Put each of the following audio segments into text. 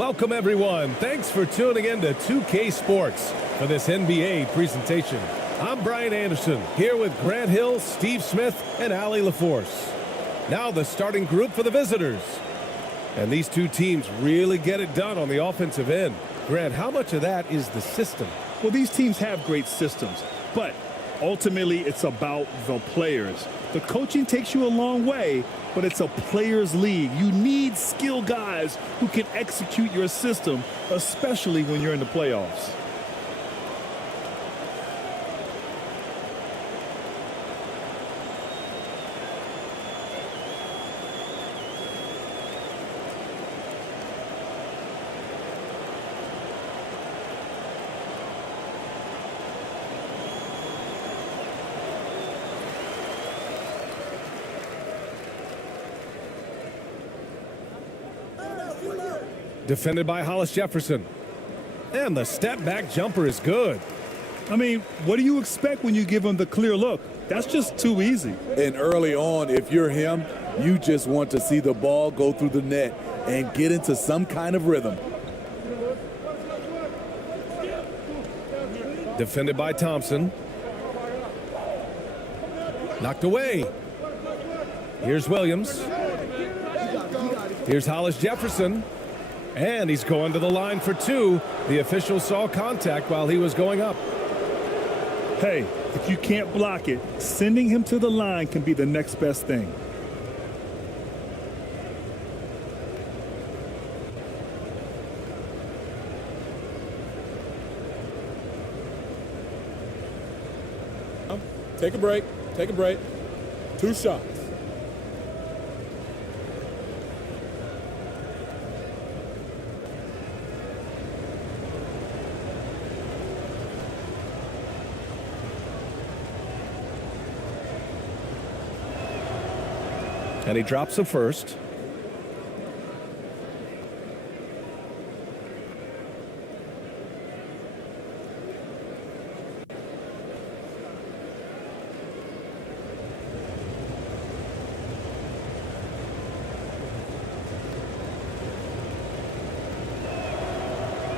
Welcome, everyone. Thanks for tuning in to 2K Sports for this NBA presentation. I'm Brian Anderson, here with Grant Hill, Steve Smith, and Allie LaForce. Now the starting group for the visitors. And these two teams really get it done on the offensive end. Grant, how much of that is the system? Well, these teams have great systems, but ultimately it's about the players. The coaching takes you a long way, but it's a players' league. You need skilled guys who can execute your system, especially when you're in the playoffs. Defended by Hollis Jefferson. And the step-back jumper is good. I mean, what do you expect when you give him the clear look? That's just too easy. And early on, if you're him, you just want to see the ball go through the net and get into some kind of rhythm. Defended by Thompson. Knocked away. Here's Williams. Here's Hollis Jefferson. And he's going to the line for two. The official saw contact while he was going up. Hey, if you can't block it, sending him to the line can be the next best thing. Take a break. Take a break. 2 shots. And he drops the first.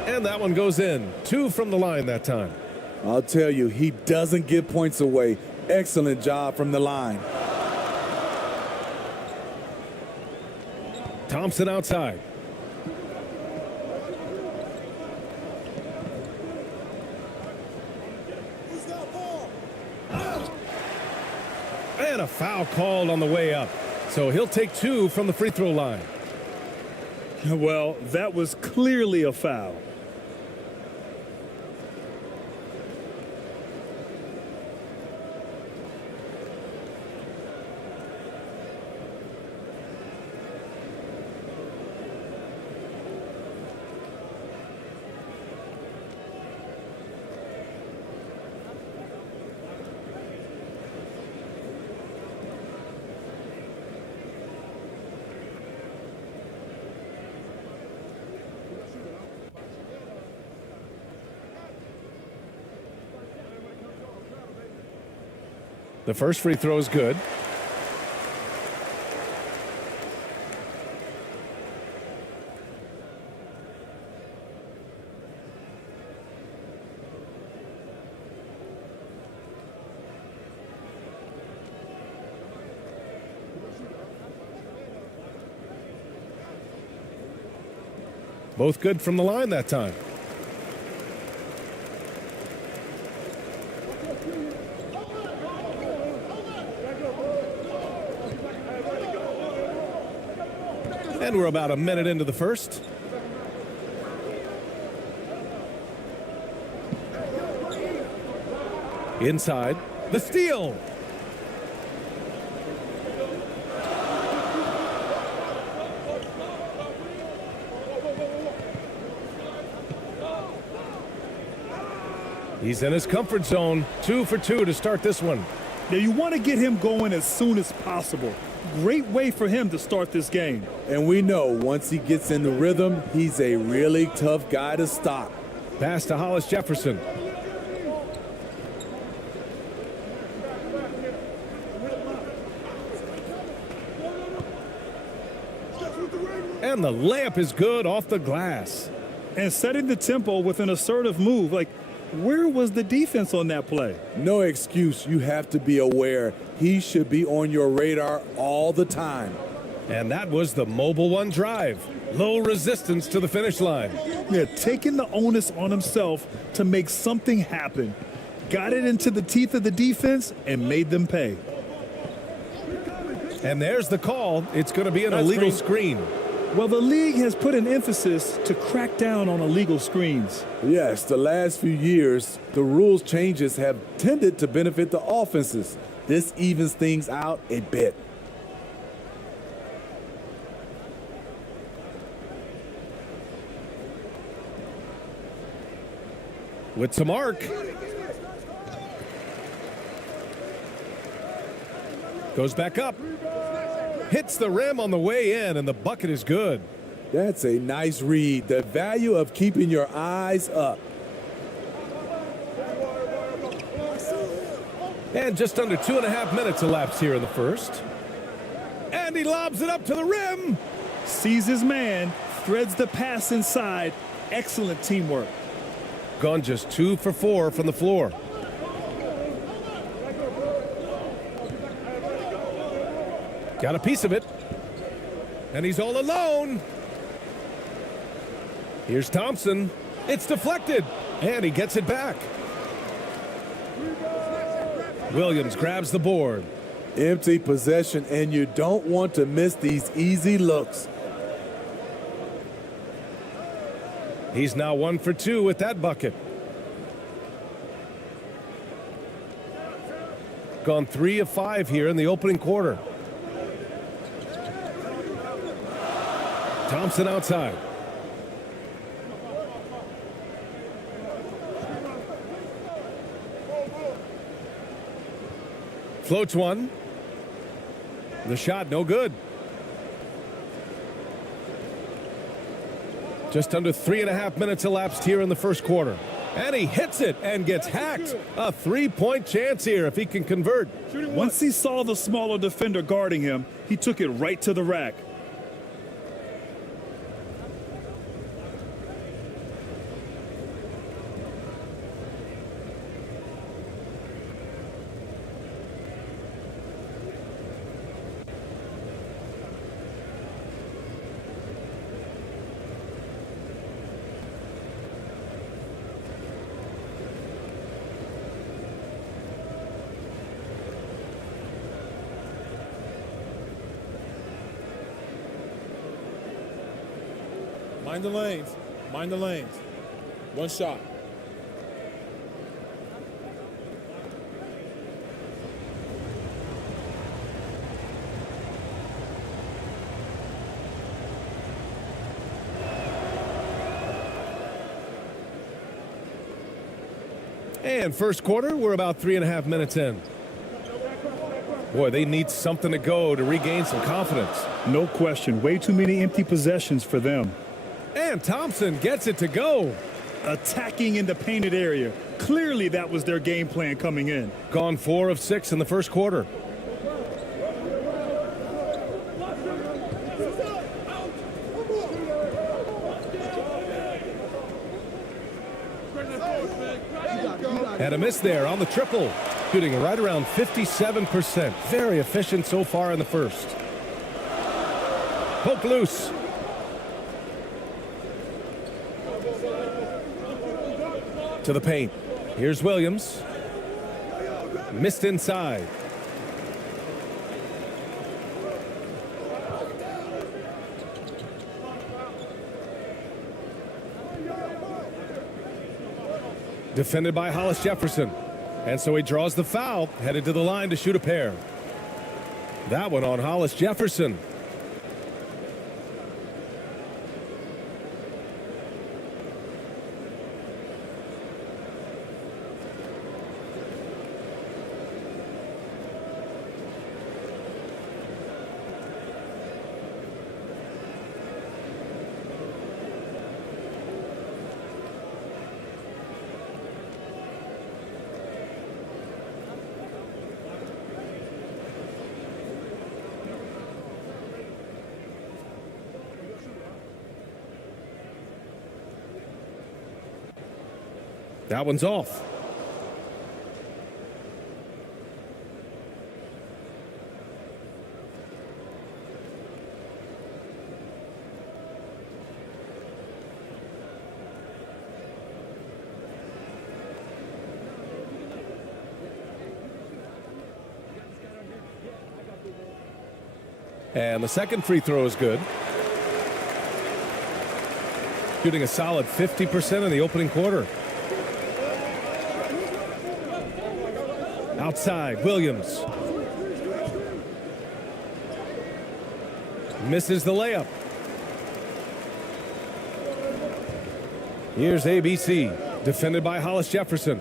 And that one goes in. 2 from the line that time. I'll tell you, he doesn't give points away. Excellent job from the line. Thompson outside. And a foul called on the way up. So he'll take 2 from the free throw line. Well, that was clearly a foul. The first free throw is good. Both good from the line that time. And we're about a minute into the first. Inside, the steal. He's in his comfort zone. 2 for 2 to start this one. Now you want to get him going as soon as possible. Great way for him to start this game. And we know once he gets in the rhythm, he's a really tough guy to stop. Pass to Hollis Jefferson. And the layup is good off the glass. And setting the tempo with an assertive move. Like, where was the defense on that play? No excuse. You have to be aware. He should be on your radar all the time. And that was the Mobile One drive. Low resistance to the finish line. Yeah, taking the onus on himself to make something happen. Got it into the teeth of the defense and made them pay. And there's the call. It's going to be an illegal screen. Well, the league has put an emphasis to crack down on illegal screens. Yes, the last few years, the rules changes have tended to benefit the offenses. This evens things out a bit. With some arc. Goes back up. Hits the rim on the way in, and the bucket is good. That's a nice read. The value of keeping your eyes up. And just under 2.5 minutes elapsed here in the first. And he lobs it up to the rim. Sees his man, threads the pass inside. Excellent teamwork. Gone just 2 for 4 from the floor. Got a piece of it. And he's all alone. Here's Thompson. It's deflected. And he gets it back. Williams grabs the board. Empty possession, and you don't want to miss these easy looks. He's now 1 for 2 with that bucket. Gone 3 of 5 here in the opening quarter. Thompson outside. Floats one. The shot no good. Just under 3.5 minutes elapsed here in the first quarter. And he hits it and gets hacked. A 3-point chance here if he can convert. Once he saw the smaller defender guarding him, he took it right to the rack. Mind the lanes. Mind the lanes. One shot. And first quarter, we're about 3.5 minutes in. Boy, they need something to go to regain some confidence. No question. Way too many empty possessions for them. And Thompson gets it to go. Attacking in the painted area. Clearly that was their game plan coming in. Gone 4 of 6 in the first quarter. And a miss there on the triple. Shooting right around 57%. Very efficient so far in the first. Poke loose. To the paint. Here's Williams. Missed inside. Defended by Hollis Jefferson. And so he draws the foul, headed to the line to shoot a pair. That one on Hollis Jefferson. That one's off. And the second free throw is good. Shooting a solid 50% in the opening quarter. Outside, Williams. Misses the layup. Here's ABC, defended by Hollis Jefferson.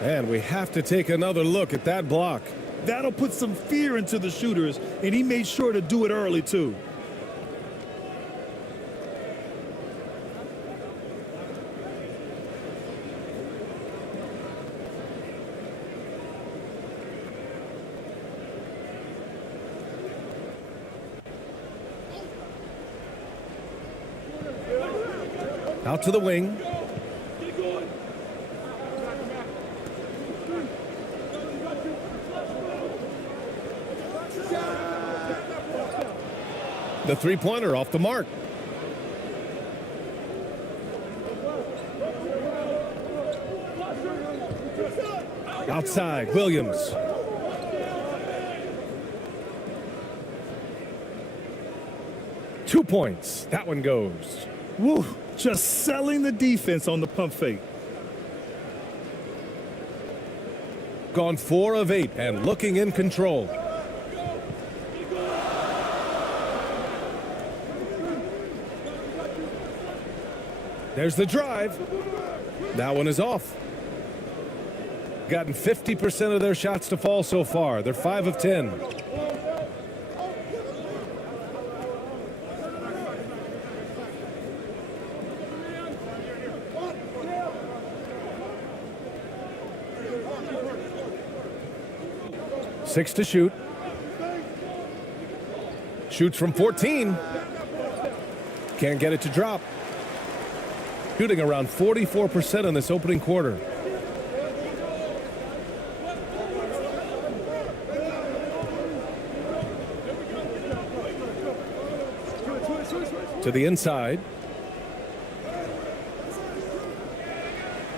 And we have to take another look at that block. That'll put some fear into the shooters, and he made sure to do it early, too. Out to the wing. The three-pointer off the mark. Outside, Williams. Two points. That one goes. Woo, just selling the defense on the pump fake. Gone 4 of 8 and looking in control. There's the drive. That one is off. Gotten 50% of their shots to fall so far. They're 5 of 10. Six to shoot. Shoots from 14. Can't get it to drop. Shooting around 44% in this opening quarter. To the inside.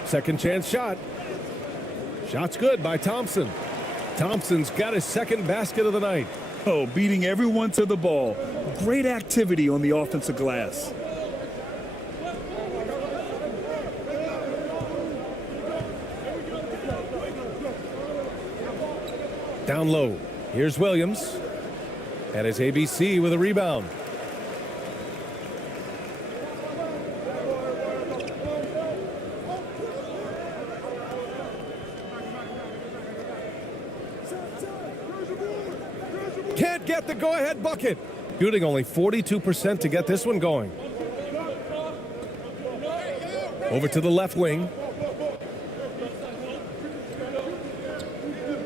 Second chance shot. Shot's good by Thompson. Thompson's got his second basket of the night. Oh, beating everyone to the ball. Great activity on the offensive glass. Down low. Here's Williams. And his ABC with a rebound. Can't get the go-ahead bucket. Shooting only 42% to get this one going. Over to the left wing.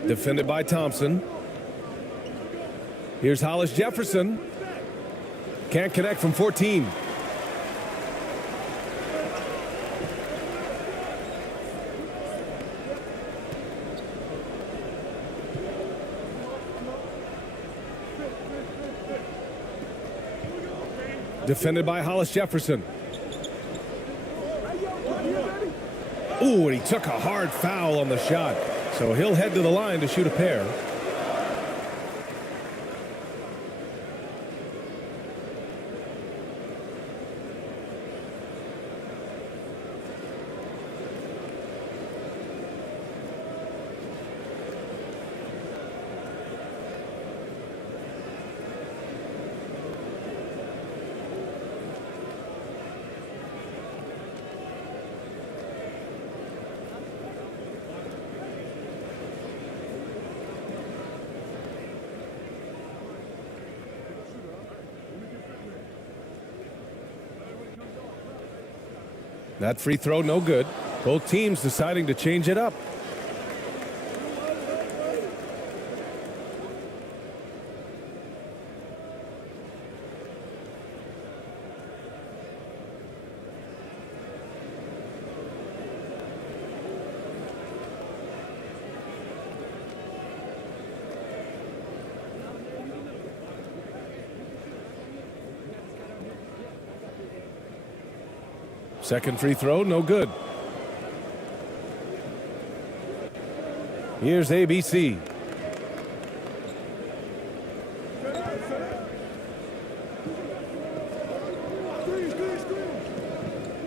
Defended by Thompson. Here's Hollis Jefferson. Can't connect from 14. Defended by Hollis Jefferson. Ooh, and he took a hard foul on the shot. So he'll head to the line to shoot a pair. That free throw, no good. Both teams deciding to change it up. Second free throw, no good. Here's ABC.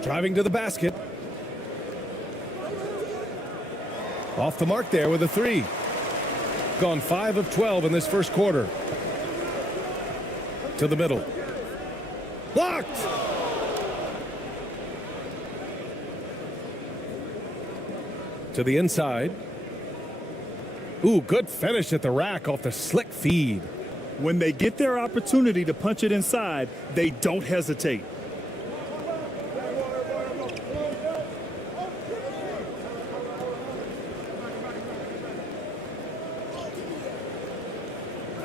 Driving to the basket. Off the mark there with a three. Gone 5 of 12 in this first quarter. To the middle. Blocked! To the inside. Ooh, good finish at the rack off the slick feed. When they get their opportunity to punch it inside, they don't hesitate.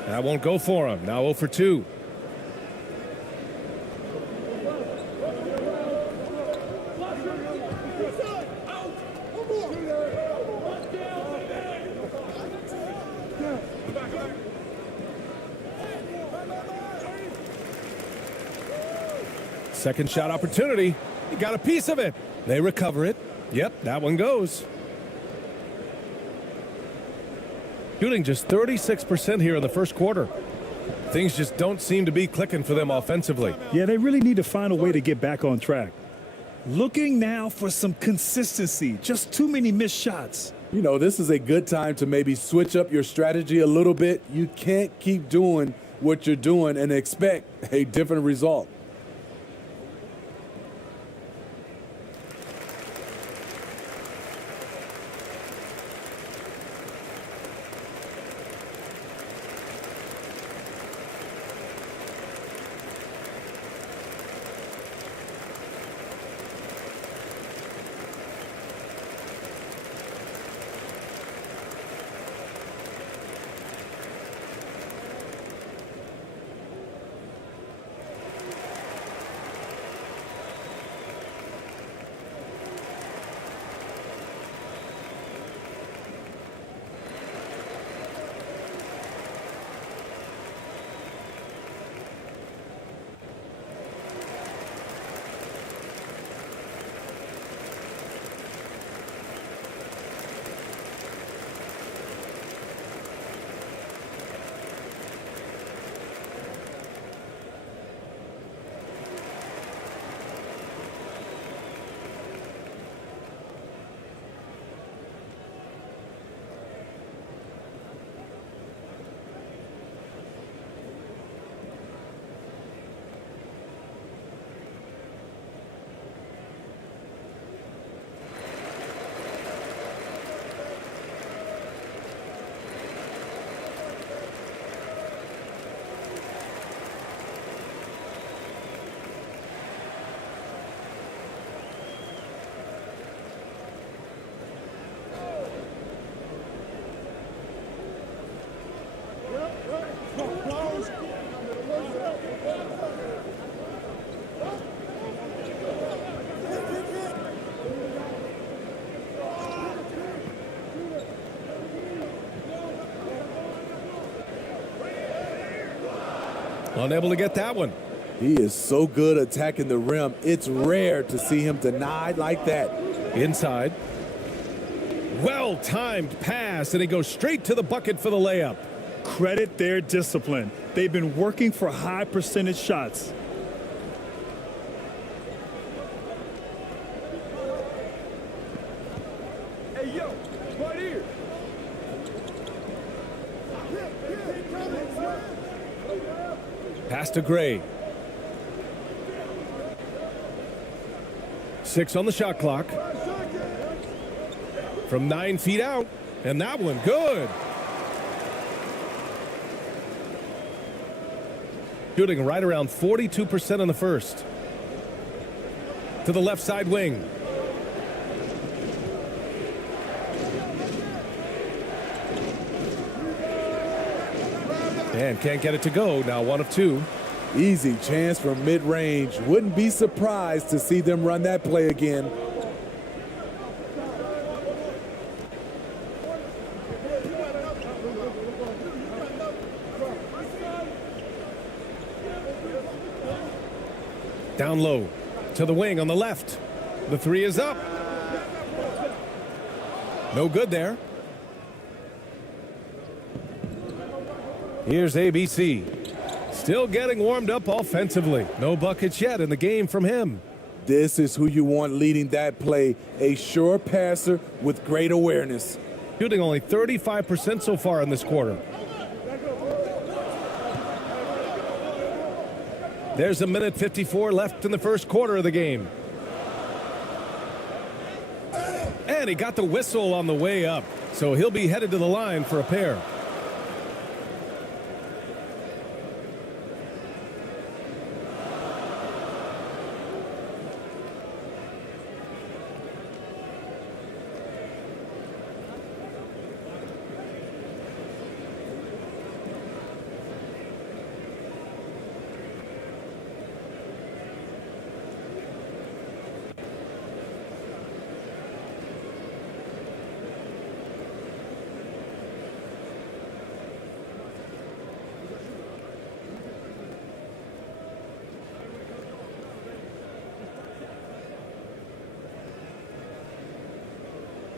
That won't go for him. Now 0 for 2. Second shot opportunity. He got a piece of it. They recover it. Yep, that one goes. Shooting just 36% here in the first quarter. Things just don't seem to be clicking for them offensively. Yeah, they really need to find a way to get back on track. Looking now for some consistency. Just too many missed shots. You know, this is a good time to maybe switch up your strategy a little bit. You can't keep doing what you're doing and expect a different result. Unable to get that one. He is so good attacking the rim. It's rare to see him denied like that. Inside. Well-timed pass, and he goes straight to the bucket for the layup. Credit their discipline. They've been working for high percentage shots. Hey, yo, right here. Pass to Gray. 6 on the shot clock. From 9 feet out, and that one good. Shooting right around 42% in the first. To the left side wing. And can't get it to go. Now 1 of 2. Easy chance from mid-range. Wouldn't be surprised to see them run that play again. Down low to the wing on the left. The three is up. No good there. Here's ABC. Still getting warmed up offensively. No buckets yet in the game from him. This is who you want leading that play, a sure passer with great awareness. Shooting only 35% so far in this quarter. There's a minute 54 left in the first quarter of the game. And he got the whistle on the way up, so he'll be headed to the line for a pair.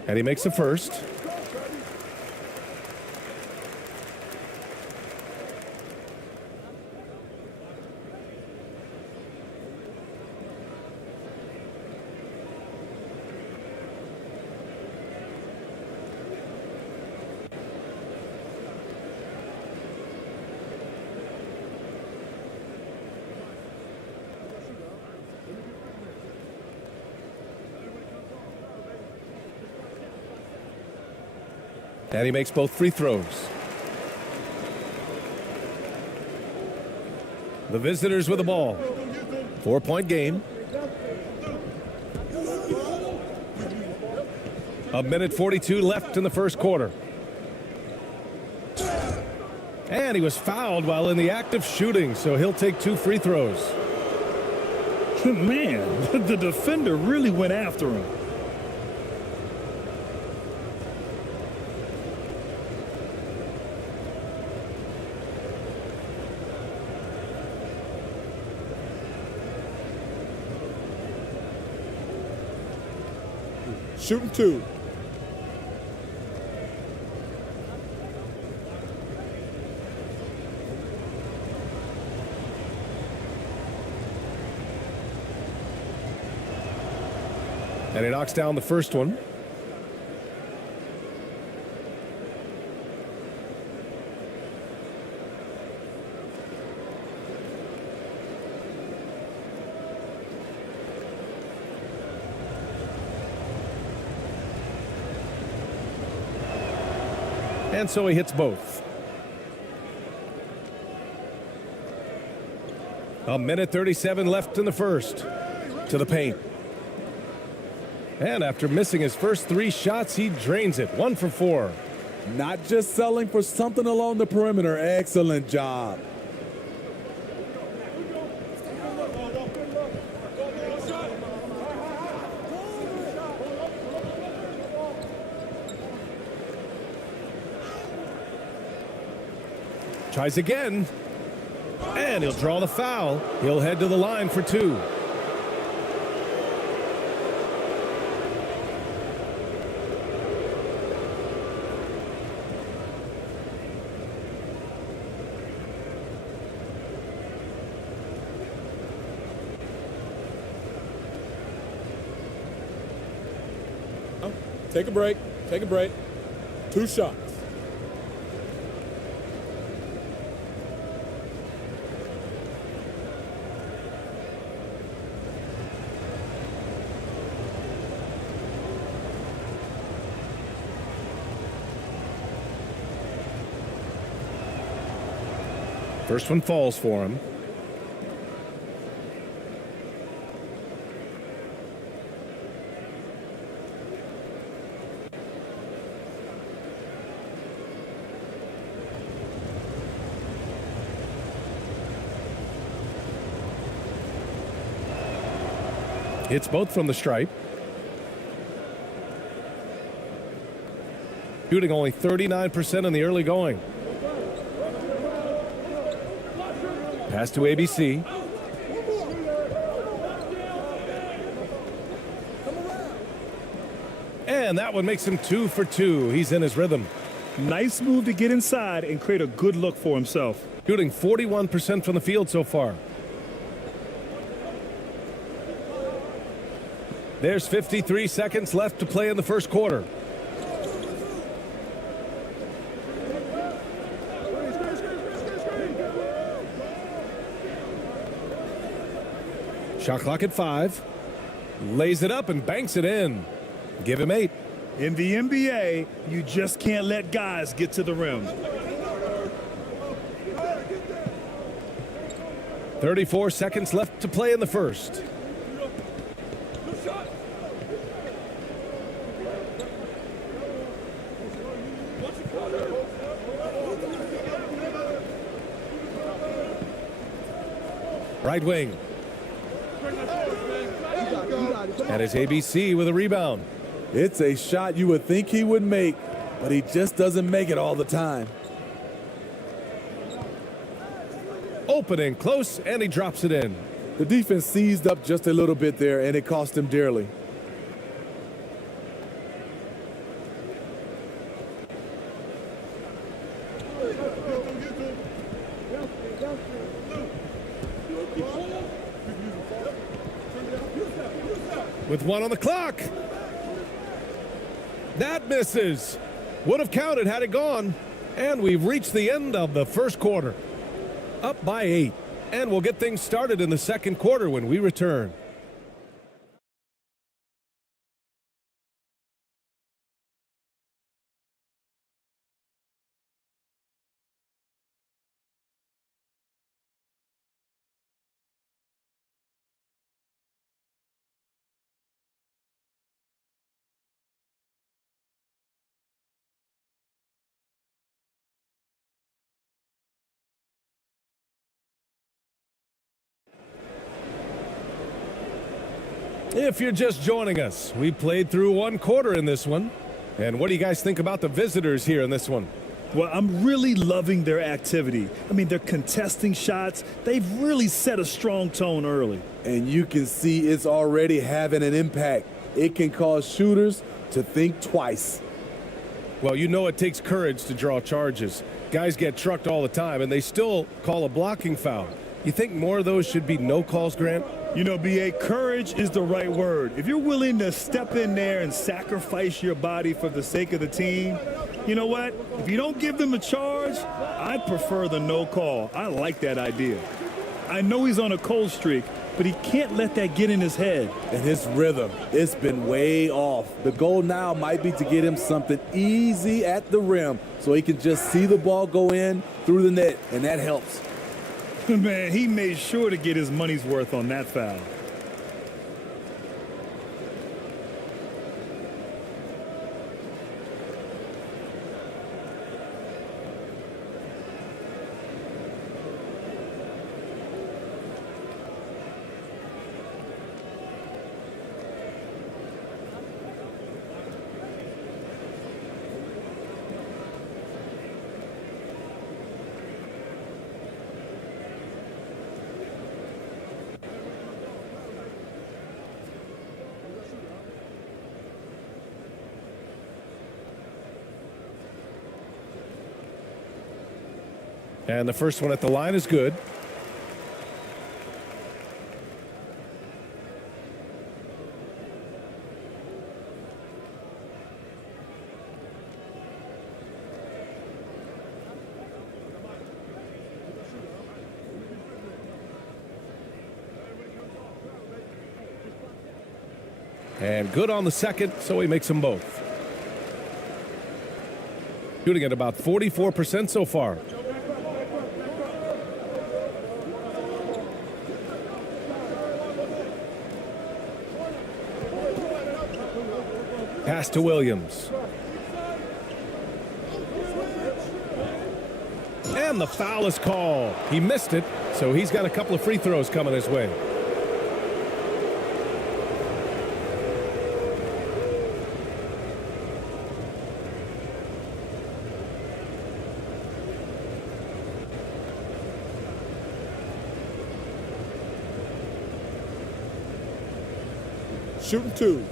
And he makes the first. And he makes both free throws. The visitors with the ball. 4-point game. A minute 42 left in the first quarter. And he was fouled while in the act of shooting, so he'll take 2 free throws. Man, the defender really went after him. Shooting 2. And he knocks down the first one. And so he hits both. A minute 37 left in the first. To the paint. And after missing his first 3 shots, he drains it. 1 for 4. Not just selling for something along the perimeter. Excellent job. Tries again. And he'll draw the foul. He'll head to the line for 2. Take a break. Take a break. 2 shots. First one falls for him. Hits both from the stripe. Shooting only 39% in the early going. Pass to ABC. And that one makes him 2 for 2. He's in his rhythm. Nice move to get inside and create a good look for himself. Shooting 41% from the field so far. There's 53 seconds left to play in the first quarter. Shot clock at 5. Lays it up and banks it in. Give him 8. In the NBA, you just can't let guys get to the rim. 34 seconds left to play in the first. Right wing. And it's ABC with a rebound. It's a shot you would think he would make, but he just doesn't make it all the time. Opening close, and he drops it in. The defense seized up just a little bit there, and it cost him dearly. With 1 on the clock. That misses. Would have counted had it gone. And we've reached the end of the first quarter. Up by 8. And we'll get things started in the second quarter when we return. If you're just joining us, we played through 1 quarter in this one. And what do you guys think about the visitors here in this one? Well, I'm really loving their activity. I mean, they're contesting shots. They've really set a strong tone early. And you can see it's already having an impact. It can cause shooters to think twice. Well, you know it takes courage to draw charges. Guys get trucked all the time, and they still call a blocking foul. You think more of those should be no calls, Grant? You know, BA, courage is the right word. If you're willing to step in there and sacrifice your body for the sake of the team, you know what? If you don't give them a charge, I prefer the no call. I like that idea. I know he's on a cold streak, but he can't let that get in his head. And his rhythm, it's been way off. The goal now might be to get him something easy at the rim so he can just see the ball go in through the net, and that helps. Man, he made sure to get his money's worth on that foul. And the first one at the line is good. And good on the second, so he makes them both. Shooting at about 44% so far. Pass to Williams. And the foul is called. He missed it, so he's got a couple of free throws coming his way. Shooting 2.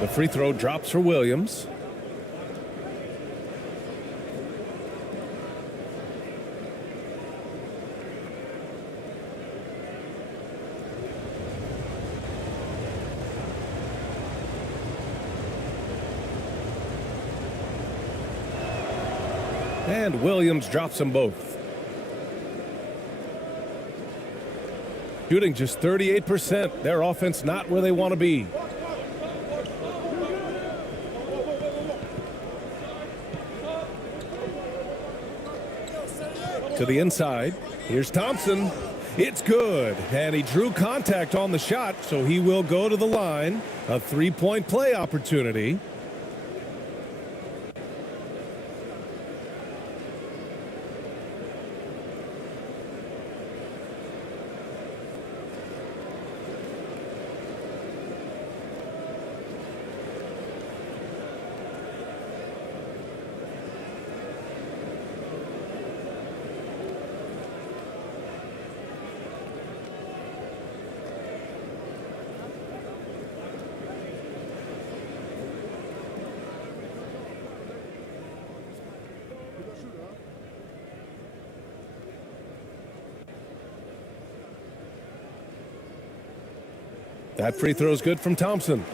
The free throw drops for Williams. And Williams drops them both. Shooting just 38%. Their offense not where they want to be. To the inside. Here's Thompson. It's good. And he drew contact on the shot, so he will go to the line. A three-point play opportunity. That free throw is good from Thompson.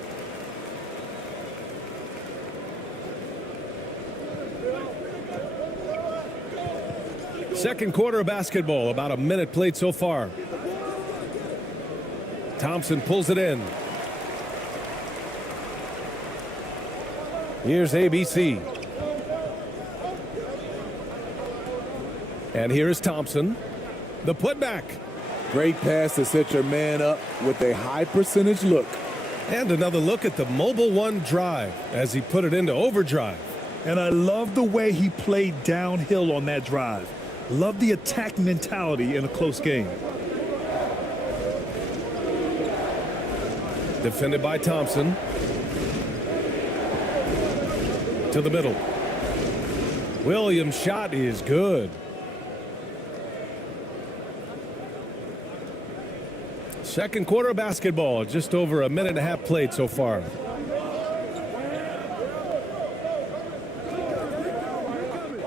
Second quarter of basketball, about a minute played so far. Thompson pulls it in. Here's ABC. And here is Thompson. The putback. Great pass to set your man up with a high percentage look. And another look at the mobile one drive as he put it into overdrive. And I love the way he played downhill on that drive. Love the attack mentality in a close game. Defended by Thompson. To the middle. Williams' shot is good. Second quarter of basketball, just over a minute and a half played so far.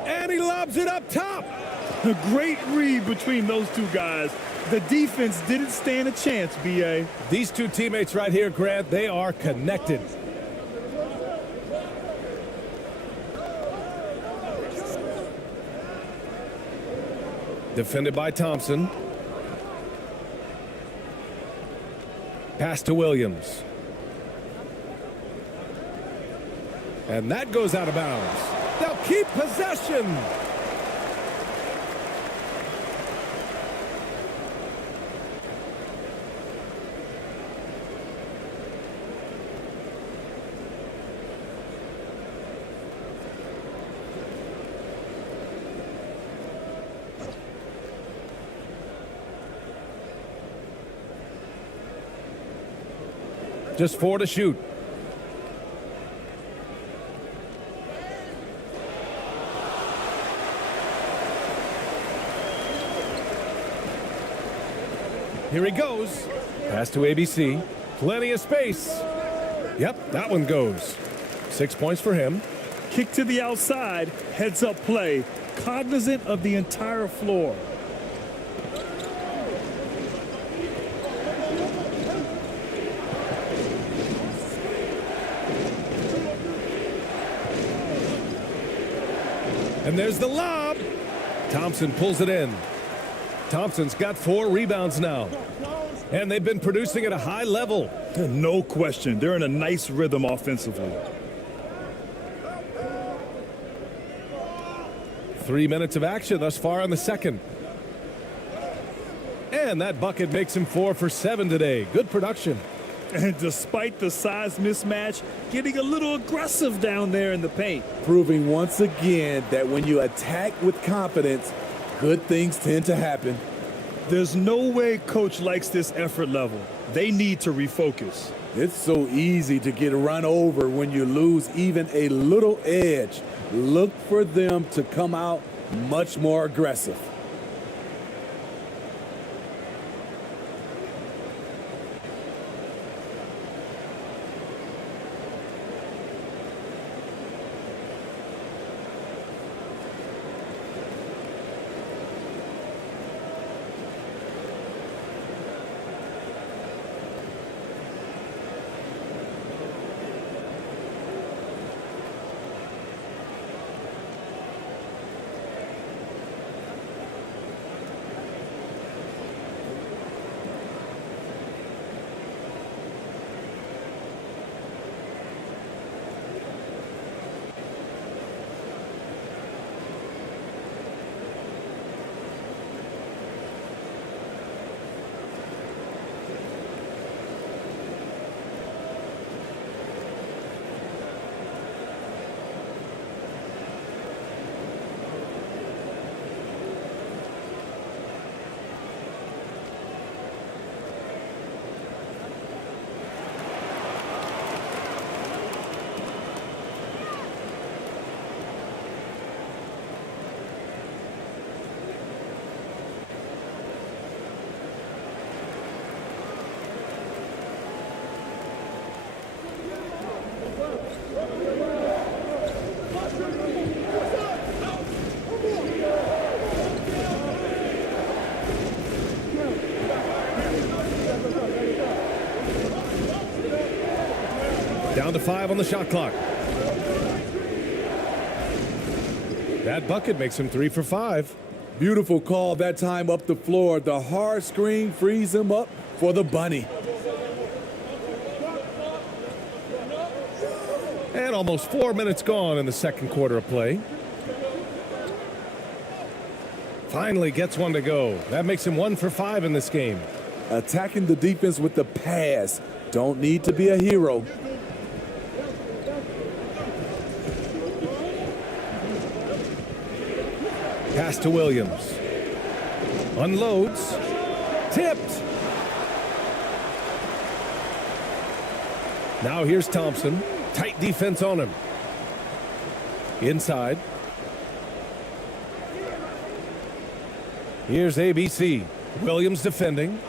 And he lobs it up top. A great read between those two guys. The defense didn't stand a chance, BA. These two teammates right here, Grant, they are connected. Defended by Thompson. Pass to Williams. And that goes out of bounds. They'll keep possession. Just 4 to shoot. Here he goes. Pass to ABC. Plenty of space. Yep, that one goes. 6 points for him. Kick to the outside, heads up play, cognizant of the entire floor. And there's the lob. Thompson pulls it in. Thompson's got 4 rebounds now. And they've been producing at a high level. No question. They're in a nice rhythm offensively. 3 minutes of action thus far in the second. And that bucket makes him 4 for 7 today. Good production. And despite the size mismatch, getting a little aggressive down there in the paint. Proving once again that when you attack with confidence, good things tend to happen. There's no way coach likes this effort level. They need to refocus. It's so easy to get run over when you lose even a little edge. Look for them to come out much more aggressive. Down to 5 on the shot clock. That bucket makes him 3 for 5. Beautiful call that time up the floor. The hard screen frees him up for the bunny. And almost 4 minutes gone in the second quarter of play. Finally gets one to go. That makes him 1 for 5 in this game. Attacking the defense with the pass. Don't need to be a hero. Pass to Williams. Unloads. Tipped. Now here's Thompson. Tight defense on him. Inside. Here's ABC. Williams defending.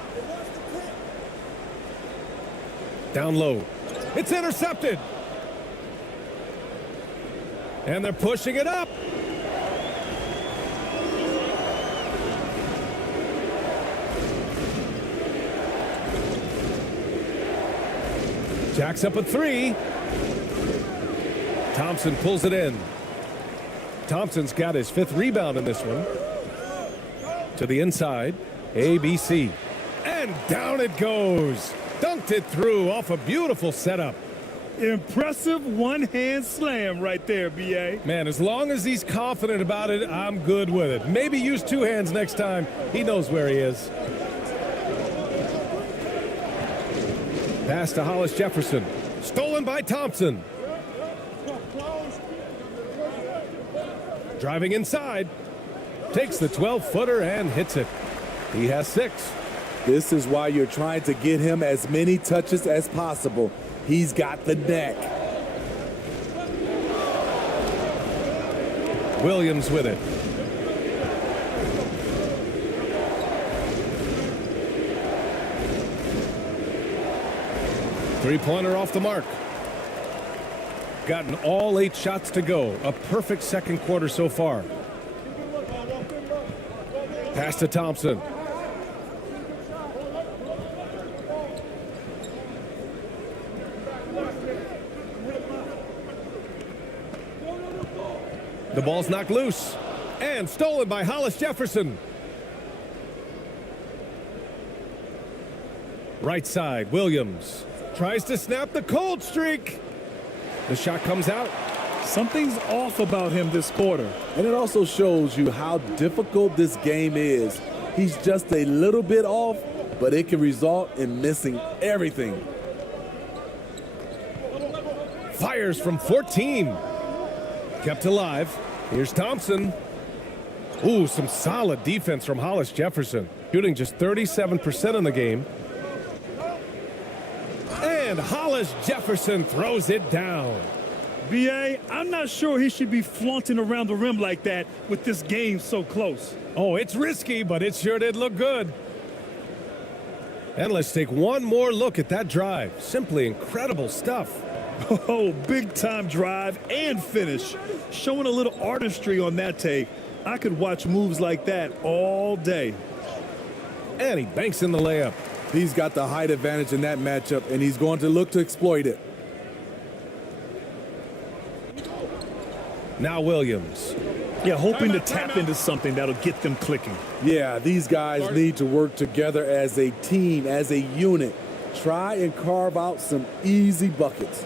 Down low. It's intercepted. And they're pushing it up. Jacks up a 3. Thompson pulls it in. Thompson's got his 5th rebound in this one. To the inside. ABC. And down it goes. Dunked it through off a beautiful setup. Impressive one-hand slam right there, BA. Man, as long as he's confident about it, I'm good with it. Maybe use 2 hands next time. He knows where he is. Pass to Hollis Jefferson. Stolen by Thompson. Driving inside. Takes the 12-footer and hits it. He has 6. This is why you're trying to get him as many touches as possible. He's got the knack. Williams with it. Three-pointer off the mark. Gotten all 8 shots to go. A perfect second quarter so far. Pass to Thompson. The ball's knocked loose and stolen by Hollis Jefferson. Right side, Williams tries to snap the cold streak. The shot comes out. Something's off about him this quarter. And it also shows you how difficult this game is. He's just a little bit off, but it can result in missing everything. Fires from 14. Kept alive. Here's Thompson. Ooh, some solid defense from Hollis Jefferson. Shooting just 37% in the game. And Hollis Jefferson throws it down. BA, I'm not sure he should be flaunting around the rim like that with this game so close. Oh, it's risky, but it sure did look good. And let's take one more look at that drive. Simply incredible stuff. Oh, big-time drive and finish. Showing a little artistry on that tape. I could watch moves like that all day. And he banks in the layup. He's got the height advantage in that matchup, and he's going to look to exploit it. Now Williams. Yeah, hoping to tap into something that'll get them clicking. Yeah, these guys need to work together as a team, as a unit. Try and carve out some easy buckets.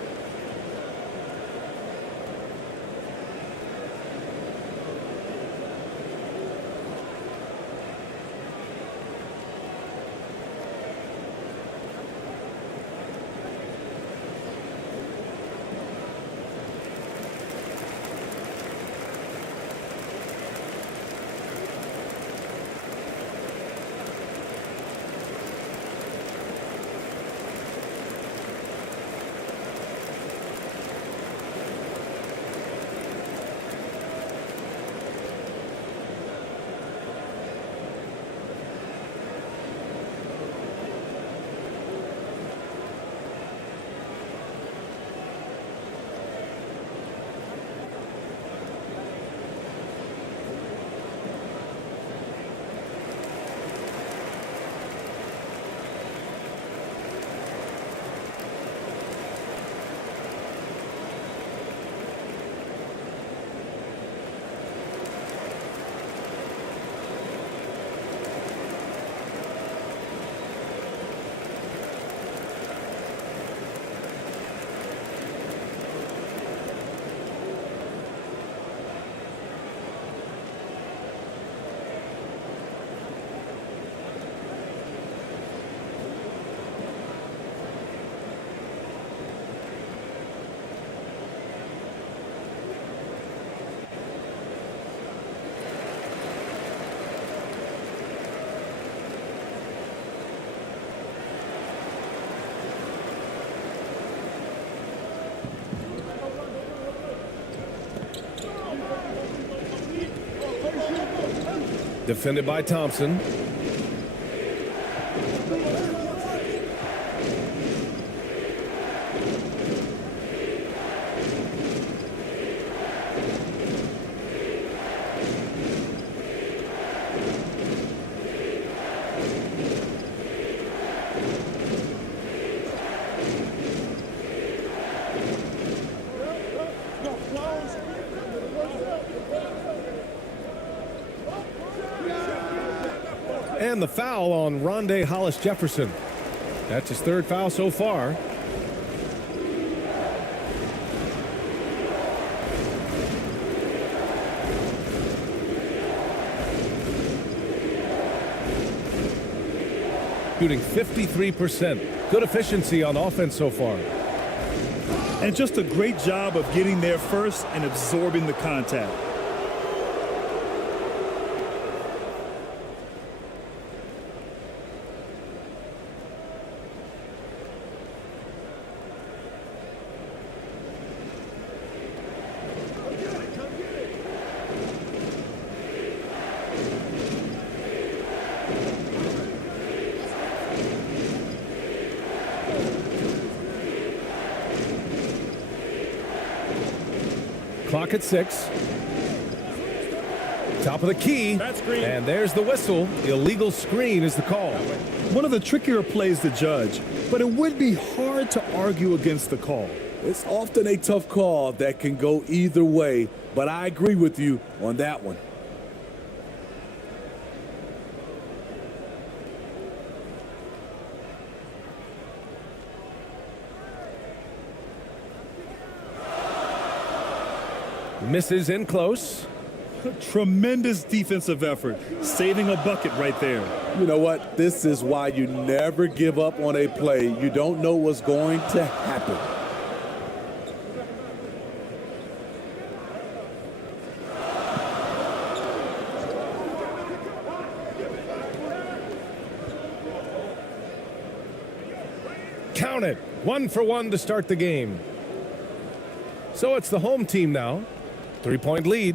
Defended by Thompson. And the foul on Rondé Hollis-Jefferson. That's his third foul so far. Shooting 53%. Good efficiency on offense so far. And just a great job of getting there first and absorbing the contact. Clock at 6. Top of the key. And there's the whistle. Illegal screen is the call. One of the trickier plays to judge, but it would be hard to argue against the call. It's often a tough call that can go either way, but I agree with you on that one. Misses in close. Tremendous defensive effort, saving a bucket right there. You know what? This is why you never give up on a play. You don't know what's going to happen. Count it. 1 for 1 to start the game. So it's the home team now. 3-point lead.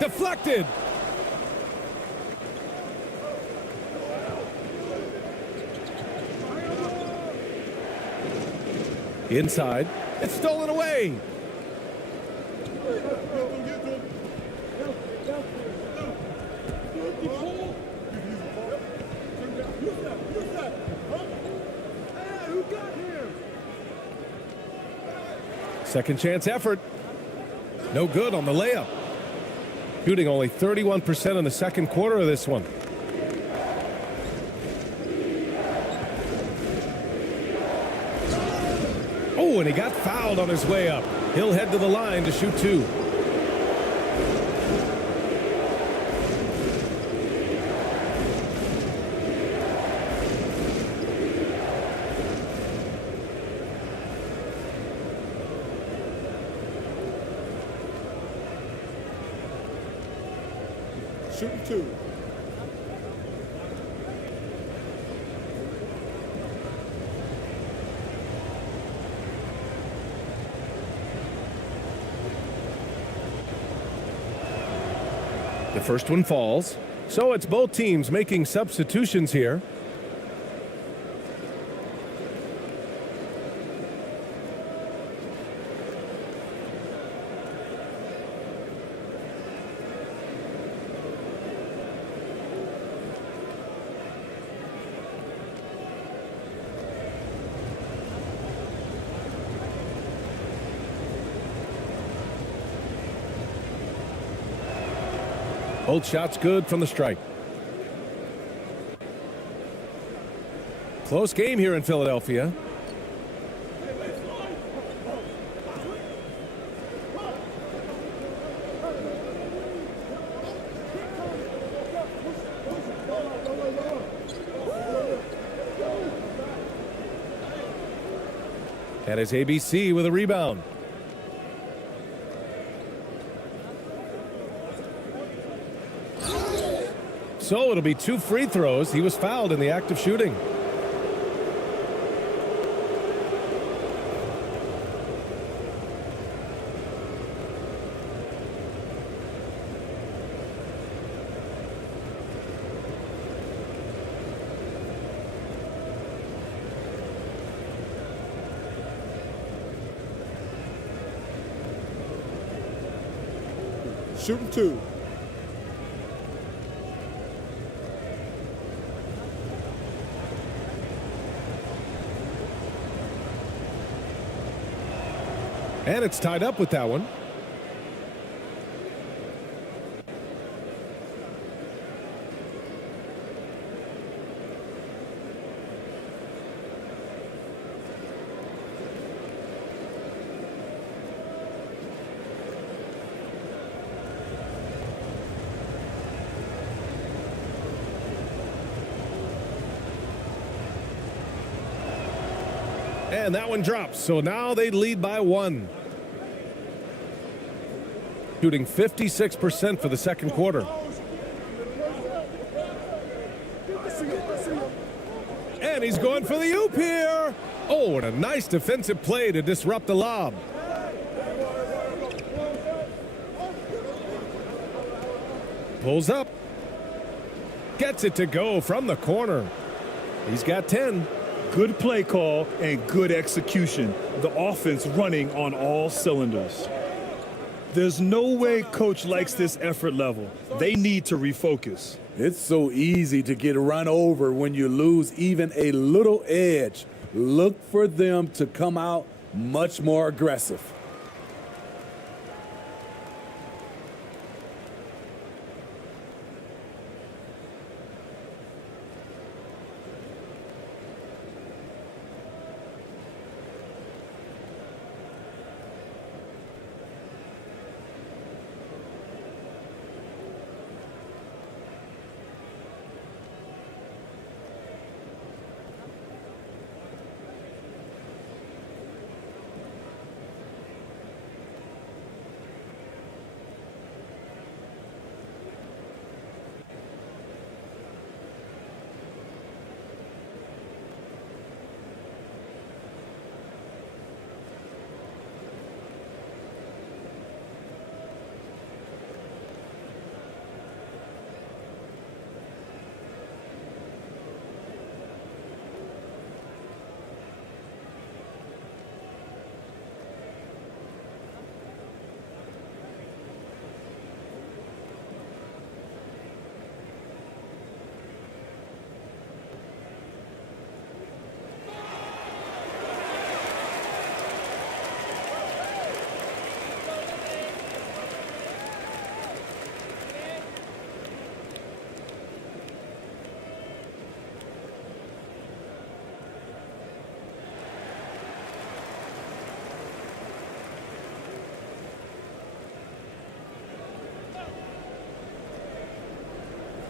Deflected. Inside. It's stolen away. Second chance effort. No good on the layup. Shooting only 31% in the second quarter of this one. Oh, and he got fouled on his way up. He'll head to the line to shoot 2. Shooting 2. The first one falls. So it's both teams making substitutions here. Both shots good from the stripe. Close game here in Philadelphia. That is ABC with a rebound. So it'll be 2 free throws. He was fouled in the act of shooting. Shooting 2. And it's tied up with that one. And that one drops, so now they lead by 1. Shooting 56% for the second quarter. And he's going for the oop here. Oh, and a nice defensive play to disrupt the lob. Pulls up. Gets it to go from the corner. He's got 10. Good play call and good execution. The offense running on all cylinders. There's no way coach likes this effort level. They need to refocus. It's so easy to get run over when you lose even a little edge. Look for them to come out much more aggressive.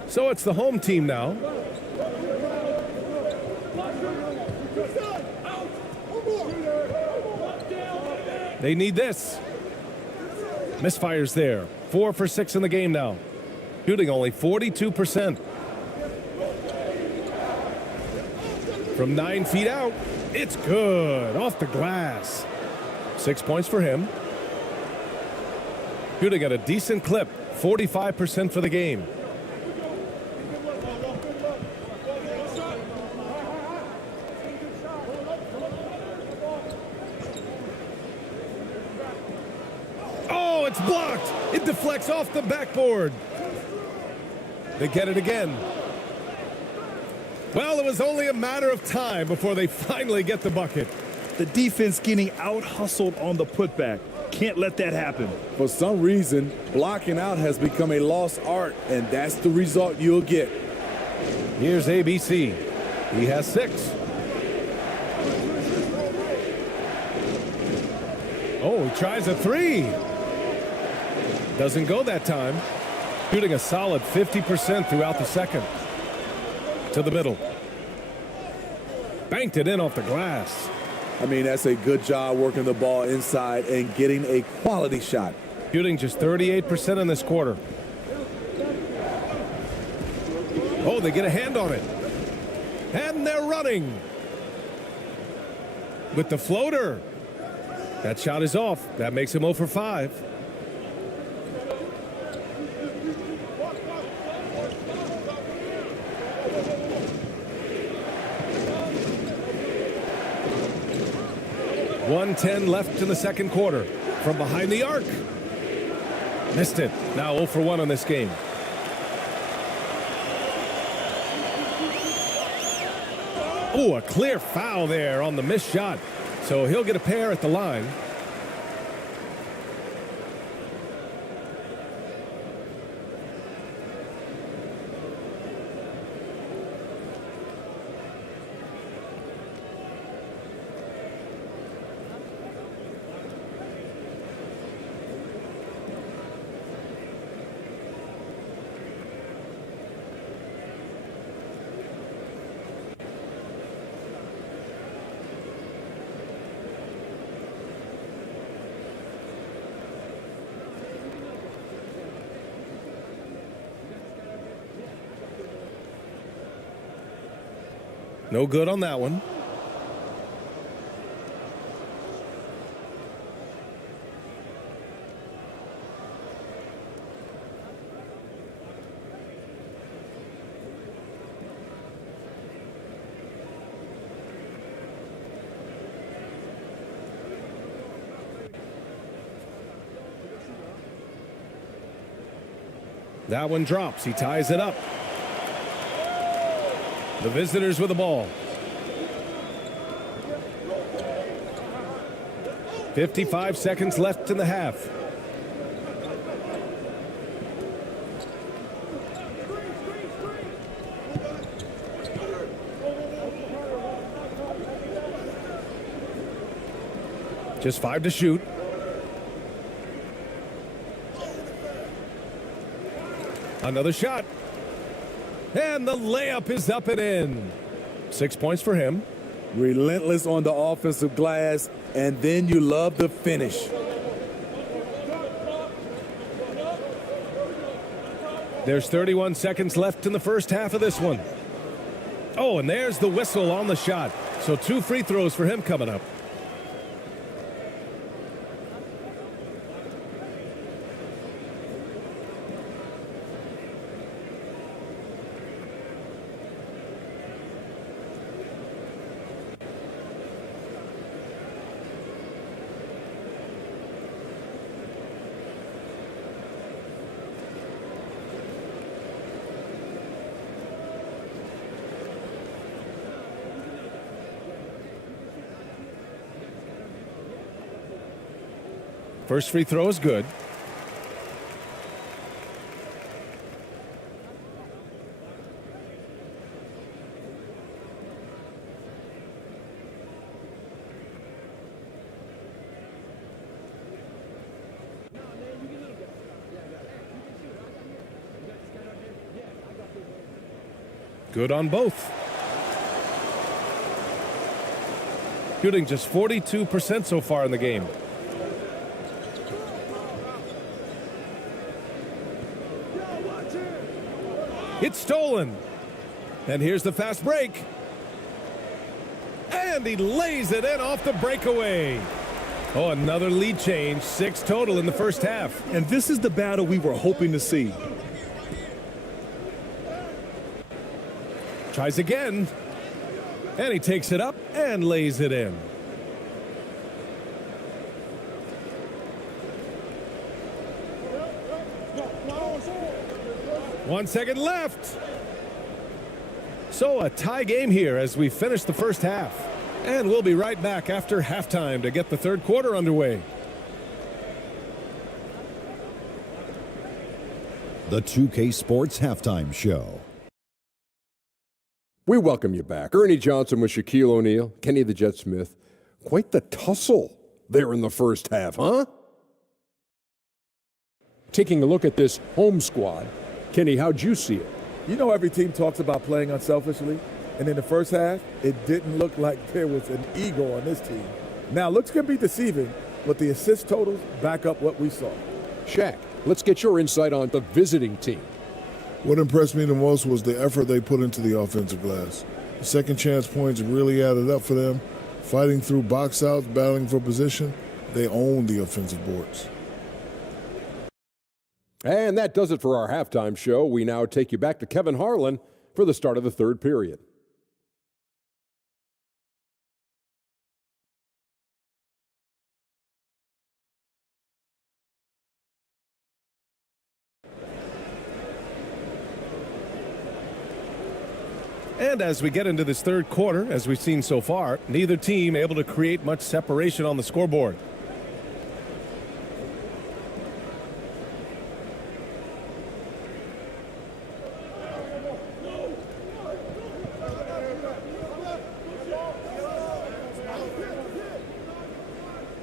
So it's the home team now. They need this. Misfires there. 4 for 6 in the game now. Shooting only 42%. From 9 feet out, it's good. Off the glass. 6 points for him. Shooting at a decent clip. 45% for the game. Oh, it's blocked. It deflects off the backboard. They get it again. Well, it was only a matter of time before they finally get the bucket. The defense getting out-hustled on the putback. Can't let that happen. For some reason, blocking out has become a lost art, and that's the result you'll get. Here's ABC. He has 6. Oh, he tries a 3. Doesn't go that time. Shooting a solid 50% throughout the second. To the middle. Banked it in off the glass. I mean, that's a good job working the ball inside and getting a quality shot. Shooting just 38% in this quarter. Oh, they get a hand on it. And they're running. With the floater. That shot is off. That makes him 0 for 5. .110 left in the second quarter. From behind the arc. Missed it. Now 0 for 1 on this game. Oh, a clear foul there on the missed shot. So he'll get a pair at the line. No good on that one. That one drops. He ties it up. The visitors with the ball. 55 seconds left in the half. Just 5 to shoot. Another shot. And the layup is up and in. 6 points for him. Relentless on the offensive glass, and then you love the finish. There's 31 seconds left in the first half of this one. Oh, and there's the whistle on the shot. So 2 free throws for him coming up. First free throw is good. Good on both. Shooting just 42% so far in the game. It's stolen. And here's the fast break. And he lays it in off the breakaway. Oh, another lead change. 6 total in the first half. And this is the battle we were hoping to see. Tries again. And he takes it up and lays it in. One second left. So a tie game here as we finish the first half. And we'll be right back after halftime to get the third quarter underway. The 2K Sports Halftime Show. We welcome you back. Ernie Johnson with Shaquille O'Neal, Kenny the Jet Smith. Quite the tussle there in the first half, huh? Taking a look at this home squad, Kenny, how'd you see it? You know, every team talks about playing unselfishly, and in the first half, it didn't look like there was an ego on this team. Now, looks can be deceiving, but the assist totals back up what we saw. Shaq, let's get your insight on the visiting team. What impressed me the most was the effort they put into the offensive glass. The second chance points really added up for them. Fighting through box outs, battling for position, they owned the offensive boards. And that does it for our halftime show. We now take you back to Kevin Harlan for the start of the third period. And as we get into this third quarter, as we've seen so far, neither team able to create much separation on the scoreboard.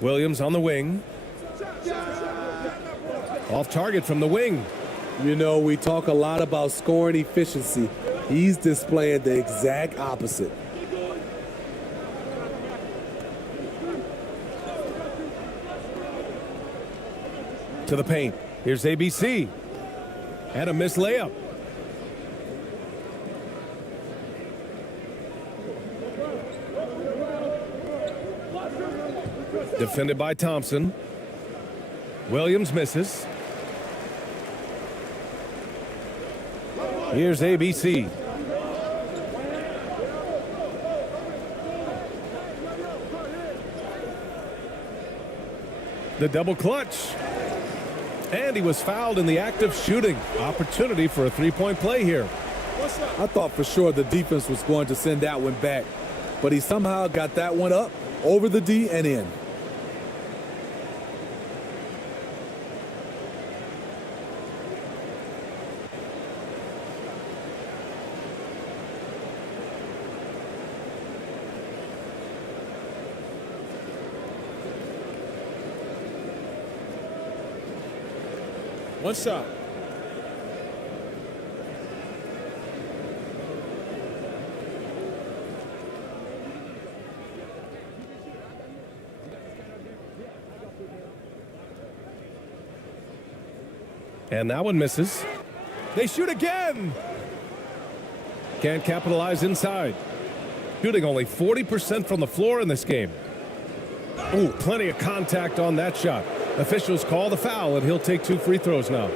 Williams on the wing. Off target from the wing. You know, we talk a lot about scoring efficiency. He's displaying the exact opposite. To the paint. Here's ABC. And a missed layup. Defended by Thompson. Williams misses. Here's ABC. The double clutch. And he was fouled in the act of shooting. Opportunity for a three-point play here. I thought for sure the defense was going to send that one back, but he somehow got that one up over the D and in. One shot. And that one misses. They shoot again. Can't capitalize inside. Shooting only 40% from the floor in this game. Ooh, plenty of contact on that shot. Officials call the foul, and he'll take 2 free throws now.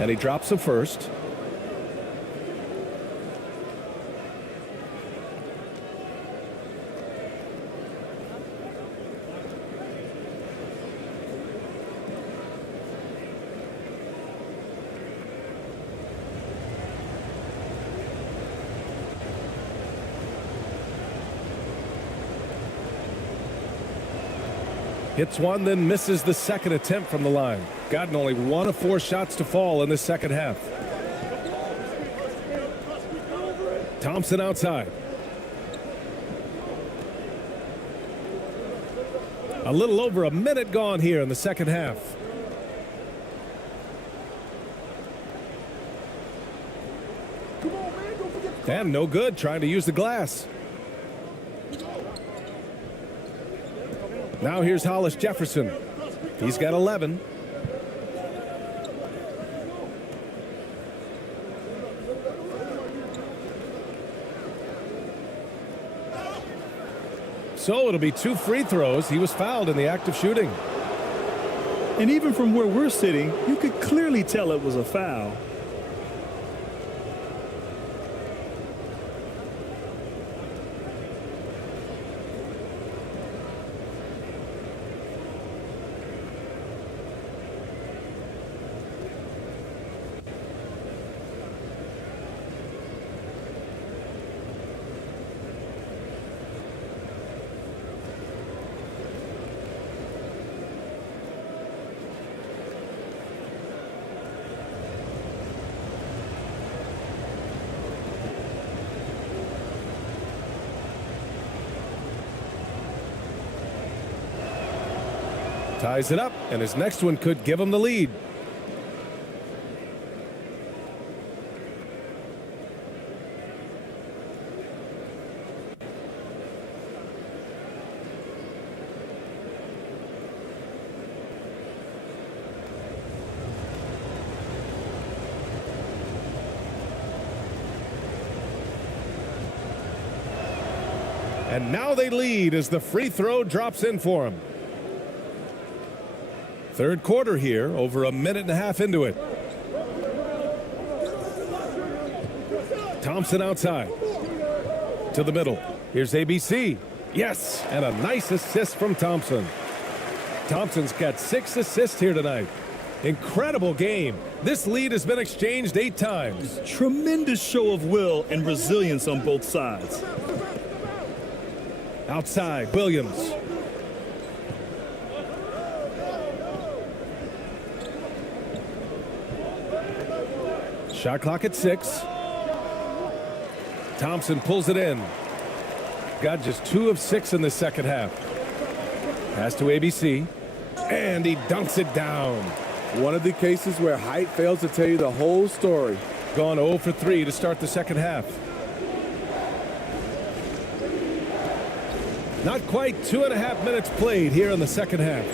And he drops the first. Hits one, then misses the second attempt from the line. Gotten only 1 of 4 shots to fall in the second half. Thompson outside. A little over a minute gone here in the second half. And no good, trying to use the glass. Now here's Hollis Jefferson. He's got 11. So it'll be 2 free throws. He was fouled in the act of shooting. And even from where we're sitting, you could clearly tell it was a foul. Ties it up, and his next one could give him the lead. And now they lead as the free throw drops in for them. Third quarter here, over a minute and a half into it. Thompson outside. To the middle. Here's ABC. Yes, and a nice assist from Thompson. Thompson's got 6 assists here tonight. Incredible game. This lead has been exchanged 8 times. Tremendous show of will and resilience on both sides. Outside, Williams. Shot clock at 6. Thompson pulls it in. Got just 2 of 6 in the second half. Pass to ABC. And he dunks it down. One of the cases where height fails to tell you the whole story. Gone 0 for 3 to start the second half. Not quite 2.5 minutes played here in the second half.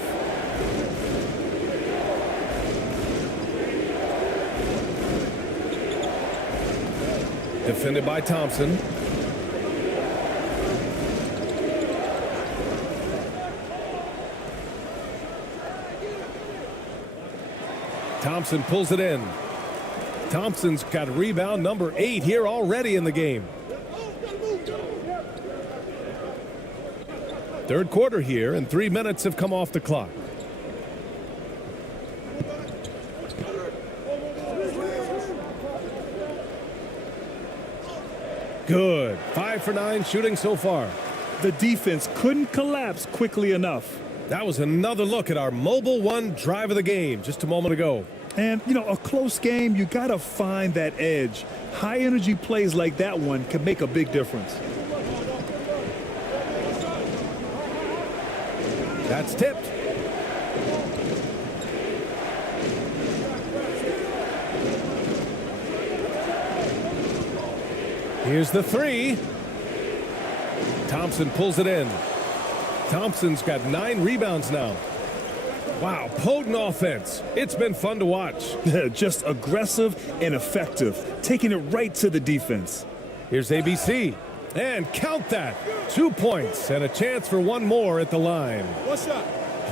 Defended by Thompson. Thompson pulls it in. Thompson's got rebound number 8 here already in the game. Third quarter here, and 3 minutes have come off the clock. Good. 5 for 9 shooting so far. The defense couldn't collapse quickly enough. That was another look at our Mobile One drive of the game just a moment ago. And, you know, a close game, you got to find that edge. High-energy plays like that one can make a big difference. That's tipped. Here's the 3. Thompson pulls it in. Thompson's got 9 rebounds now. Wow, potent offense. It's been fun to watch. Just aggressive and effective, taking it right to the defense. Here's ABC. And count that. 2 points and a chance for one more at the line. What's up?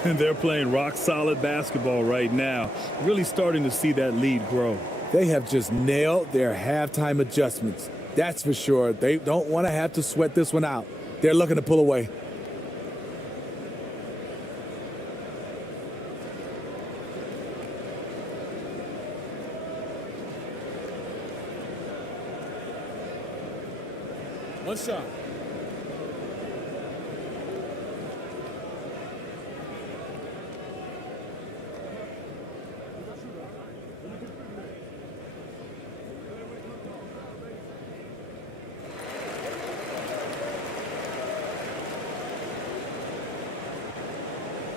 And they're playing rock-solid basketball right now. Really starting to see that lead grow. They have just nailed their halftime adjustments. That's for sure. They don't want to have to sweat this one out. They're looking to pull away. One shot.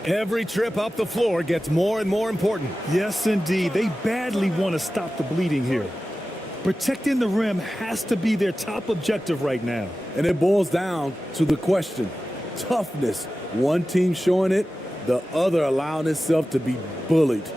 Every trip up the floor gets more and more important. Yes, indeed. They badly want to stop the bleeding here. Protecting the rim has to be their top objective right now. And it boils down to the question. Toughness. One team showing it, the other allowing itself to be bullied.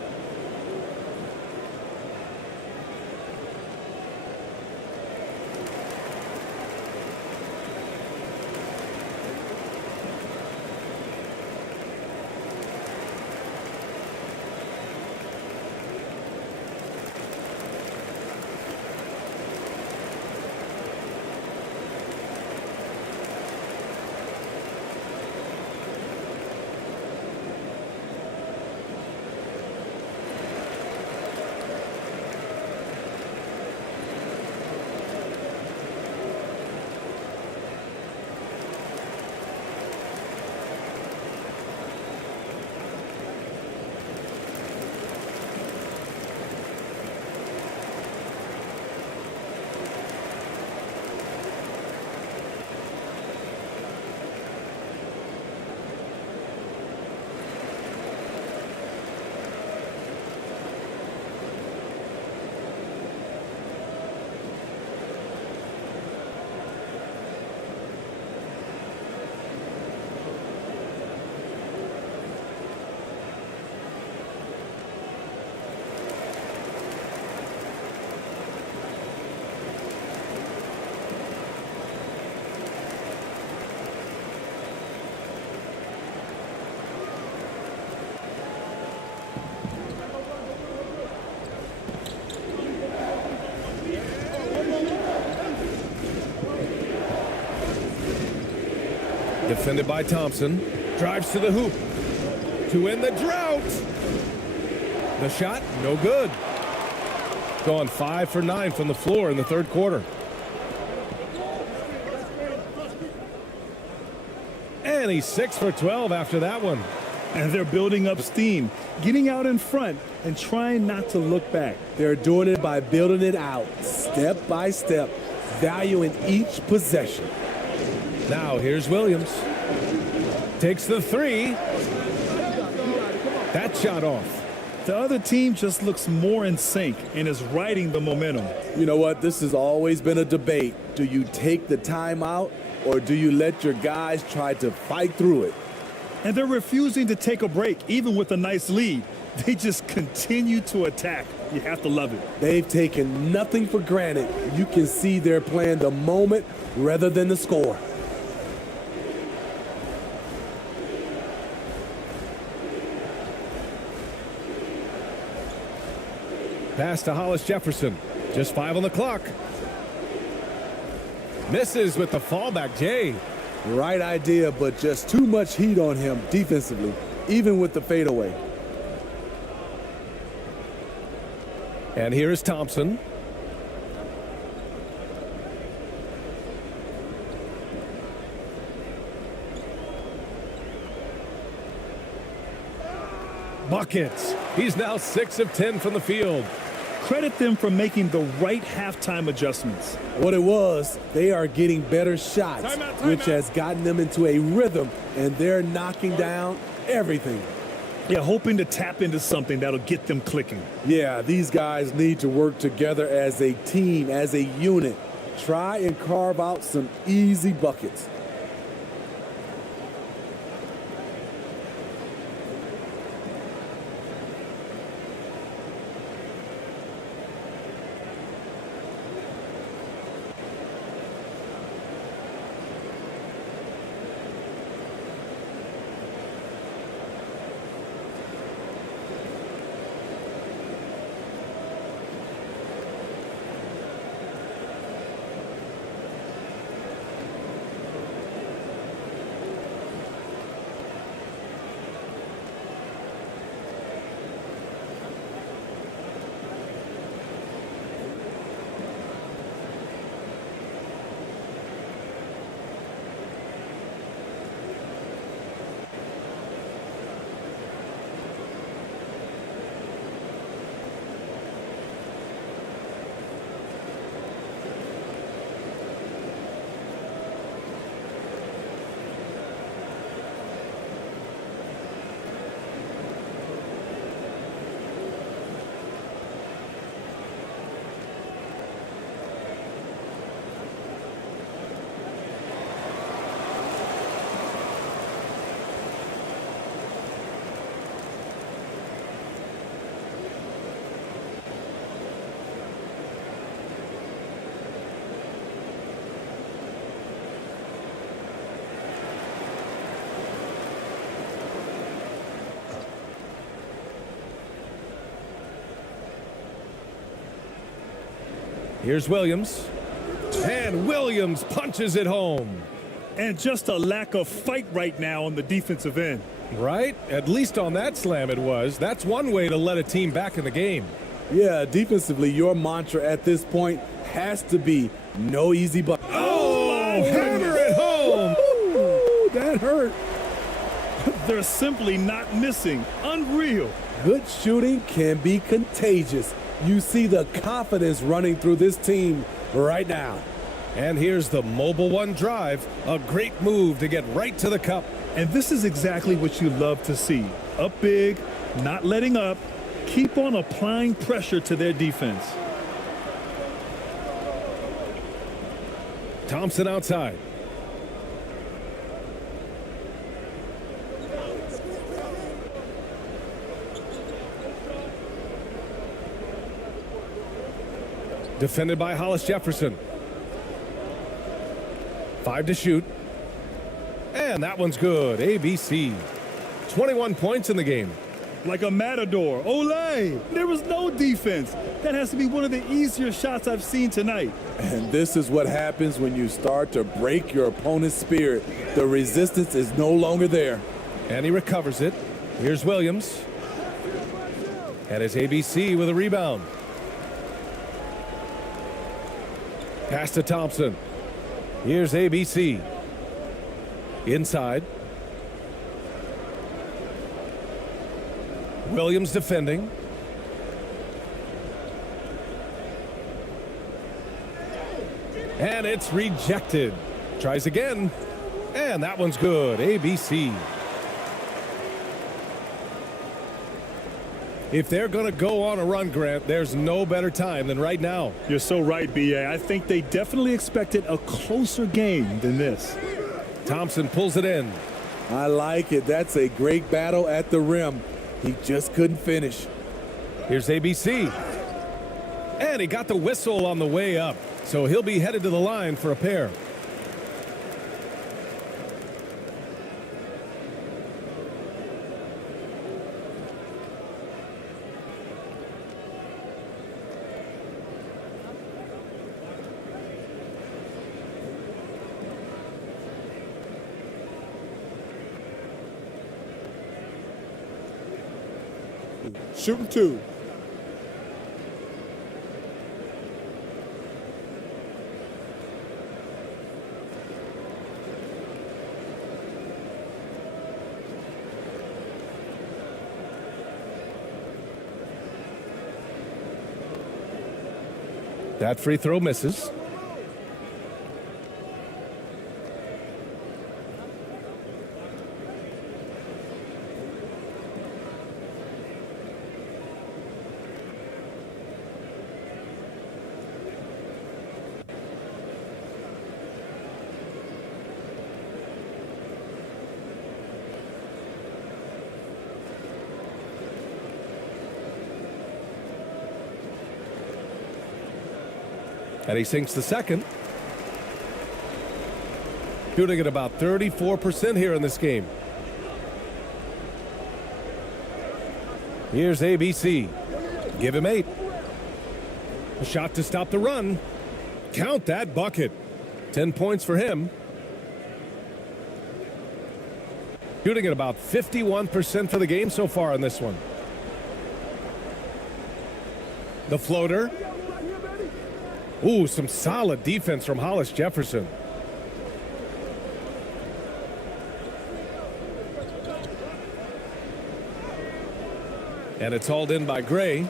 Defended by Thompson. Drives to the hoop. To end the drought. The shot, no good. Going 5 for 9 from the floor in the third quarter. And he's 6 for 12 after that one. And they're building up steam, getting out in front and trying not to look back. They're doing it by building it out, step by step, valuing each possession. Now here's Williams. Takes the three. That shot off. The other team just looks more in sync and is riding the momentum. You know what? This has always been a debate. Do you take the timeout or do you let your guys try to fight through it? And they're refusing to take a break, even with a nice lead. They just continue to attack. You have to love it. They've taken nothing for granted. You can see they're playing the moment rather than the score. Pass to Hollis Jefferson. Just 5 on the clock. Misses with the fallback, Jay. Right idea, but just too much heat on him defensively, even with the fadeaway. And here is Thompson. Buckets. He's now 6 of 10 from the field. Credit them for making the right halftime adjustments. What it was, they are getting better shots, which has gotten them into a rhythm, and they're knocking down everything. Yeah, hoping to tap into something that'll get them clicking. Yeah, these guys need to work together as a team, as a unit. Try and carve out some easy buckets. Here's Williams. And Williams punches it home. And just a lack of fight right now on the defensive end. Right? At least on that slam it was. That's one way to let a team back in the game. Yeah, defensively, your mantra at this point has to be no easy bucket. Oh, hammer it home. Ooh, that hurt. They're simply not missing. Unreal. Good shooting can be contagious. You see the confidence running through this team right now. And here's the mobile one drive. A great move to get right to the cup. And this is exactly what you love to see. Up big, not letting up. Keep on applying pressure to their defense. Thompson outside. Defended by Hollis Jefferson. 5 to shoot. And that one's good. ABC. 21 points in the game. like a matador. Olay! There was no defense. That has to be one of the easier shots I've seen tonight. And this is what happens when you start to break your opponent's spirit. The resistance is no longer there. And he recovers it. Here's Williams. And it's ABC with a rebound. Pass to Thompson. Here's ABC. Inside. Williams defending. And it's rejected. Tries again. And that one's good. ABC. If they're going to go on a run, Grant, there's no better time than right now. You're so right, BA. I think they definitely expected a closer game than this. Thompson pulls it in. I like it. That's a great battle at the rim. He just couldn't finish. Here's ABC. And he got the whistle on the way up. So he'll be headed to the line for a pair. Shooting two. That free throw misses. And he sinks the second. Shooting at about 34% here in this game. Here's ABC. Give him 8. A shot to stop the run. Count that bucket. 10 points for him. Shooting at about 51% for the game so far in this one. The floater. Ooh, some solid defense from Hollis Jefferson. And it's hauled in by Gray.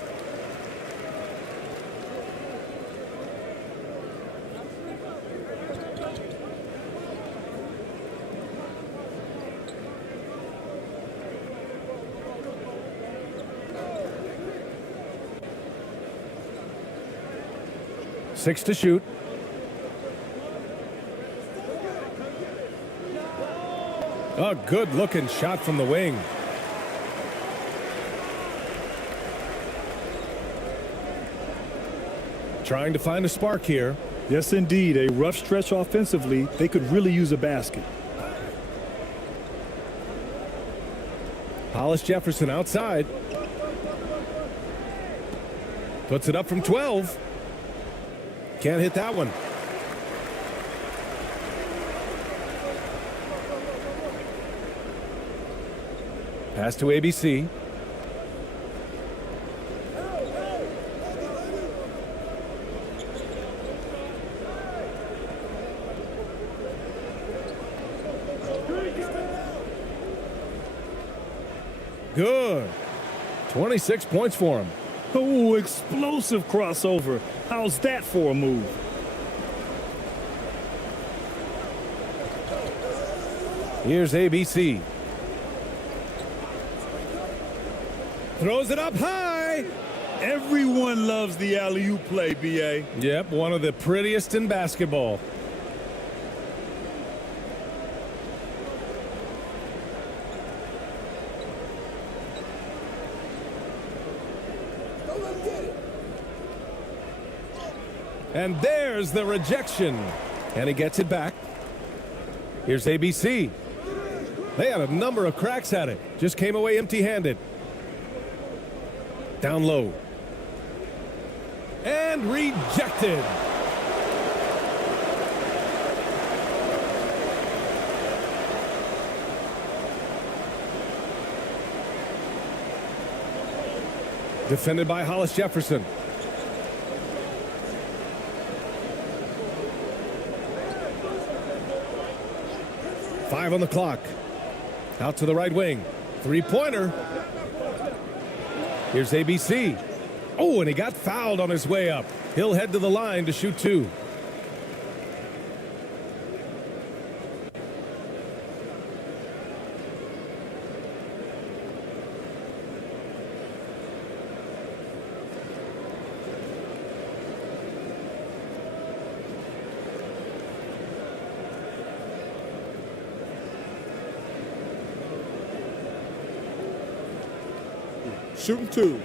Six to shoot. A good-looking shot from the wing. Trying to find a spark here. Yes, indeed. A rough stretch offensively. They could really use a basket. Hollis Jefferson outside. Puts it up from 12. Can't hit that one. Pass to ABC. Good. 26 points for him. Oh, explosive crossover. How's that for a move? Here's ABC. Throws it up high. Everyone loves the alley-oop play, BA. Yep, one of the prettiest in basketball. And there's the rejection. And he gets it back. Here's ABC. They had a number of cracks at it. Just came away empty-handed. Down low. And rejected. Defended by Hollis Jefferson. Five on the clock. Out to the right wing. Three-pointer. Here's ABC. Oh, and he got fouled on his way up. He'll head to the line to shoot two. Shooting two.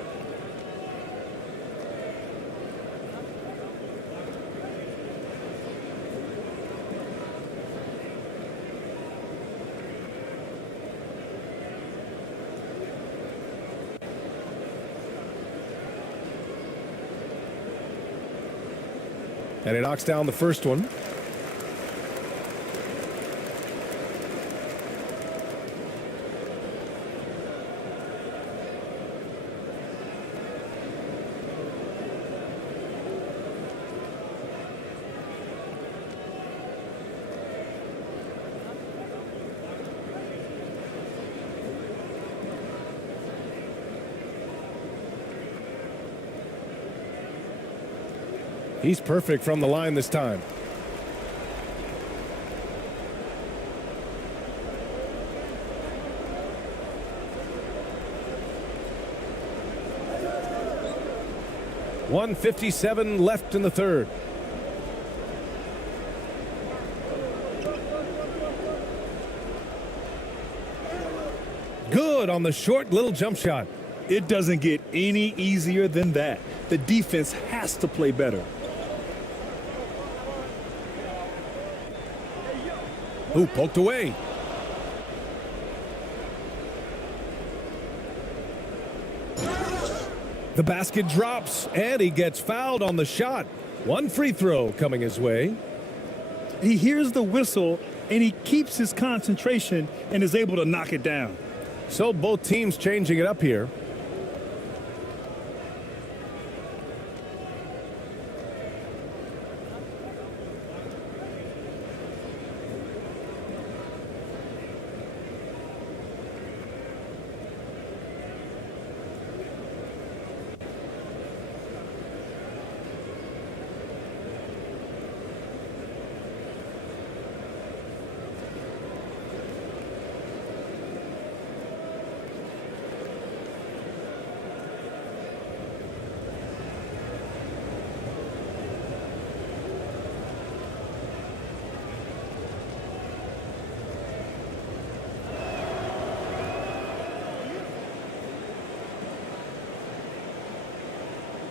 And he knocks down the first one. He's perfect from the line this time. .157 left in the third. Good on the short little jump shot. It doesn't get any easier than that. The defense has to play better. Ooh, poked away. The basket drops, and he gets fouled on the shot. One free throw coming his way. He hears the whistle, and he keeps his concentration and is able to knock it down. So both teams changing it up here.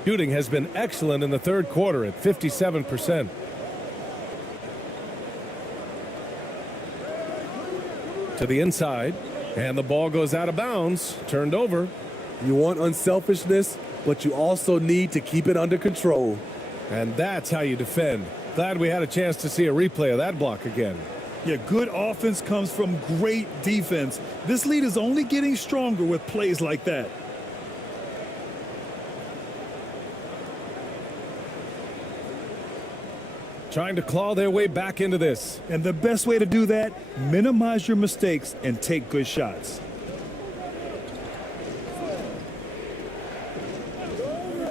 Shooting has been excellent in the third quarter at 57%. To the inside, and the ball goes out of bounds, turned over. You want unselfishness, but you also need to keep it under control. And that's how you defend. Glad we had a chance to see a replay of that block again. Yeah, good offense comes from great defense. This lead is only getting stronger with plays like that. Trying to claw their way back into this. And the best way to do that, minimize your mistakes and take good shots.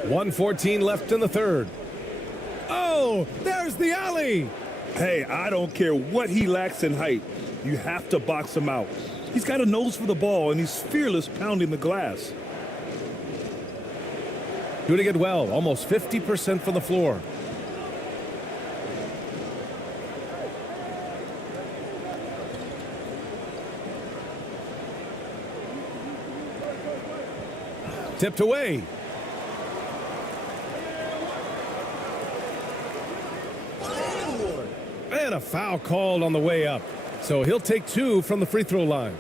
.114 left in the third. Oh, there's the alley. Hey, I don't care what he lacks in height. You have to box him out. He's got a nose for the ball, and he's fearless pounding the glass. Doing it well, almost 50% from the floor. Tipped away. And a foul called on the way up. So he'll take two from the free throw line.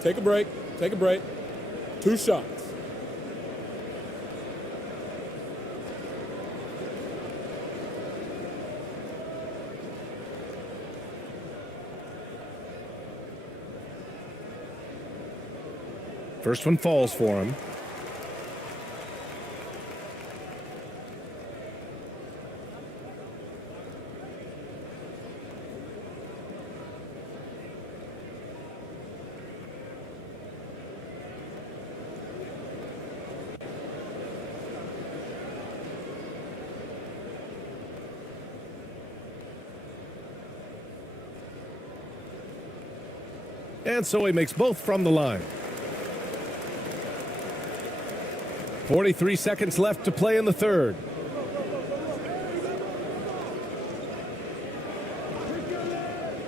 Take a break. Take a break. 2 shots. First one falls for him. And so he makes both from the line. 43 seconds left to play in the third.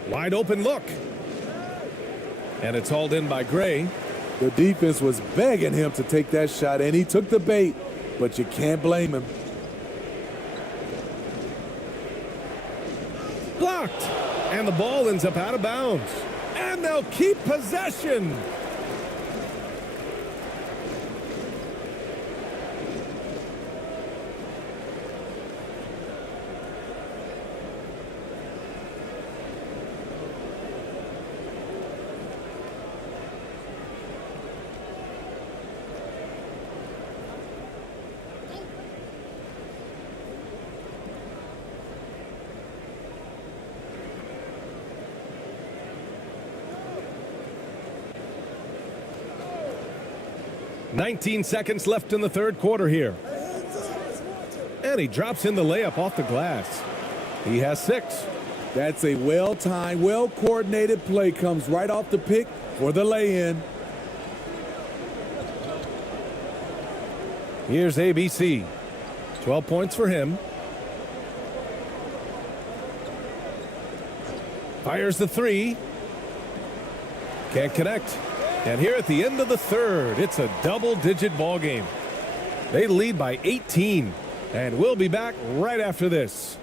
Wide open look. And it's hauled in by Gray. The defense was begging him to take that shot, and he took the bait, but you can't blame him. Blocked. And the ball ends up out of bounds. And they'll keep possession. "19 seconds left in the third quarter here. And he drops in the layup off the glass. He has 6. That's a well-timed, well-coordinated play. Comes right off the pick for the lay-in. Here's ABC. 12 points for him. Fires the 3. Can't connect. And here at the end of the third, it's a double-digit ball game. They lead by 18, and we'll be back right after this.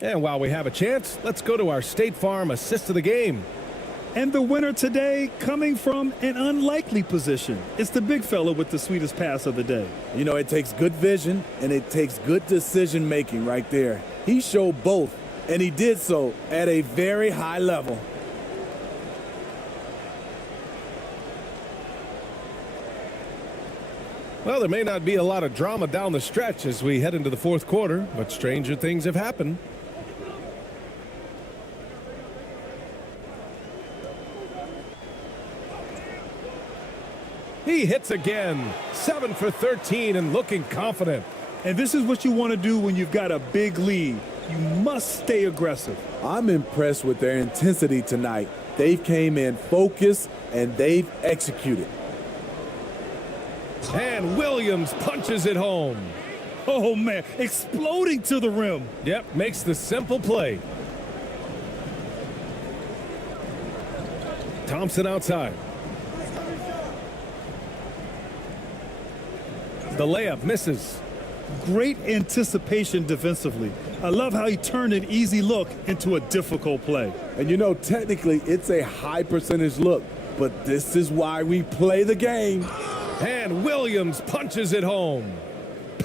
And while we have a chance, let's go to our State Farm assist of the game. And the winner today coming from an unlikely position. It's the big fella with the sweetest pass of the day. You know, it takes good vision and it takes good decision making right there. He showed both, and he did so at a very high level. Well, there may not be a lot of drama down the stretch as we head into the fourth quarter, but stranger things have happened. He hits again. 7 for 13 and looking confident. And this is what you want to do when you've got a big lead. You must stay aggressive. I'm impressed with their intensity tonight. They've came in focused and they've executed. And Williams punches it home. Oh, man, exploding to the rim. Yep, makes the simple play. Thompson outside. The layup misses. Great anticipation defensively. I love how he turned an easy look into a difficult play. And you know, technically, it's a high percentage look, but this is why we play the game. And Williams punches it home.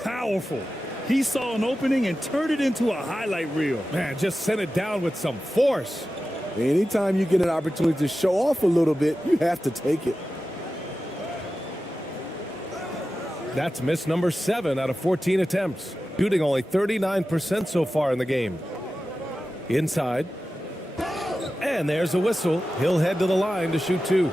Powerful. He saw an opening and turned it into a highlight reel. Man, just sent it down with some force. Anytime you get an opportunity to show off a little bit, you have to take it. That's miss number 7 out of 14 attempts. Shooting only 39% so far in the game. Inside. And there's a whistle. He'll head to the line to shoot 2.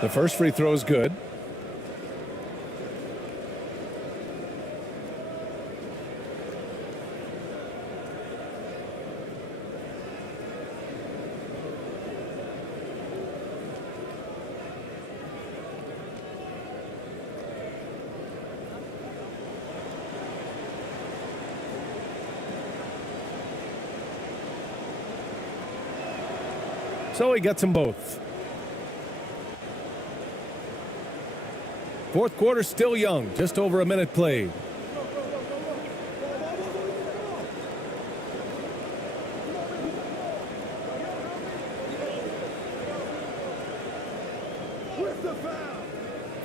The first free throw is good. So he gets them both. Fourth quarter still young, just over a minute played.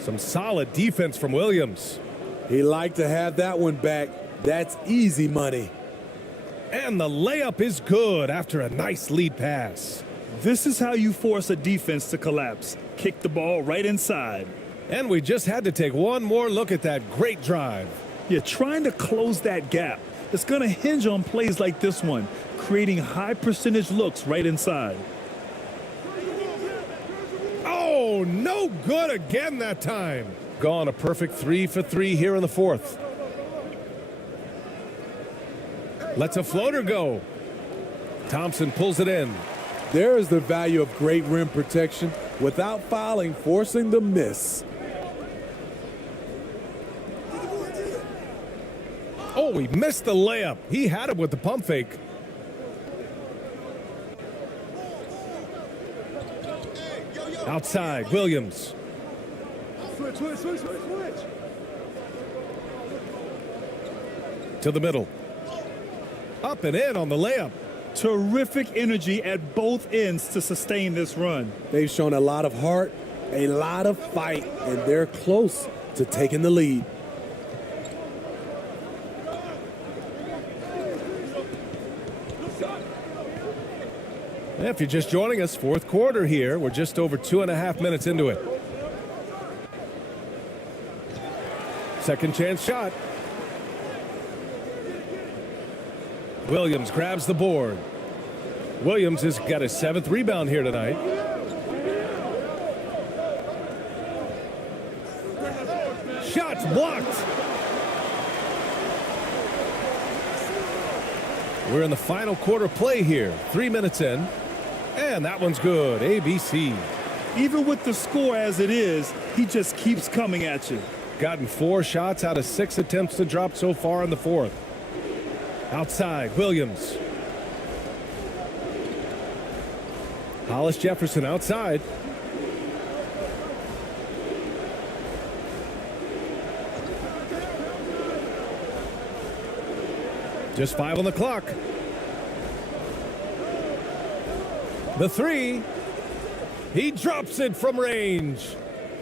Some solid defense from Williams. He liked to have that one back. That's easy money. And the layup is good after a nice lead pass. This is how you force a defense to collapse. Kick the ball right inside. And we just had to take one more look at that great drive. You're trying to close that gap. It's going to hinge on plays like this one, creating high percentage looks right inside. Oh, no good again that time. Gone a perfect 3 for 3 here in the fourth. Lets a floater go. Thompson pulls it in. There is the value of great rim protection without fouling, forcing the miss. Oh, he missed the layup. He had it with the pump fake. Outside, Williams. Switch. To the middle. Up and in on the layup. Terrific energy at both ends to sustain this run. They've shown a lot of heart, a lot of fight, and they're close to taking the lead. If you're just joining us, fourth quarter here. We're just over 2.5 minutes into it. Second chance shot. Williams grabs the board. Williams has got his 7th rebound here tonight. Shots blocked. We're in the final quarter play here. 3 minutes in. And that one's good. ABC. Even with the score as it is, he just keeps coming at you. Gotten 4 shots out of 6 attempts to drop so far in the fourth. Outside, Williams. Hollis Jefferson outside. Just 5 on the clock. The 3. He drops it from range.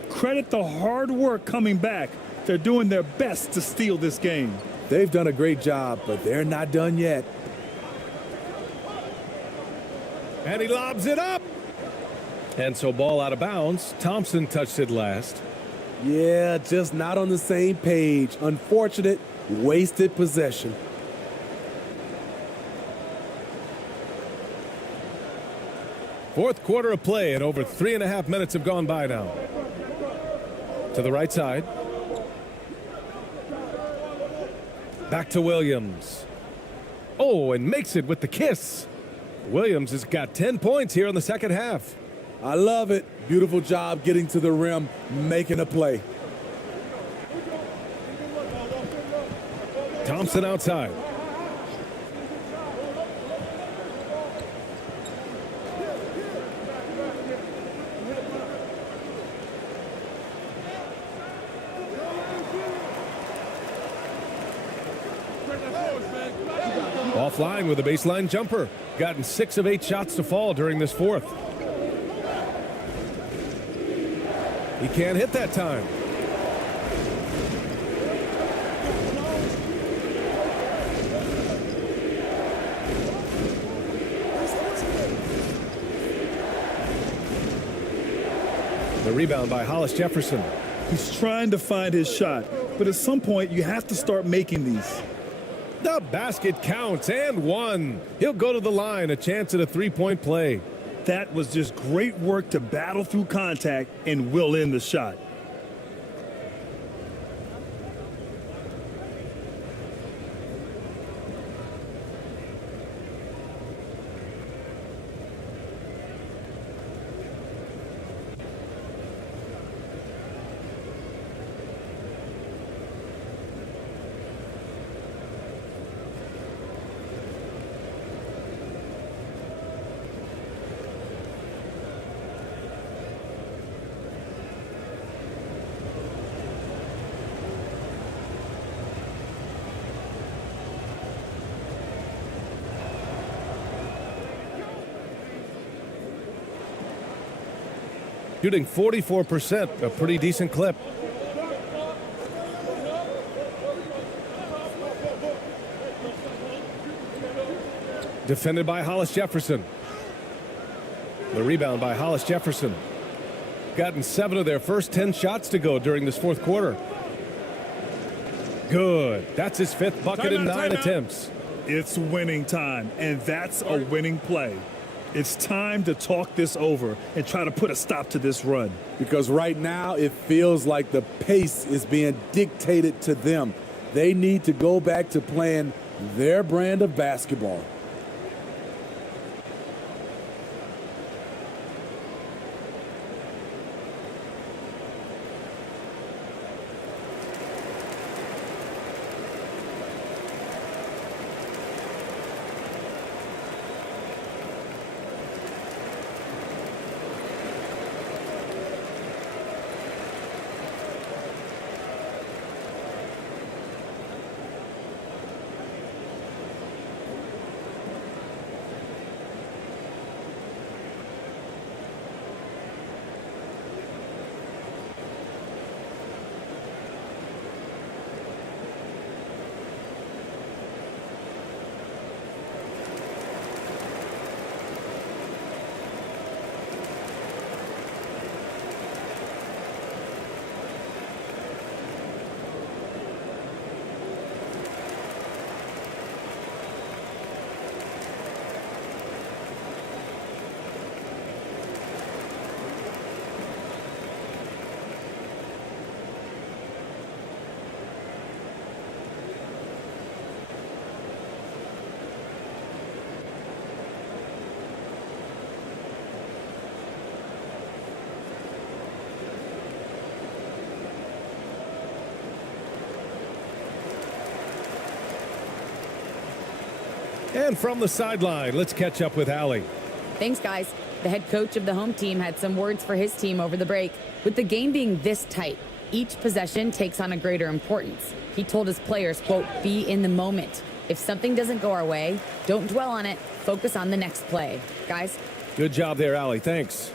Credit the hard work coming back. They're doing their best to steal this game. They've done a great job, but they're not done yet. And he lobs it up. And so ball out of bounds. Thompson touched it last. Yeah, just not on the same page. Unfortunate, wasted possession. Fourth quarter of play, and over 3.5 minutes have gone by now. To the right side. Back to Williams. Oh, and makes it with the kiss. Williams has got 10 points here in the second half. I love it. Beautiful job getting to the rim, making a play. Thompson outside. Offline with a baseline jumper. Gotten 6 of 8 shots to fall during this fourth. He can't hit that time. The rebound by Hollis Jefferson. He's trying to find his shot, but at some point you have to start making these. The basket counts and one. He'll go to the line, a chance at a 3-point play. That was just great work to battle through contact and will in the shot. Shooting 44%, a pretty decent clip. Defended by Hollis Jefferson. The rebound by Hollis Jefferson. Gotten 7 of their first 10 shots to go during this fourth quarter. Good. That's his 5th bucket in 9 attempts. It's winning time, and that's a winning play. It's time to talk this over and try to put a stop to this run. Because right now it feels like the pace is being dictated to them. They need to go back to playing their brand of basketball. And from the sideline, let's catch up with Allie. Thanks, guys. The head coach of the home team had some words for his team over the break. With the game being this tight, each possession takes on a greater importance. He told his players, quote, be in the moment. If something doesn't go our way, don't dwell on it. Focus on the next play. Guys? Good job there, Allie. Thanks.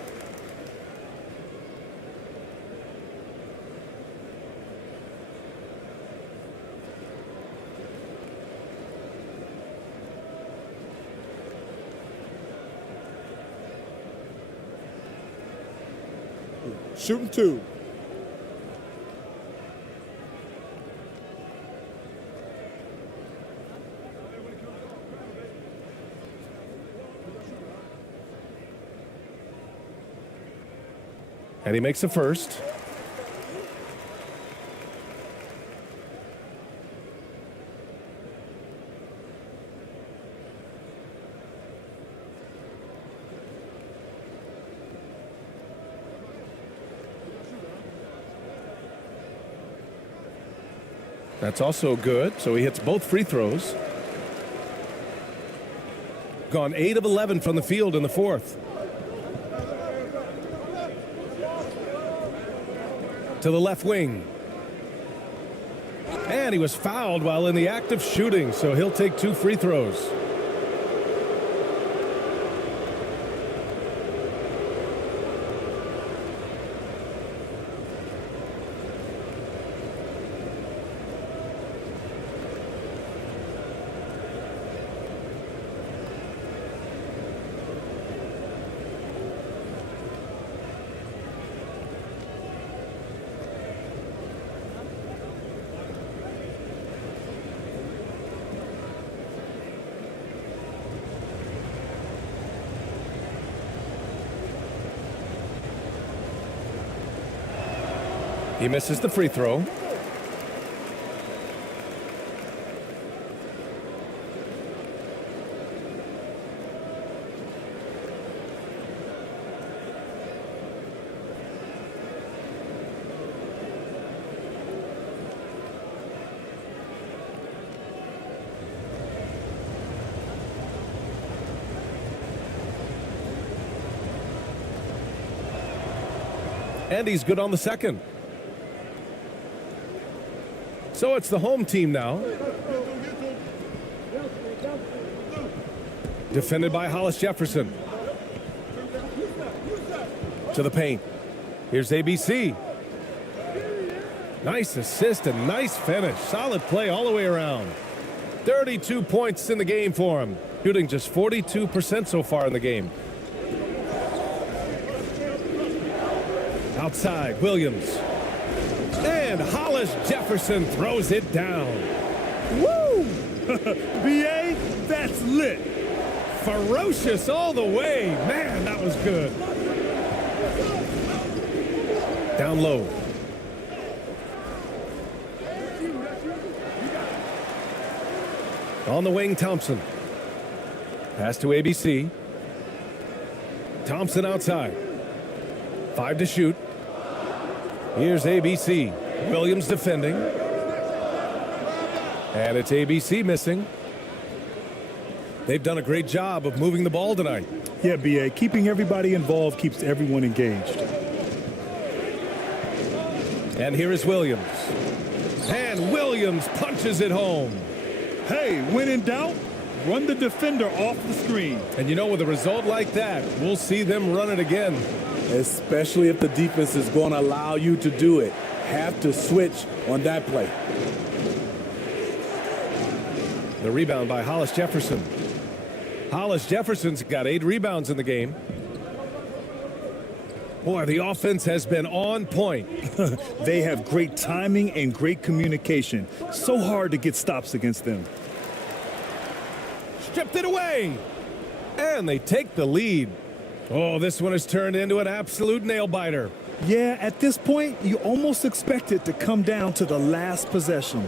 Shooting 2. And he makes the first. That's also good, so he hits both free throws. Gone 8 of 11 from the field in the fourth. To the left wing. And he was fouled while in the act of shooting, so he'll take 2 free throws. He misses the free throw. And he's good on the second. So it's the home team now. Defended by Hollis Jefferson. To the paint. Here's ABC. Nice assist and nice finish. Solid play all the way around. 32 points in the game for him. Shooting just 42% so far in the game. Outside, Williams. And Hollis Jefferson throws it down. Woo! BA, that's lit. Ferocious all the way. Man, that was good. Down low. On the wing, Thompson. Pass to ABC. Thompson outside. 5 to shoot. Here's ABC. Williams defending. And it's ABC missing. They've done a great job of moving the ball tonight. Yeah, BA, keeping everybody involved keeps everyone engaged. And here is Williams. And Williams punches it home. Hey, when in doubt, run the defender off the screen. And you know, with a result like that, we'll see them run it again. Especially if the defense is going to allow you to do it. Have to switch on that play. The rebound by Hollis Jefferson. Hollis Jefferson's got 8 rebounds in the game. Boy, the offense has been on point. They have great timing and great communication. So hard to get stops against them. Stripped it away. And they take the lead. Oh, this one has turned into an absolute nail-biter. Yeah, at this point, you almost expect it to come down to the last possession.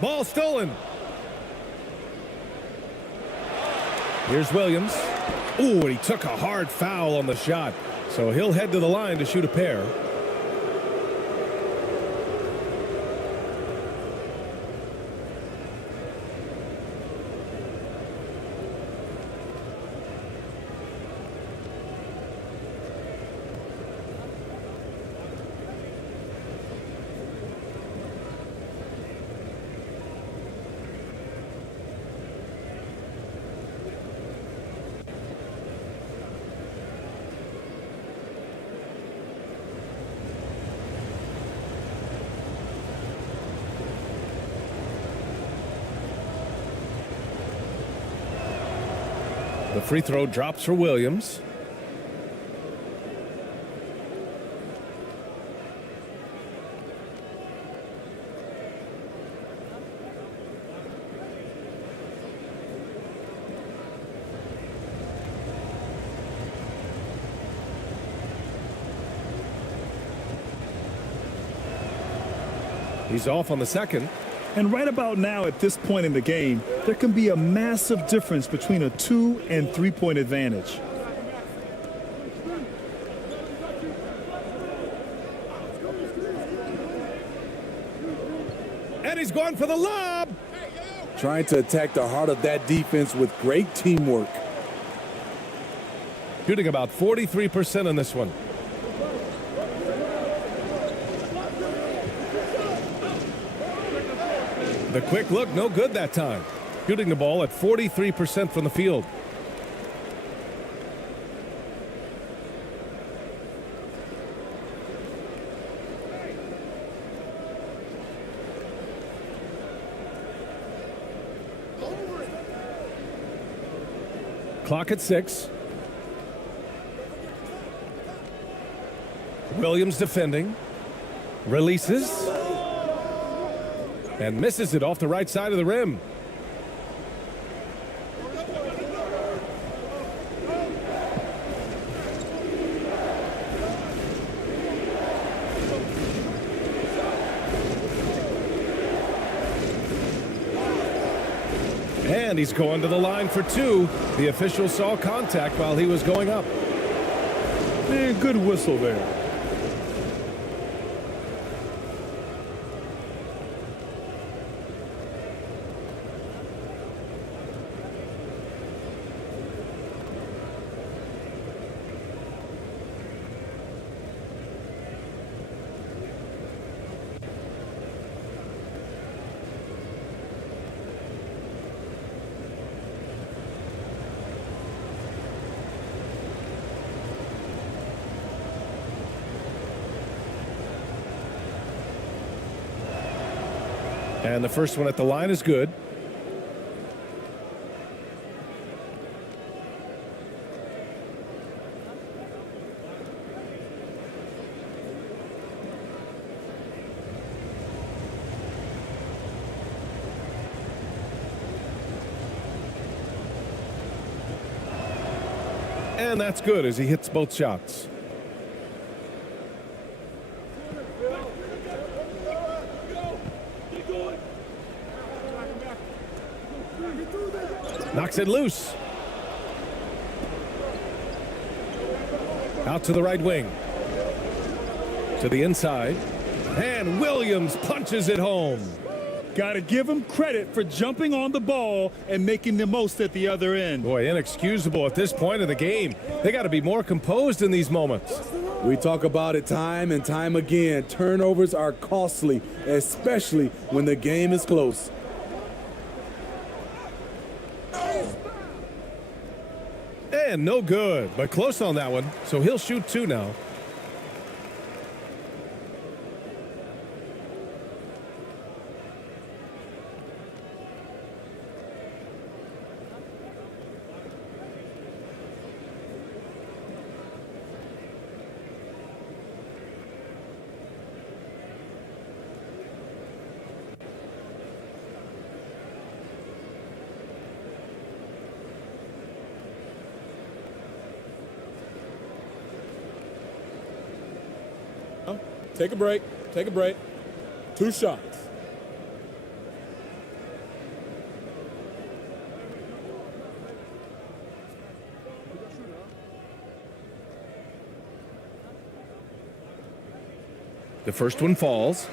Ball stolen. Here's Williams. Ooh, and he took a hard foul on the shot. So he'll head to the line to shoot a pair. The free throw drops for Williams. He's off on the second. And right about now, at this point in the game, there can be a massive difference between a 2- and 3-point advantage. And he's going for the lob. Trying to attack the heart of that defense with great teamwork. Shooting about 43% on this one. The quick look, no good that time. Shooting the ball at 43% from the field. Clock at 6. Williams defending. Releases. And misses it off the right side of the rim. And he's going to the line for 2. The official saw contact while he was going up. Man, good whistle there. And the first one at the line is good. And that's good as he hits both shots. Knocks it loose. Out to the right wing. To the inside. And Williams punches it home. Got to give him credit for jumping on the ball and making the most at the other end. Boy, inexcusable at this point of the game. They got to be more composed in these moments. We talk about it time and time again. Turnovers are costly, especially when the game is close. And no good, but close on that one. So he'll shoot 2 now. Take a break. Take a break. 2 shots. The first one falls.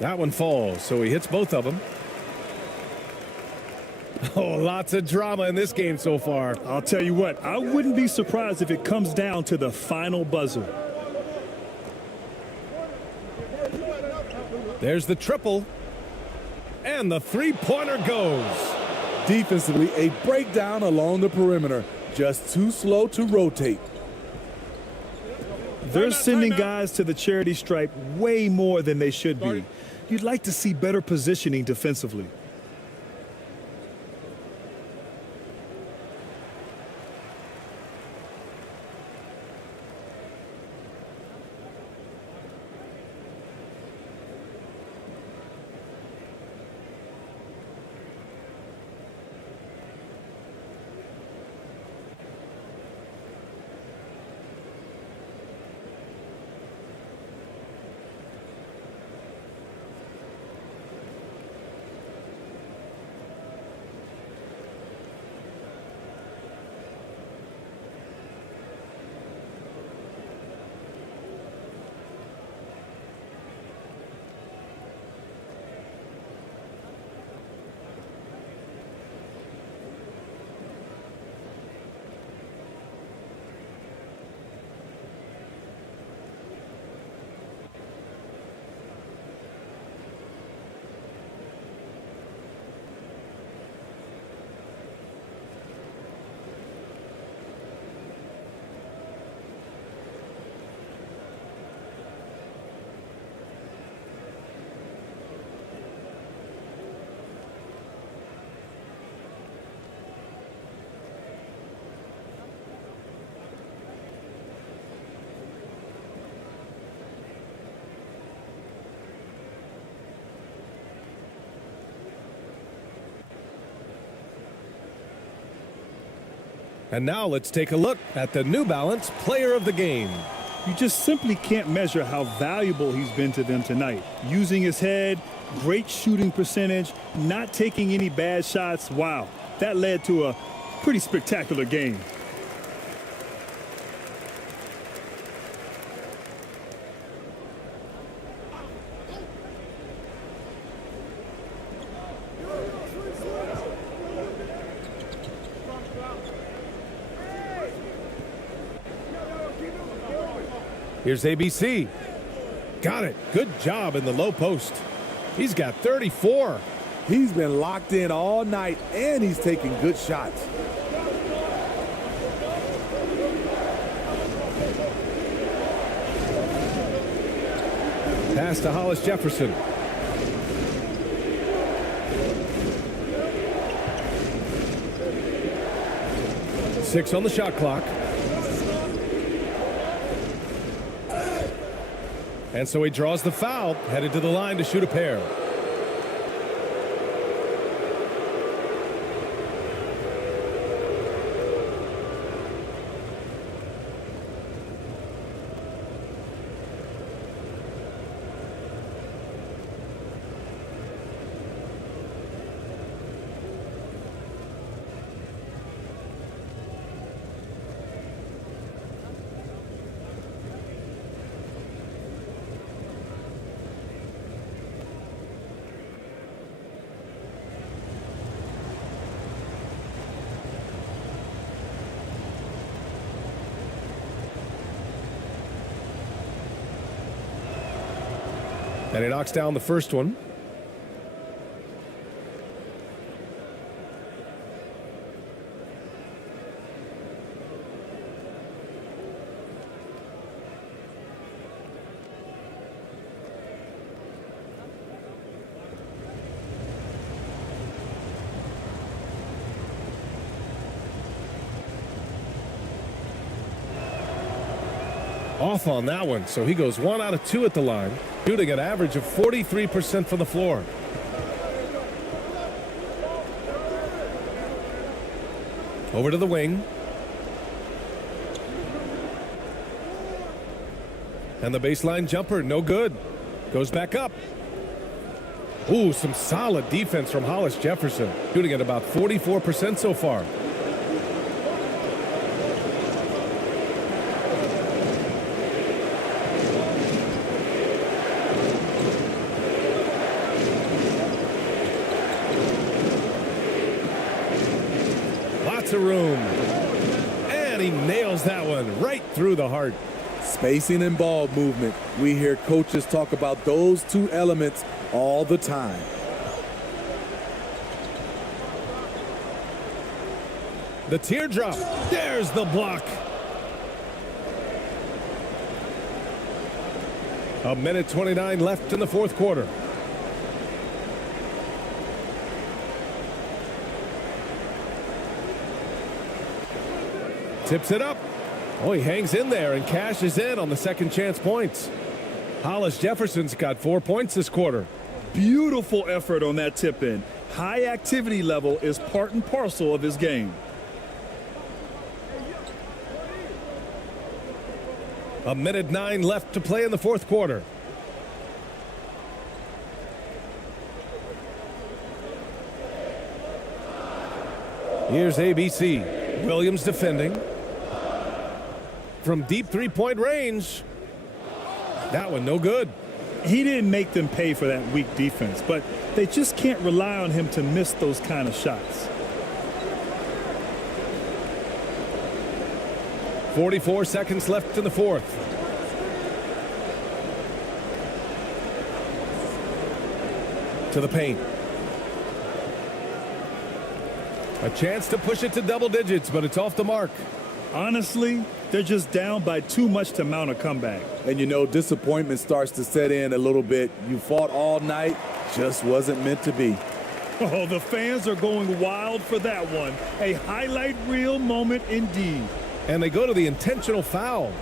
That one falls, so he hits both of them. Oh, lots of drama in this game so far. I'll tell you what, I wouldn't be surprised if it comes down to the final buzzer. There's the triple. And the 3-pointer goes. Defensively, a breakdown along the perimeter. Just too slow to rotate. They're sending guys to the charity stripe way more than they should be. You'd like to see better positioning defensively. And now let's take a look at the New Balance Player of the Game. You just simply can't measure how valuable he's been to them tonight. Using his head, great shooting percentage, not taking any bad shots. Wow, that led to a pretty spectacular game. Here's ABC. Got it. Good job in the low post. He's got 34. He's been locked in all night, and he's taking good shots. Pass to Hollis Jefferson. Six on the shot clock. And so he draws the foul, headed to the line to shoot a pair. And he knocks down the first one. Off on that one, so he goes 1 out of 2 at the line, shooting an average of 43% from the floor. Over to the wing. And the baseline jumper, no good. Goes back up. Ooh, some solid defense from Hollis Jefferson, shooting at about 44% so far. Room, and he nails that one right through the heart. Spacing and ball movement. We hear coaches talk about those two elements all the time. The teardrop. There's the block. A minute 29 left in the fourth quarter. Tips it up. Oh, he hangs in there and cashes in on the second chance points. Hollis Jefferson's got 4 points this quarter. Beautiful effort on that tip in. High activity level is part and parcel of his game. A minute 9 left to play in the fourth quarter. Here's ABC. Williams defending. From deep three-point range. That one no good. He didn't make them pay for that weak defense, but they just can't rely on him to miss those kind of shots. 44 seconds left in the fourth. To the paint. A chance to push it to double digits, but it's off the mark. Honestly, they're just down by too much to mount a comeback. And you know, disappointment starts to set in a little bit. You fought all night, just wasn't meant to be. Oh, the fans are going wild for that one. A highlight reel moment indeed. And they go to the intentional foul.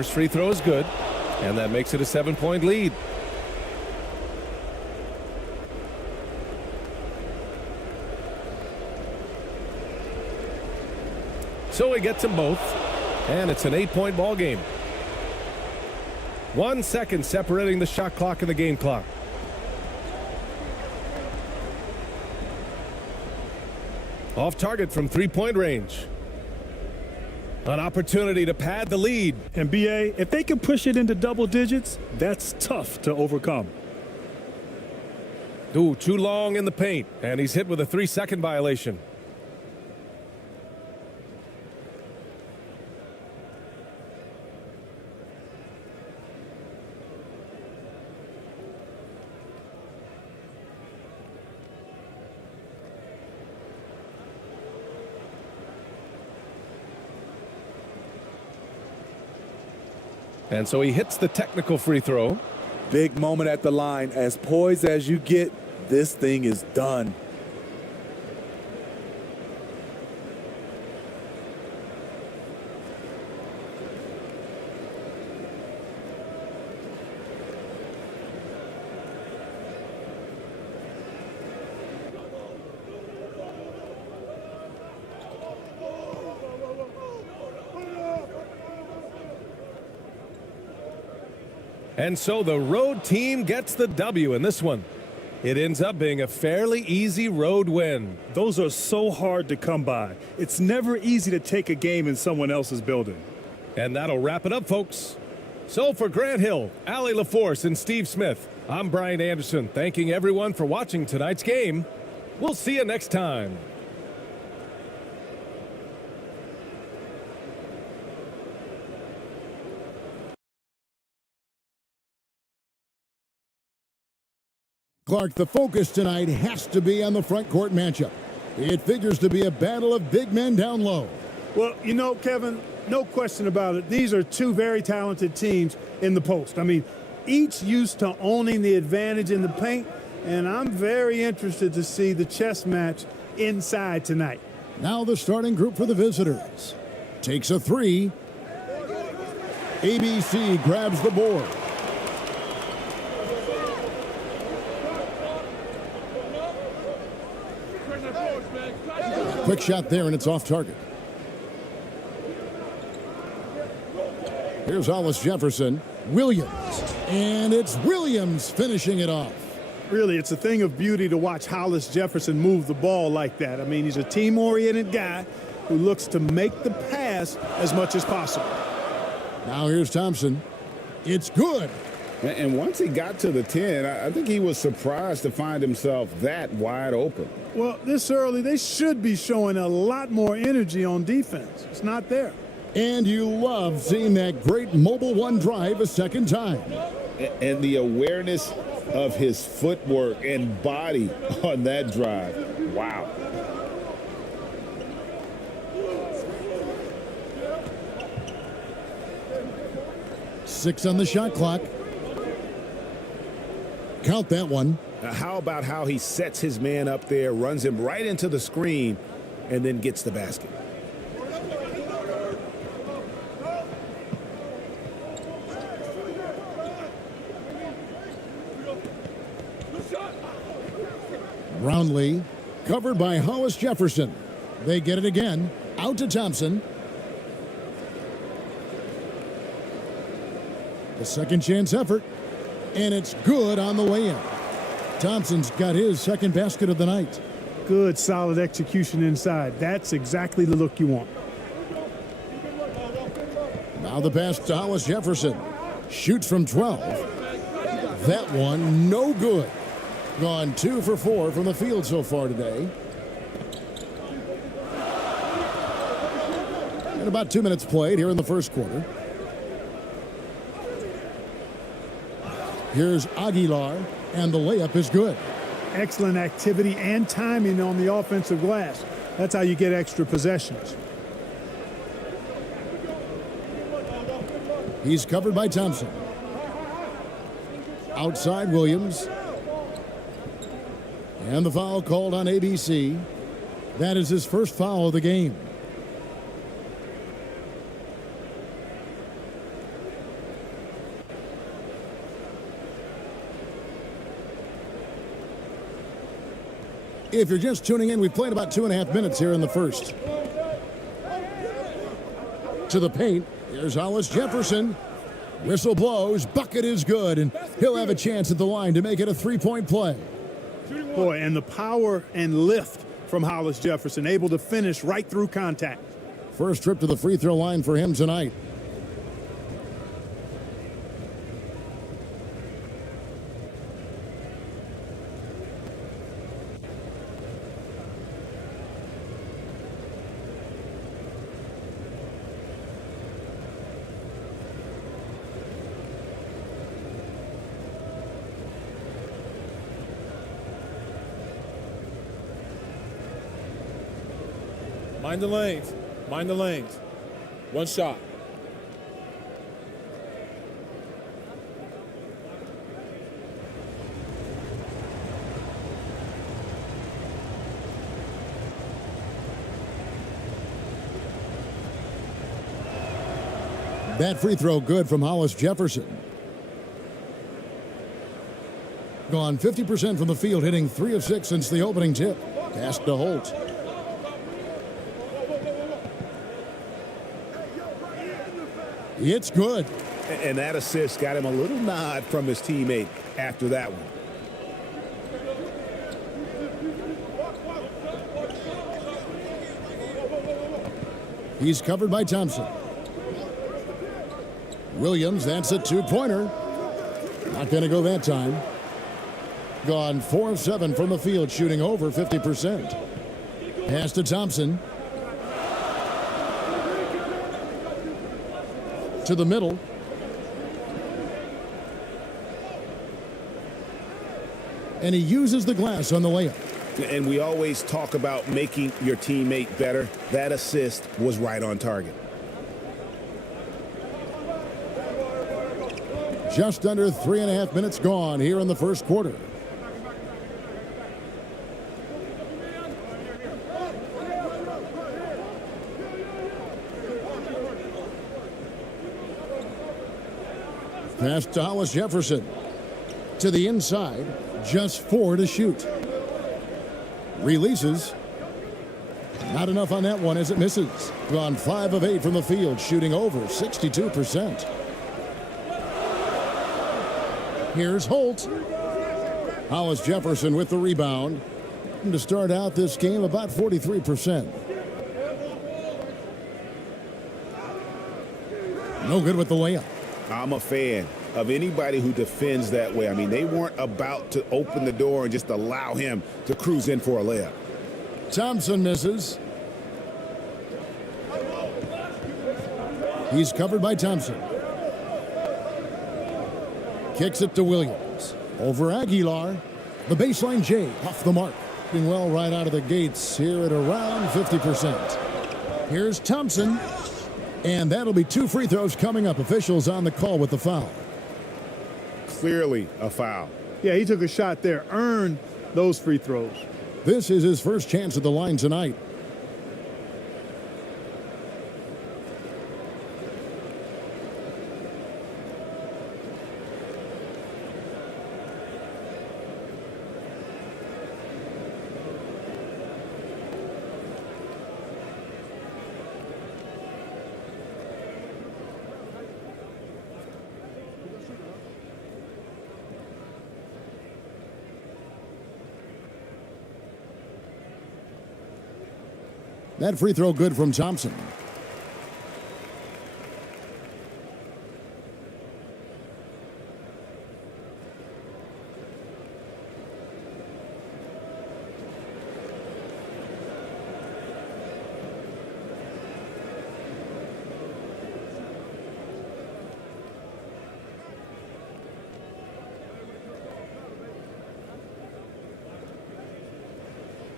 First free throw is good, and that makes it a 7-point lead. So he gets them both, and it's an 8-point ball game. 1 second separating the shot clock and the game clock. Off target from 3-point range. An opportunity to pad the lead. And BA, if they can push it into double digits, that's tough to overcome. Ooh, too long in the paint, and he's hit with a 3-second violation. And so he hits the technical free throw. Big moment at the line. As poised as you get, this thing is done. And so the road team gets the W in this one. It ends up being a fairly easy road win. Those are so hard to come by. It's never easy to take a game in someone else's building. And that'll wrap it up, folks. So for Grant Hill, Allie LaForce, and Steve Smith, I'm Brian Anderson, thanking everyone for watching tonight's game. We'll see you next time. Clark, the focus tonight has to be on the front court matchup. It figures to be a battle of big men down low. Well, you know, Kevin, no question about it. These are two very talented teams in the post. I mean, each used to owning the advantage in the paint, and I'm very interested to see the chess match inside tonight. Now the starting group for the visitors. Takes a three. ABC grabs the board. Quick shot there, and it's off target. Here's Hollis Jefferson. Williams. And it's Williams finishing it off. Really, it's a thing of beauty to watch Hollis Jefferson move the ball like that. I mean, he's a team-oriented guy who looks to make the pass as much as possible. Now here's Thompson. It's good. And once he got to the 10, I think he was surprised to find himself that wide open. Well, this early, they should be showing a lot more energy on defense. It's not there. And you love seeing that great mobile one drive a second time. And the awareness of his footwork and body on that drive. Wow. Six on the shot clock. Count that one. Now how about how he sets his man up there, runs him right into the screen, and then gets the basket. Roundley, covered by Hollis Jefferson. They get it again. Out to Thompson. The second chance effort. And it's good on the way in. Thompson's got his second basket of the night. Good, solid execution inside. That's exactly the look you want. Now the pass to Hollis Jefferson. Shoots from 12. That one, no good. Gone 2 for 4 from the field so far today. And about 2 minutes played here in the first quarter. Here's Aguilar, and the layup is good. Excellent activity and timing on the offensive glass. That's how you get extra possessions. He's covered by Thompson. Outside Williams. And the foul called on ABC. That is his first foul of the game. If you're just tuning in, we played about 2.5 minutes here in the first. To the paint, here's Hollis Jefferson. Whistle blows, bucket is good, and he'll have a chance at the line to make it a three-point play. Boy, and the power and lift from Hollis Jefferson, able to finish right through contact. First trip to the free throw line for him tonight. Mind the lanes. Mind the lanes. One shot. That free throw good from Hollis Jefferson. Gone 50% from the field, hitting 3 of 6 since the opening tip. Pass to Holt. It's good. And that assist got him a little nod from his teammate after that one. He's covered by Thompson. Williams, that's a two-pointer. Not going to go that time. Gone 4 of 7 from the field, shooting over 50%. Pass to Thompson. To the middle. And he uses the glass on the layup. And we always talk about making your teammate better. That assist was right on target. Just under 3.5 minutes gone here in the first quarter. Pass to Hollis Jefferson. To the inside. Just 4 to shoot. Releases. Not enough on that one as it misses. Gone 5 of 8 from the field, shooting over 62%. Here's Holt. Hollis Jefferson with the rebound. And to start out this game, about 43%. No good with the layup. I'm a fan of anybody who defends that way. I mean, they weren't about to open the door and just allow him to cruise in for a layup. Thompson misses. He's covered by Thompson. Kicks it to Williams. Over Aguilar. The baseline J off the mark. Doing well right out of the gates here at around 50%. Here's Thompson. And that'll be 2 free throws coming up. Officials on the call with the foul. Clearly a foul. Yeah, he took a shot there, earned those free throws. This is his first chance at the line tonight. That free throw good from Thompson.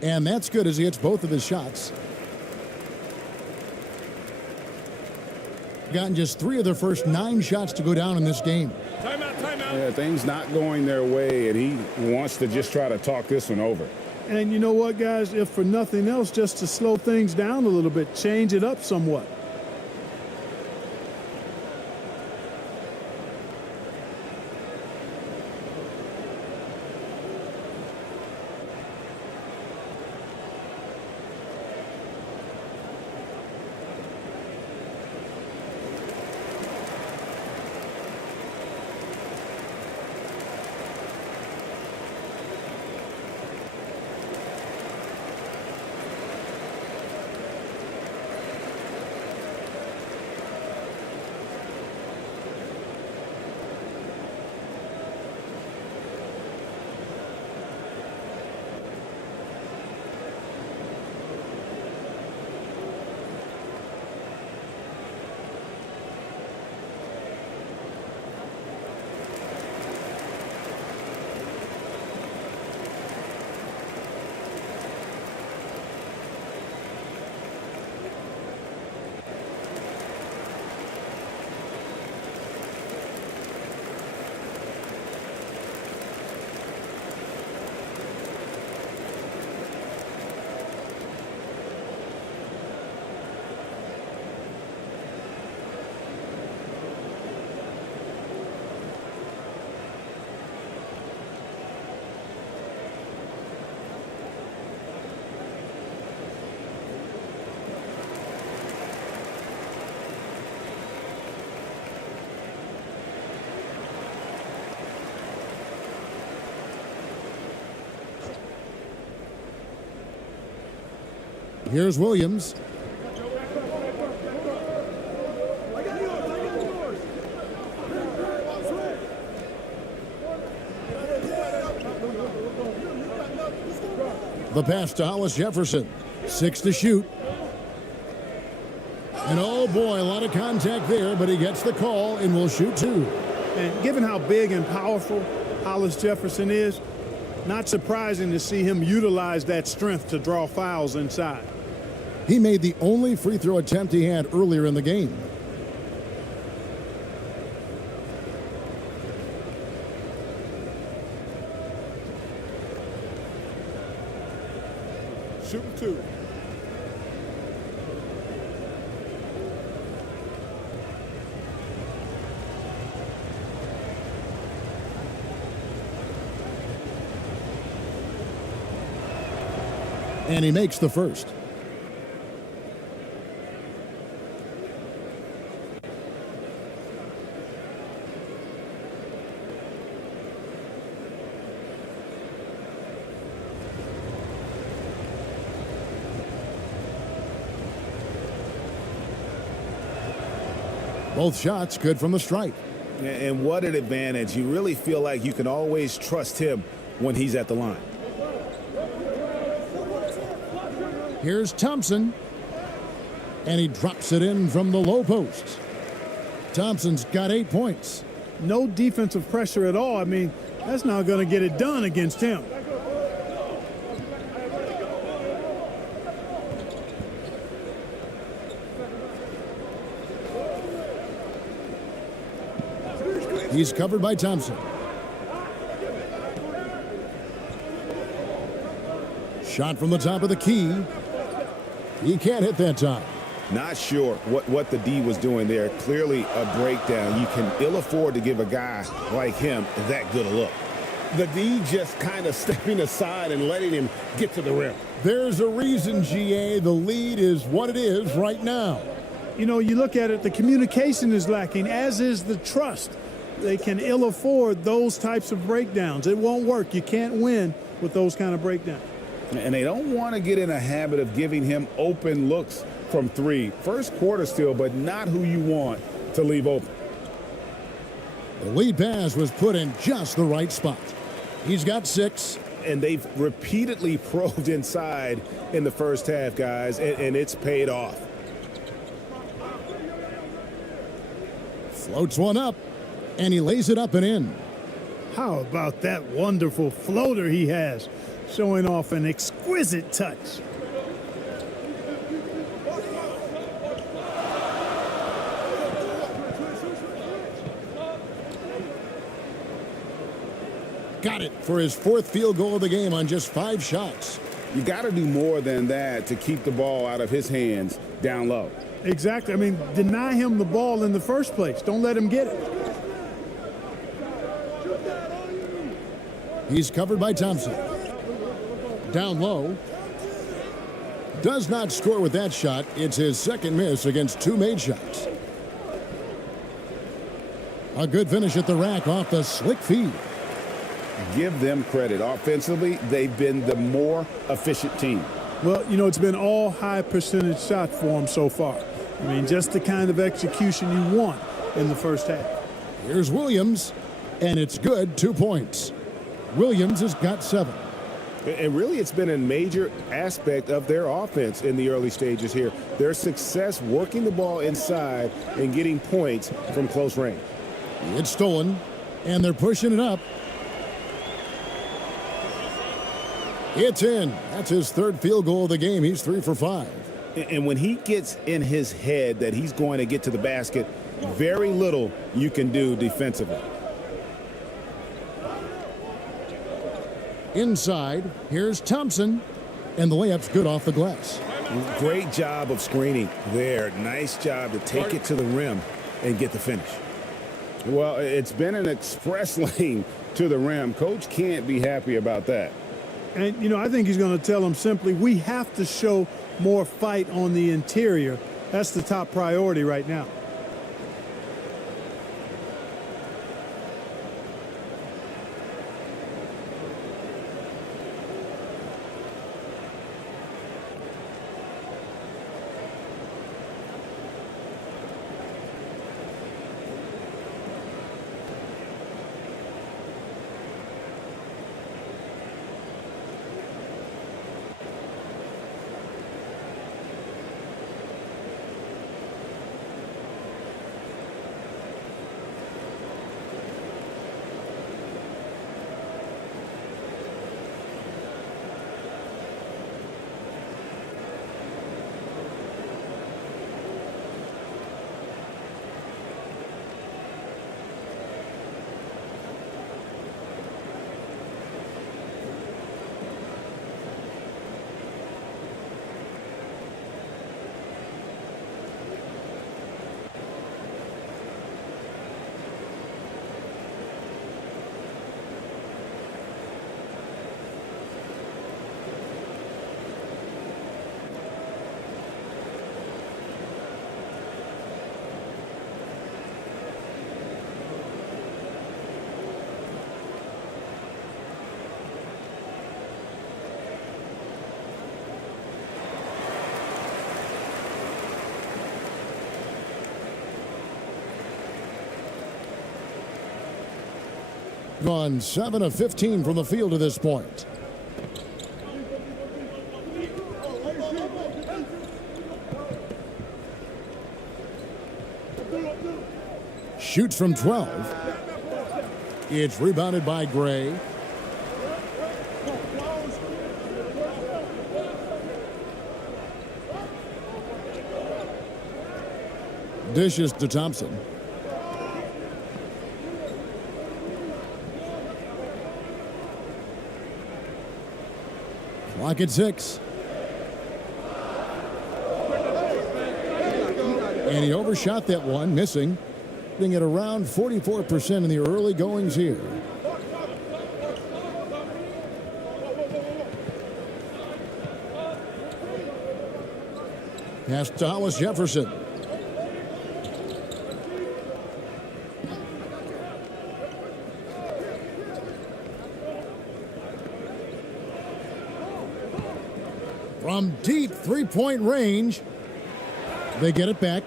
And that's good as he hits both of his shots. Gotten just 3 of their first 9 shots to go down in this game. Timeout, timeout. Yeah, things not going their way, and he wants to just try to talk this one over. And you know what, guys? If for nothing else, just to slow things down a little bit, change it up somewhat. Here's Williams. The pass to Hollis Jefferson. 6 to shoot. And oh boy, a lot of contact there, but he gets the call and will shoot 2. And given how big and powerful Hollis Jefferson is, not surprising to see him utilize that strength to draw fouls inside. He made the only free throw attempt he had earlier in the game. Shooting 2. And he makes the first. Both shots good from the stripe. And what an advantage. You really feel like you can always trust him when he's at the line. Here's Thompson. And he drops it in from the low post. Thompson's got 8 points. No defensive pressure at all. I mean, that's not going to get it done against him. He's covered by Thompson. Shot from the top of the key. He can't hit that time. Not sure what the D was doing there. Clearly a breakdown. You can ill afford to give a guy like him that good a look. The D just kind of stepping aside and letting him get to the rim. There's a reason, GA, the lead is what it is right now. You know, you look at it, the communication is lacking, as is the trust. They can ill afford those types of breakdowns. It won't work. You can't win with those kind of breakdowns. And they don't want to get in a habit of giving him open looks from 3. First quarter still, but not who you want to leave open. The lead pass was put in just the right spot. He's got 6. And they've repeatedly probed inside in the first half, guys, and it's paid off. Floats one up, and he lays it up and in. How about that wonderful floater he has, showing off an exquisite touch. Got it for his 4th field goal of the game on just 5 shots. You got to do more than that to keep the ball out of his hands down low. Exactly. I mean, deny him the ball in the first place. Don't let him get it. He's covered by Thompson. Down low. Does not score with that shot. It's his 2nd miss against 2 made shots. A good finish at the rack off the slick feed. Give them credit. Offensively, they've been the more efficient team. Well, you know, it's been all high percentage shots for them so far. I mean, just the kind of execution you want in the first half. Here's Williams, and it's good. 2 points. Williams has got 7. And really, it's been a major aspect of their offense in the early stages here. Their success working the ball inside and getting points from close range. It's stolen, and they're pushing it up. It's in. That's his 3rd field goal of the game. He's 3 for 5. And when he gets in his head that he's going to get to the basket, very little you can do defensively. Inside, here's Thompson, and the layup's good off the glass. Great job of screening there. Nice job to take it to the rim and get the finish. Well, it's been an express lane to the rim. Coach can't be happy about that. And, you know, I think he's going to tell them simply, we have to show more fight on the interior. That's the top priority right now. Gone 7 of 15 from the field to this point. Shoots from 12. It's rebounded by Gray. Dishes to Thompson. Clock at 6. And he overshot that one, missing. At around 44% in the early goings here. Pass to Hollis Jefferson. From deep three-point range, they get it back.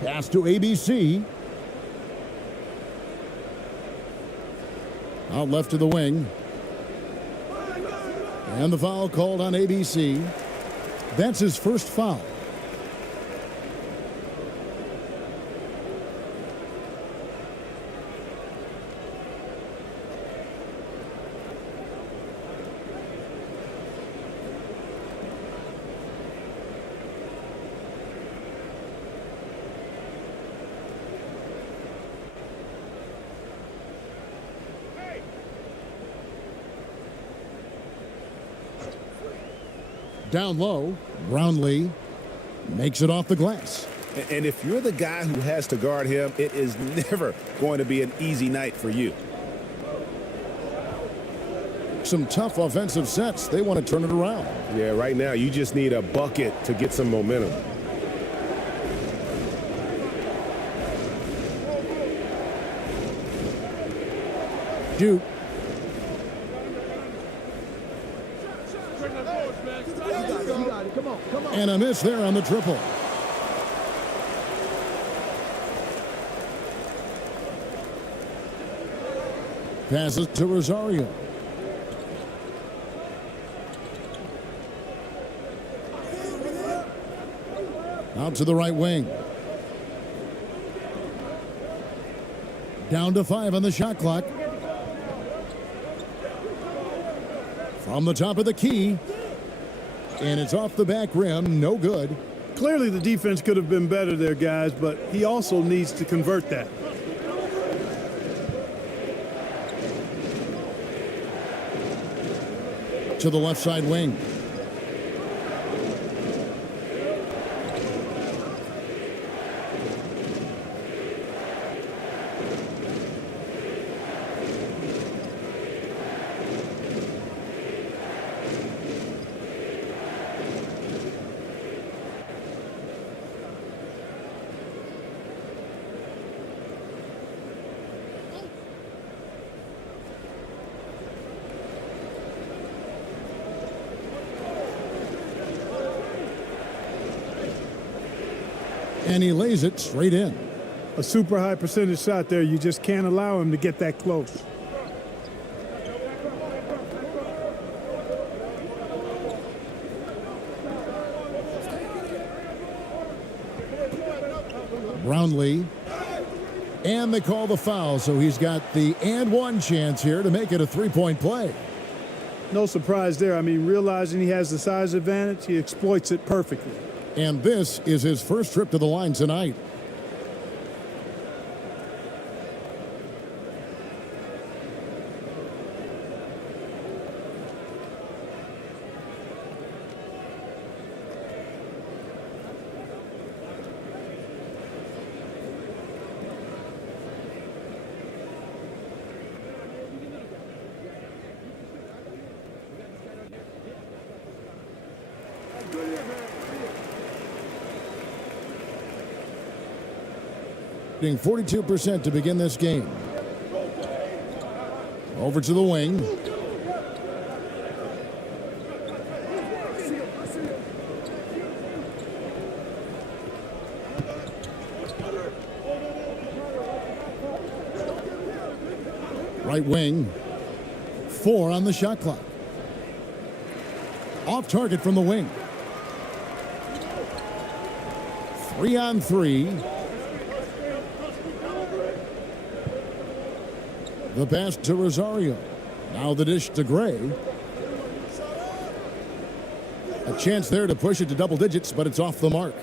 Pass to ABC. Out left to the wing. And the foul called on ABC. That's his first foul. Down low, Brownlee makes it off the glass. And if you're the guy who has to guard him, it is never going to be an easy night for you. Some tough offensive sets. They want to turn it around. Yeah, right now you just need a bucket to get some momentum. Duke. And a miss there on the triple. Passes to Rosario. Out to the right wing. Down to 5 on the shot clock. From the top of the key. And it's off the back rim, no good. Clearly the defense could have been better there, guys, but he also needs to convert that. To the left side wing. And he lays it straight in. A super high percentage shot there. You just can't allow him to get that close. Brownlee. And they call the foul, so he's got the and one chance here to make it a three-point play. No surprise there. I mean, realizing he has the size advantage, he exploits it perfectly. And this is his first trip to the line tonight. Shooting 42% to begin this game. Over to the wing. Right wing. 4 on the shot clock. Off target from the wing. 3 on 3. The pass to Rosario. Now the dish to Gray. A chance there to push it to double digits, but it's off the mark.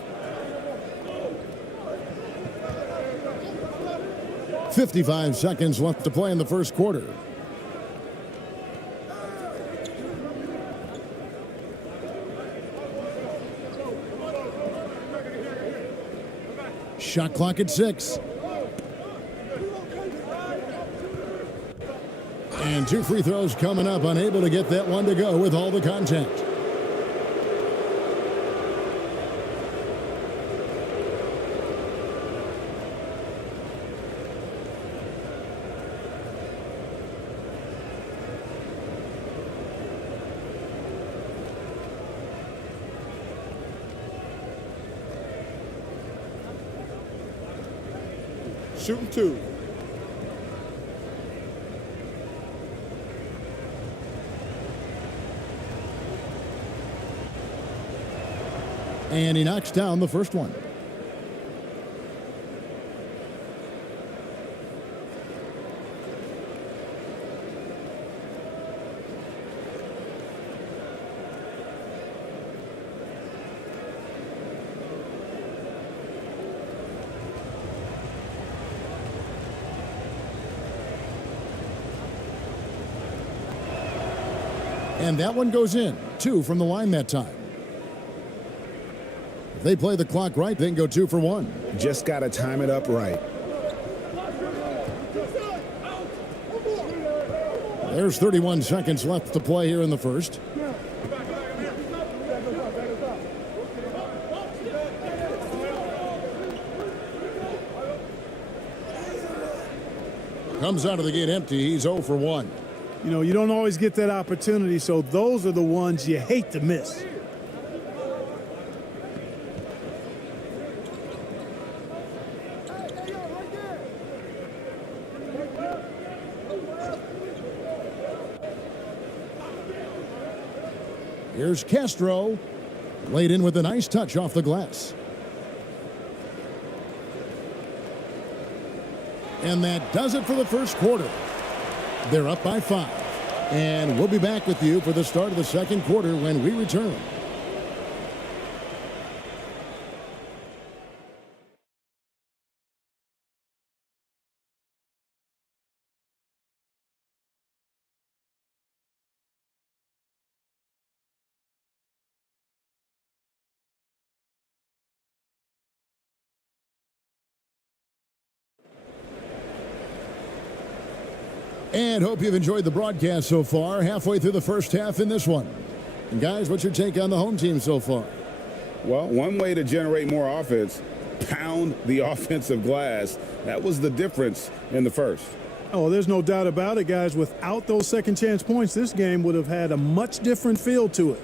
55 seconds left to play in the first quarter. Shot clock at 6. And 2 free throws coming up, unable to get that one to go with all the contact. Shooting 2. And he knocks down the first one. And that one goes in. 2 from the line that time. If they play the clock right, they can go 2 for 1. Just got to time it up right. There's 31 seconds left to play here in the first. Comes out of the gate empty. He's 0 for 1. You know, you don't always get that opportunity, so those are the ones you hate to miss. Here's Castro, laid in with a nice touch off the glass. And that does it for the first quarter. They're up by 5. And we'll be back with you for the start of the second quarter when we return. And hope you've enjoyed the broadcast so far. Halfway through the first half in this one. And guys, what's your take on the home team so far? Well, one way to generate more offense, pound the offensive glass. That was the difference in the first. Oh, there's no doubt about it, guys. Without those second chance points, this game would have had a much different feel to it.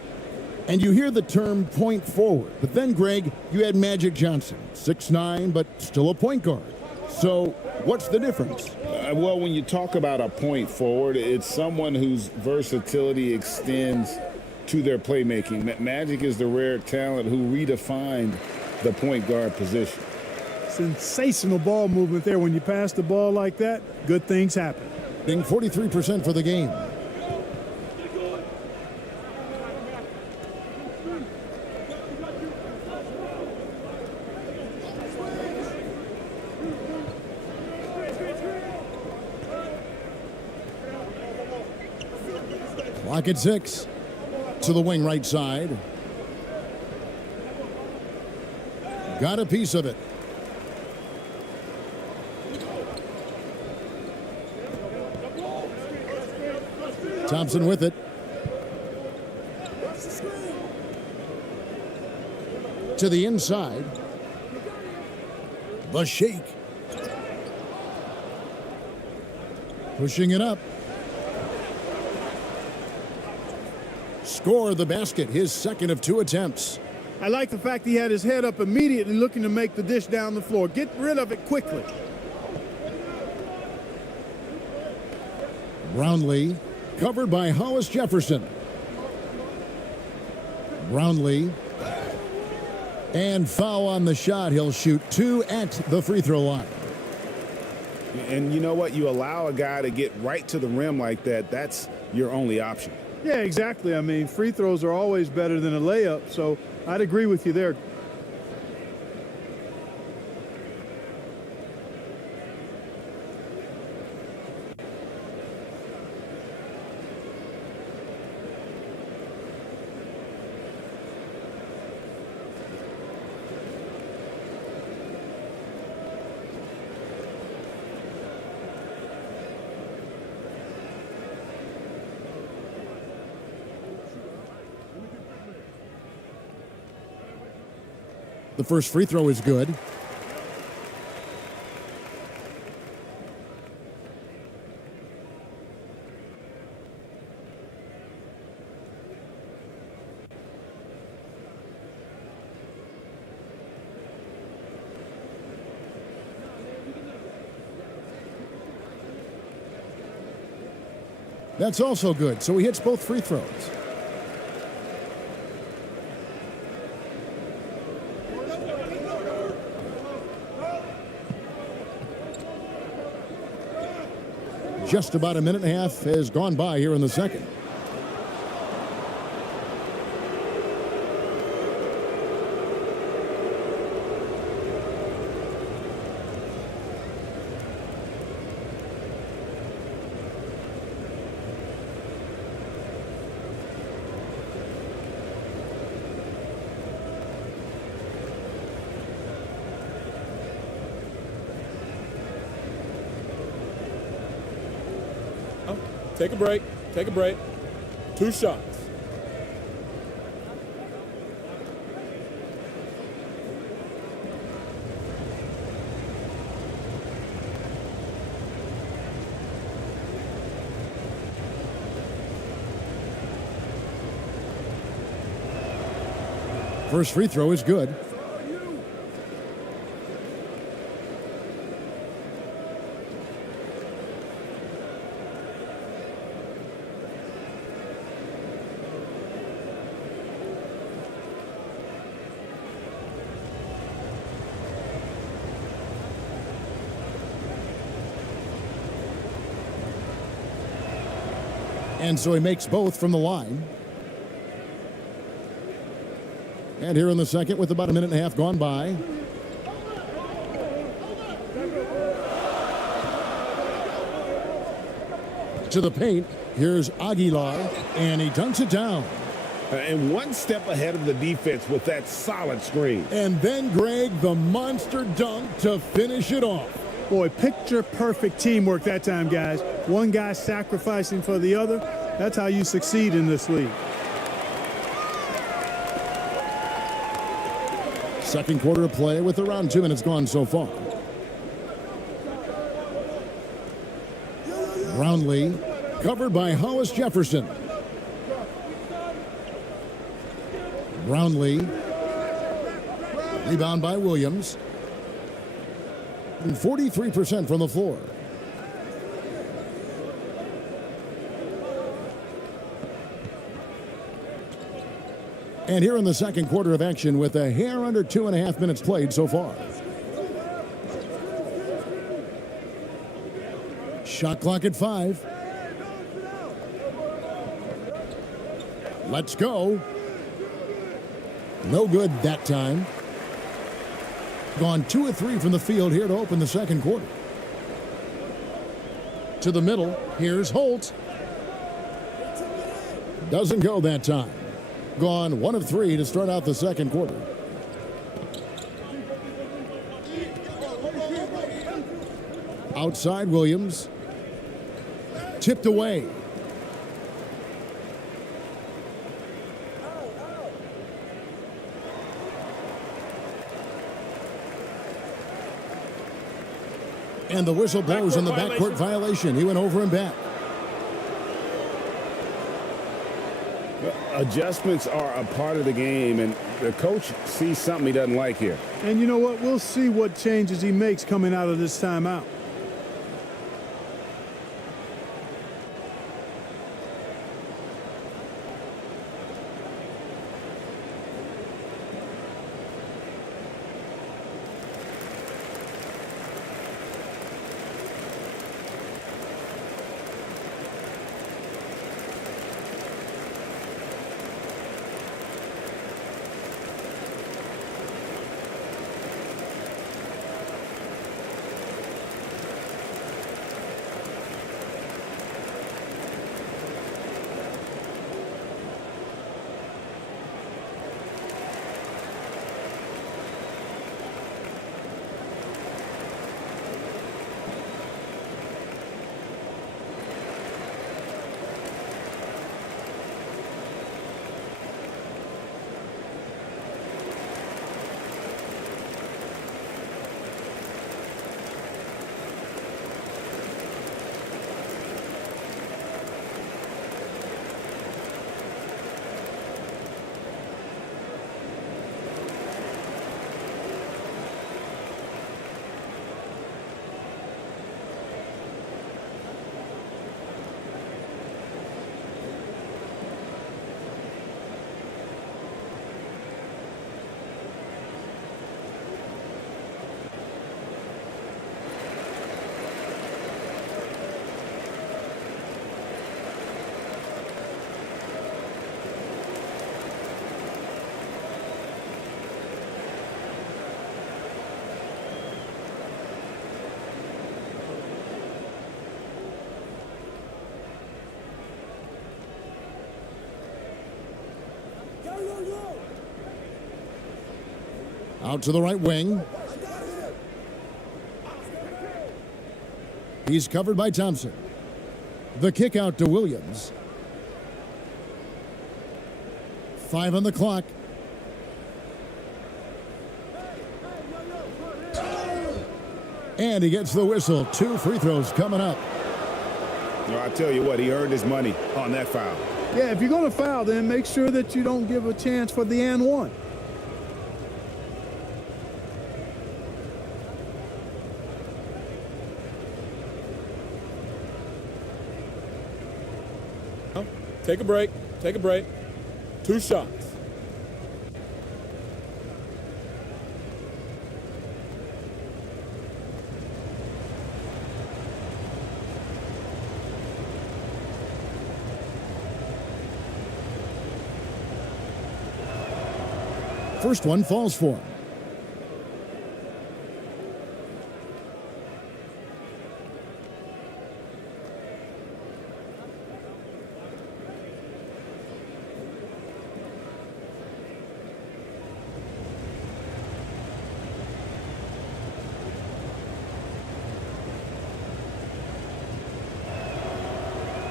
And you hear the term point forward. But then, Greg, you had Magic Johnson, 6'9", but still a point guard. So what's the difference? Well, when you talk about a point forward, it's someone whose versatility extends to their playmaking. Magic is the rare talent who redefined the point guard position. Sensational ball movement there. When you pass the ball like that, good things happen. Being 43% for the game. Clock at 6. To the wing right side. Got a piece of it. Thompson with it. To the inside. The shake. Pushing it up. Score the basket, his second of 2 attempts. I like the fact he had his head up immediately looking to make the dish down the floor. Get rid of it quickly. Brownlee, covered by Hollis Jefferson. Brownlee, and foul on the shot. He'll shoot 2 at the free throw line. And you know what? You allow a guy to get right to the rim like that, that's your only option. Yeah, exactly. I mean, free throws are always better than a layup, so I'd agree with you there. The first free throw is good. That's also good, so he hits both free throws. Just about a minute and a half has gone by here in the second. Take a break. Take a break. 2 shots. First free throw is good. And so he makes both from the line. And here in the second with about a minute and a half gone by. To the paint, here's Aguilar, and he dunks it down. And one step ahead of the defense with that solid screen. And then, Greg, the monster dunk to finish it off. Boy, picture-perfect teamwork that time, guys. One guy sacrificing for the other. That's how you succeed in this league. Second quarter of play with around 2 minutes gone so far. Brownlee, covered by Hollis Jefferson. Brownlee, rebound by Williams. And 43% from the floor. And here in the second quarter of action with a hair under 2.5 minutes played so far. Shot clock at 5. Let's go. No good that time. Gone 2 of 3 from the field here to open the second quarter. To the middle, here's Holt. Doesn't go that time. Gone 1 of 3 to start out the second quarter. Outside Williams. Tipped away. And the whistle blows on the backcourt violation. He went over and back. Adjustments are a part of the game, and the coach sees something he doesn't like here. And you know what? We'll see what changes he makes coming out of this timeout. Out to the right wing. He's covered by Thompson. The kick out to Williams. 5 on the clock. And he gets the whistle. 2 free throws coming up. No, I tell you what, he earned his money on that foul. Yeah, if you're going to foul, then make sure that you don't give a chance for the and one. Take a break. Take a break. 2 shots. First one falls for him.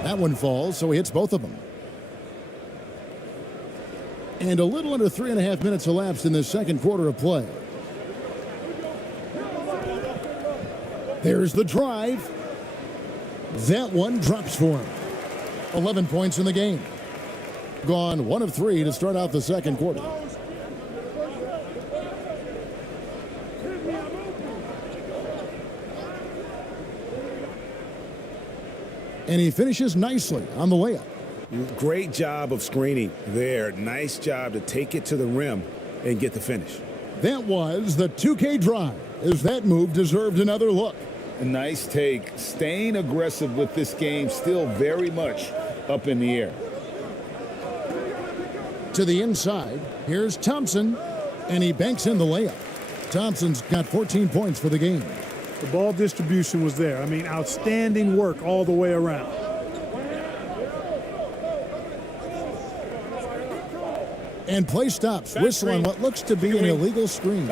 That one falls, so he hits both of them. And a little under 3.5 minutes elapsed in the second quarter of play. There's the drive. That one drops for him. 11 points in the game. Gone 1 of 3 to start out the second quarter. And he finishes nicely on the layup. Great job of screening there. Nice job to take it to the rim and get the finish. That was the 2K drive, as that move deserved another look. A nice take. Staying aggressive with this game, still very much up in the air. To the inside, here's Thompson, and he banks in the layup. Thompson's got 14 points for the game. The ball distribution was there. I mean, outstanding work all the way around. And play stops. Whistle on what looks to be an illegal screen.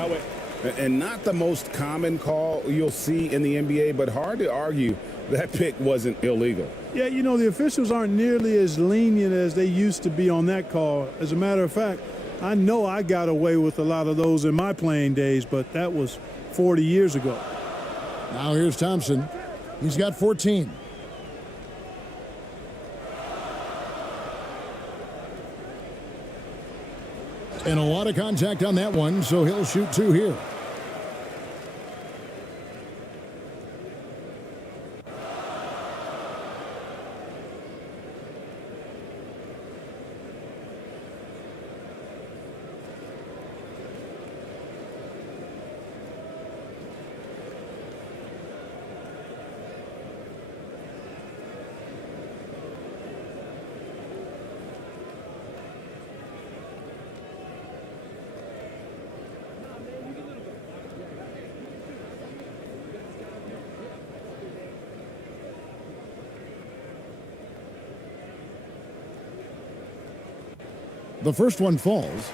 And not the most common call you'll see in the NBA, but hard to argue that pick wasn't illegal. Yeah, you know, the officials aren't nearly as lenient as they used to be on that call. As a matter of fact, I know I got away with a lot of those in my playing days, but that was 40 years ago. Now here's Thompson. He's got 14. And a lot of contact on that one, so he'll shoot 2 here. The first one falls.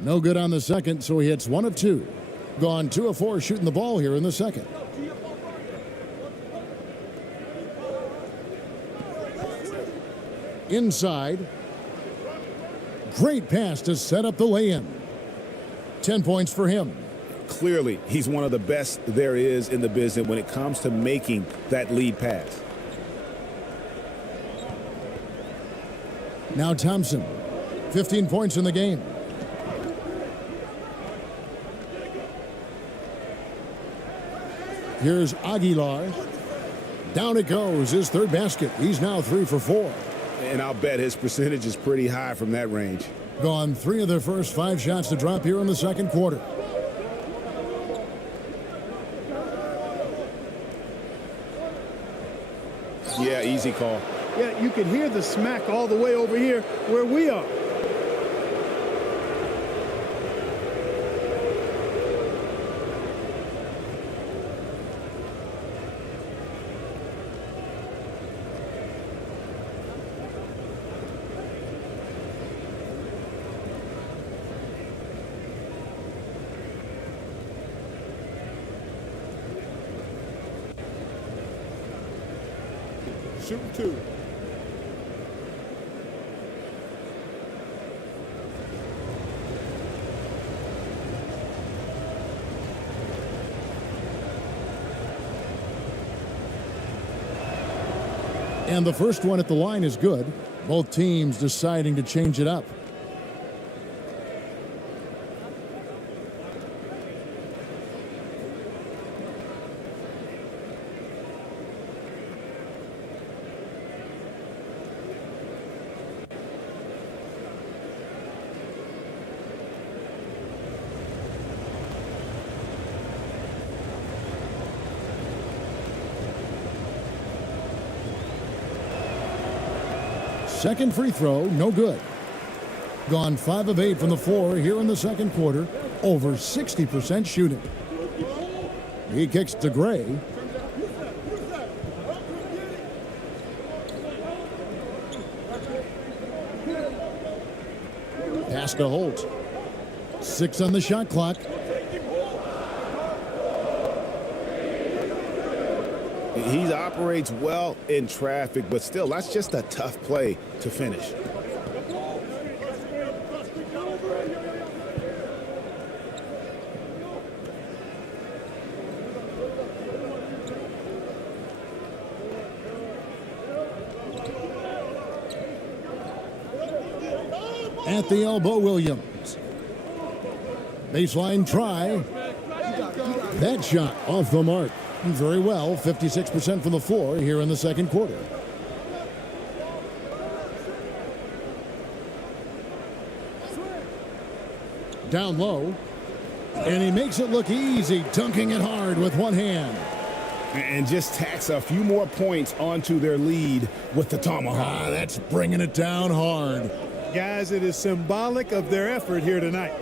No good on the second, so he hits 1 of 2. Gone 2 of 4 shooting the ball here in the second. Inside. Great pass to set up the lay-in. 10 points for him. Clearly, he's one of the best there is in the business when it comes to making that lead pass. Now Thompson. 15 points in the game. Here's Aguilar. Down it goes, his third basket. He's now 3 for 4. And I'll bet his percentage is pretty high from that range. Gone 3 of their first 5 shots to drop here in the second quarter. Yeah, easy call. Yeah, you could hear the smack all the way over here where we are. Shoot two. And the first one at the line is good. Both teams deciding to change it up. Second free throw, no good. Gone 5 of 8 from the floor here in the second quarter. Over 60% shooting. He kicks to Gray. Pass to Holt. 6 on the shot clock. He operates well in traffic, but still, that's just a tough play to finish. At the elbow, Williams. Baseline try. That shot off the mark. Very well, 56% from the floor here in the second quarter. Down low. And he makes it look easy, dunking it hard with one hand. And just tacks a few more points onto their lead with the tomahawk. That's bringing it down hard. Guys, it is symbolic of their effort here tonight.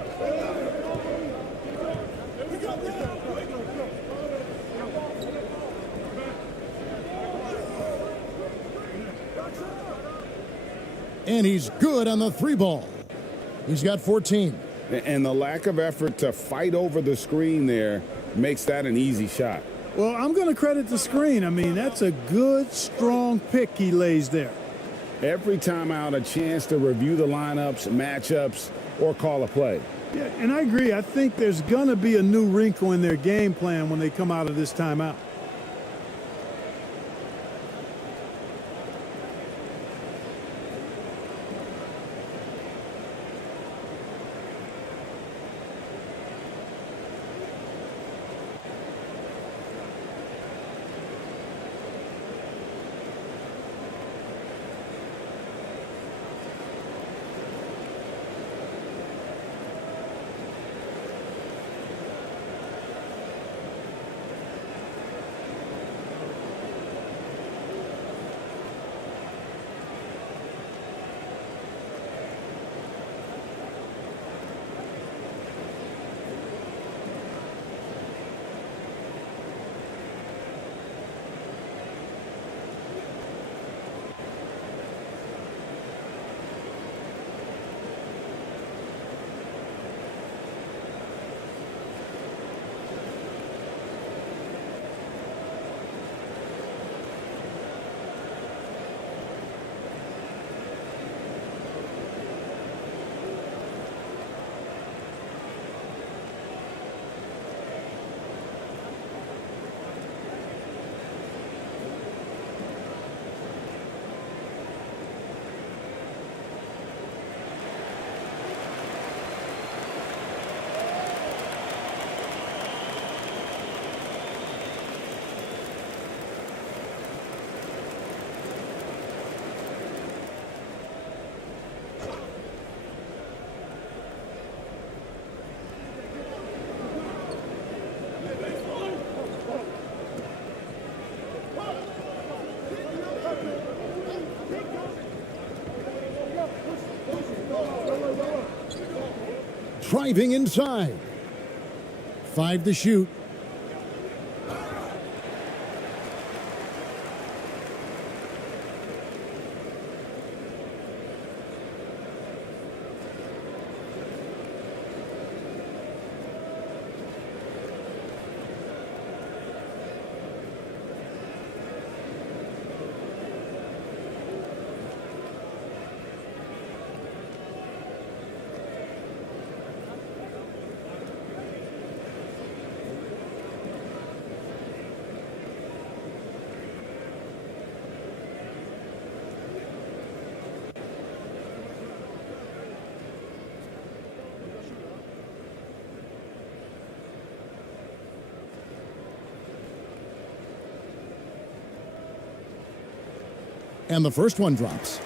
And he's good on the 3 ball. He's got 14. And the lack of effort to fight over the screen there makes that an easy shot. Well, I'm going to credit the screen. I mean, that's a good, strong pick he lays there. Every time out, a chance to review the lineups, matchups, or call a play. Yeah, and I agree. I think there's going to be a new wrinkle in their game plan when they come out of this timeout. driving inside. 5 to shoot. And the first one drops.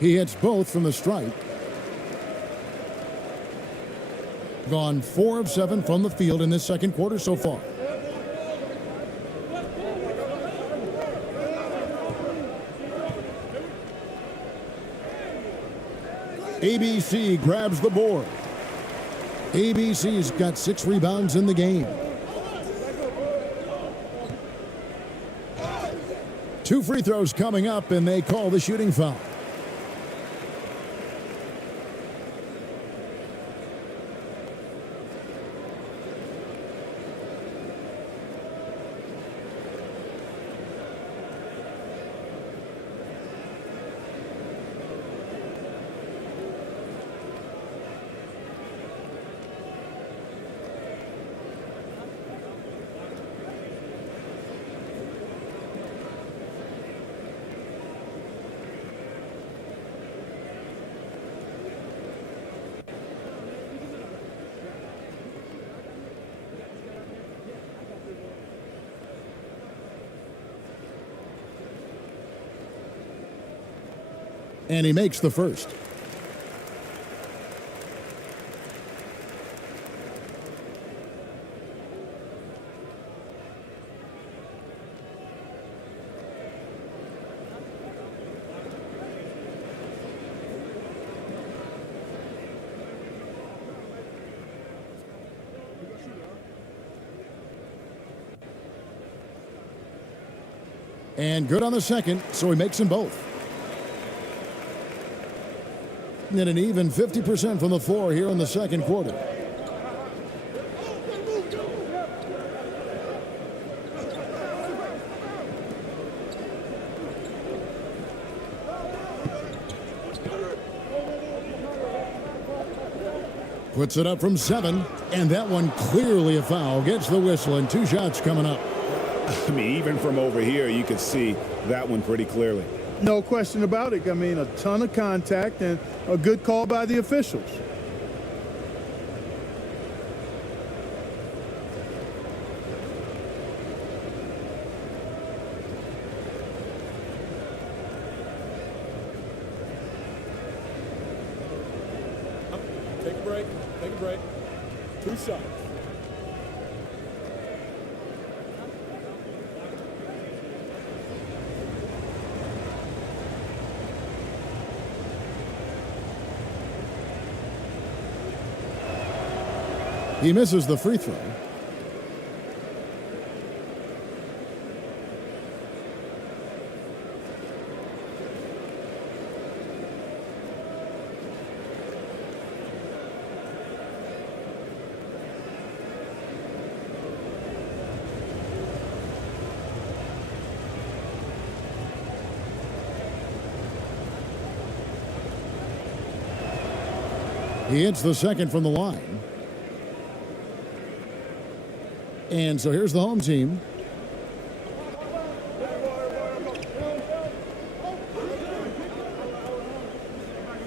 He hits both from the stripe. Gone 4 of 7 from the field in this second quarter so far. ABC grabs the board. ABC's got 6 rebounds in the game. 2 free throws coming up, and they call the shooting foul. And he makes the first. And good on the second, so he makes them both. And an even 50% from the floor here in the second quarter. Puts it up from 7, and that one clearly a foul. Gets the whistle, and 2 shots coming up. I mean, even from over here, you could see that one pretty clearly. No question about it. I mean, a ton of contact and a good call by the officials. Take a break. Take a break. 2 shots. He misses the free throw. He hits the second from the line. And so here's the home team.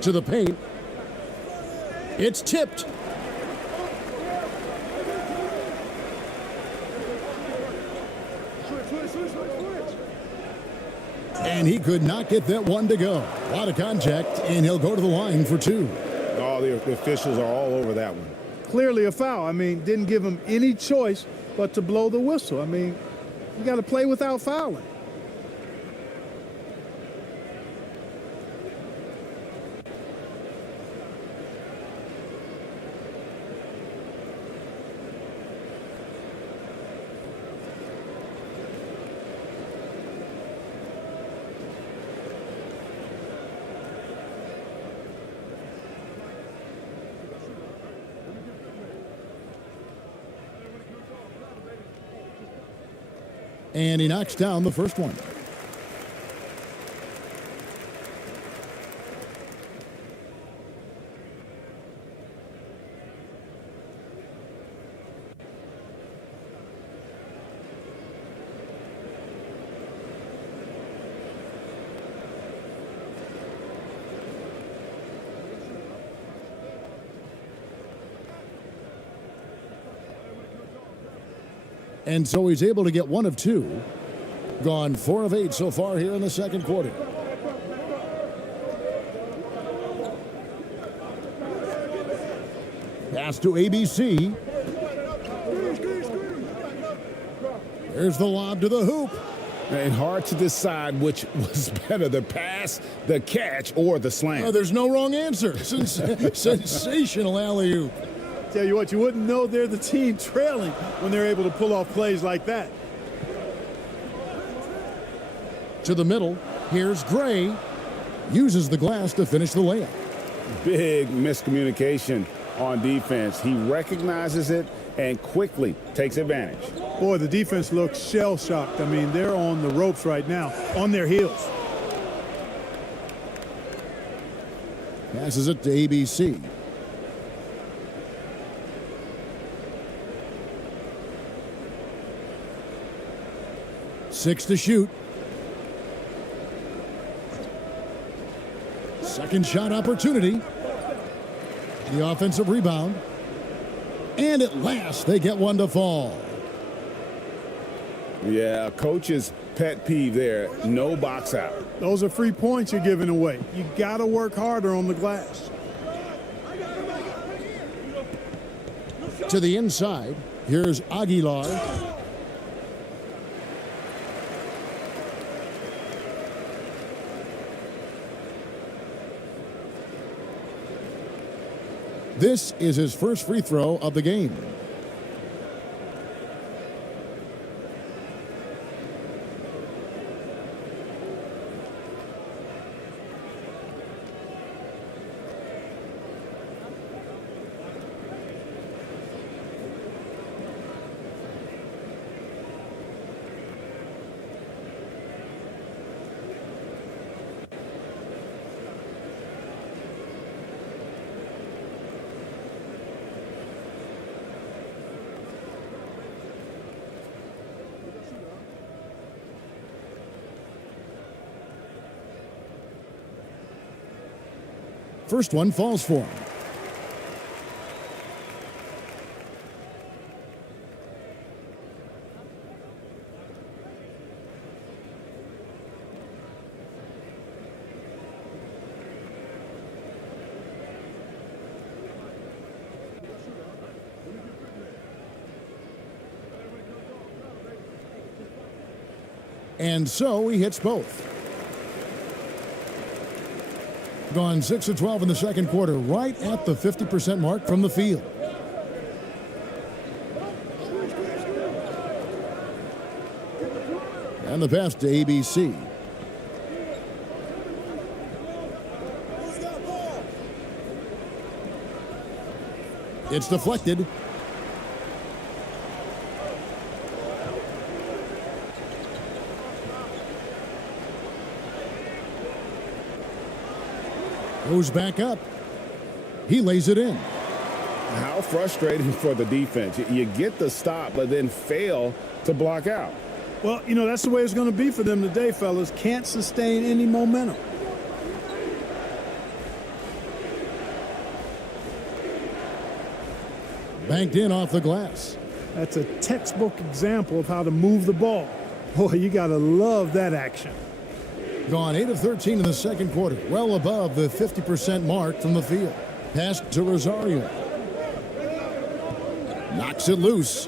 To the paint. It's tipped. And he could not get that one to go. A lot of contact, and he'll go to the line for two. Oh, the officials are all over that one. Clearly a foul. I mean, didn't give him any choice but to blow the whistle. I mean, you got to play without fouling. And he knocks down the first one. And so he's able to get one of two. Gone 4 of 8 so far here in the second quarter. Pass to ABC. There's the lob to the hoop. And hard to decide which was better, the pass, the catch, or the slam. Oh, there's no wrong answer. Sensational alley-oop. Tell you what, you wouldn't know they're the team trailing when they're able to pull off plays like that. To the middle, here's Gray. Uses the glass to finish the layup. Big miscommunication on defense. He recognizes it and quickly takes advantage. Boy, the defense looks shell-shocked. I mean, they're on the ropes right now, on their heels. Passes it to ABC. Six to shoot. Second shot opportunity. The offensive rebound. And at last, they get one to fall. Yeah, coach's pet peeve there. No box out. Those are free points you're giving away. You got to work harder on the glass. To the inside, here's Aguilar. This is his first free throw of the game. First one falls for him. And so he hits both. Gone 6 of 12 in the second quarter, right at the 50% mark from the field. And the pass to ABC. It's deflected. Goes back up. He lays it in. How frustrating for the defense. You get the stop, but then fail to block out. Well, you know, that's the way it's going to be for them today, fellas. Can't sustain any momentum. Banked in off the glass. That's a textbook example of how to move the ball. Boy, you got to love that action. Gone 8 of 13 in the second quarter, well above the 50% mark from the field. Pass to Rosario. Knocks it loose.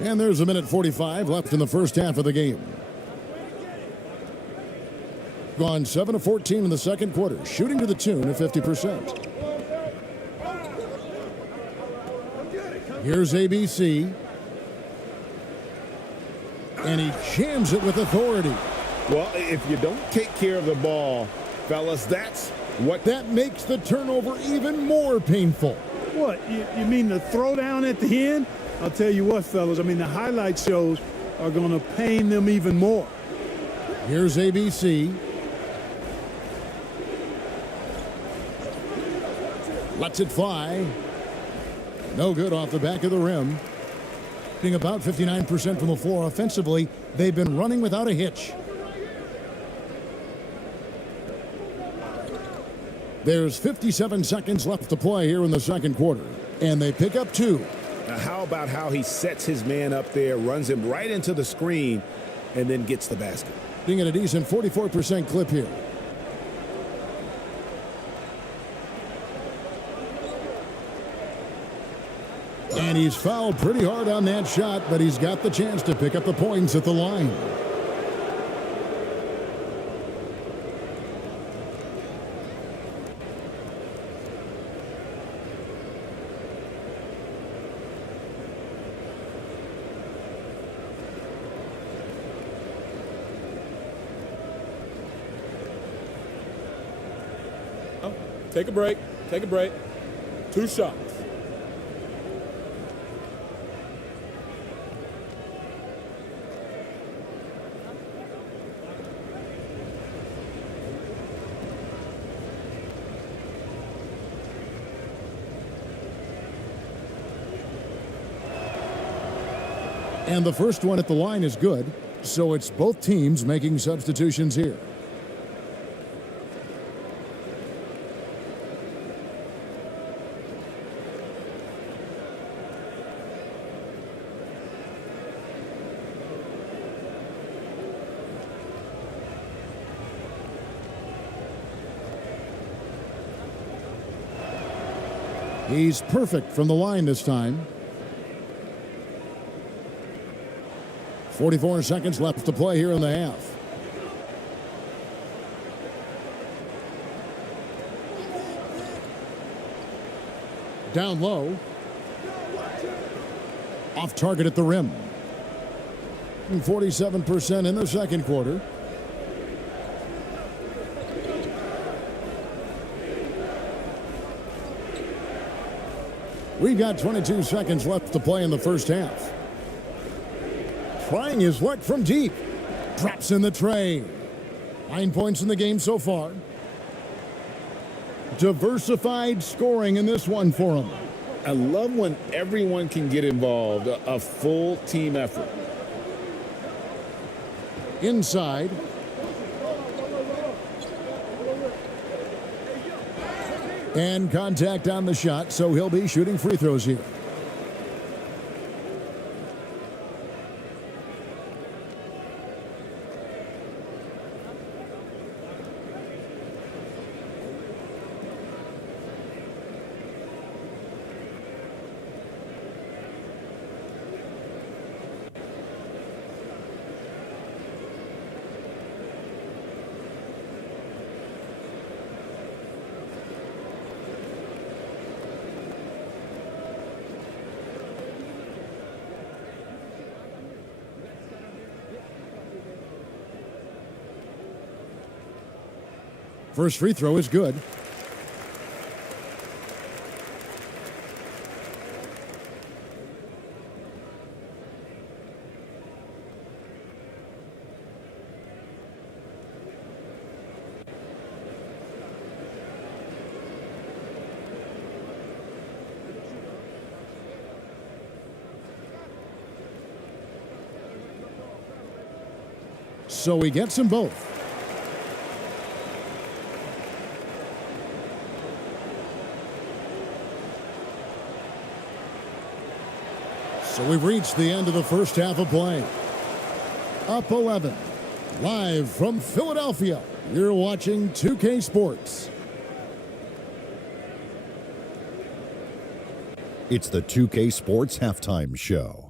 And there's a minute 45 left in the first half of the game. Gone 7 of 14 in the second quarter, shooting to the tune of 50%. Here's ABC. And he jams it with authority. Well, if you don't take care of the ball, fellas, that's what... That makes the turnover even more painful. What, you mean the throwdown at the end? I'll tell you what, fellas, I mean, the highlight shows are going to pain them even more. Here's ABC. Lets it fly. No good off the back of the rim. Being about 59% from the floor offensively, they've been running without a hitch. There's 57 seconds left to play here in the second quarter, and they pick up 2. Now, how about how he sets his man up there, runs him right into the screen, and then gets the basket? Being at a decent 44% clip here. And he's fouled pretty hard on that shot, but he's got the chance to pick up the points at the line. Take a break. Take a break. 2 shots. And the first one at the line is good, so it's both teams making substitutions here. He's perfect from the line this time. 44 seconds left to play here in the half. Down low. Off target at the rim. 47% in the second quarter. We've got 22 seconds left to play in the first half. Trying his luck from deep. Drops in the tray. 9 points in the game so far. Diversified scoring in this one for him. I love when everyone can get involved, a full team effort. Inside. And contact on the shot, so he'll be shooting free throws here. First free throw is good. so he gets them both. So we've reached the end of the first half of play. Up 11. Live from Philadelphia, you're watching 2K Sports. It's the 2K Sports Halftime Show.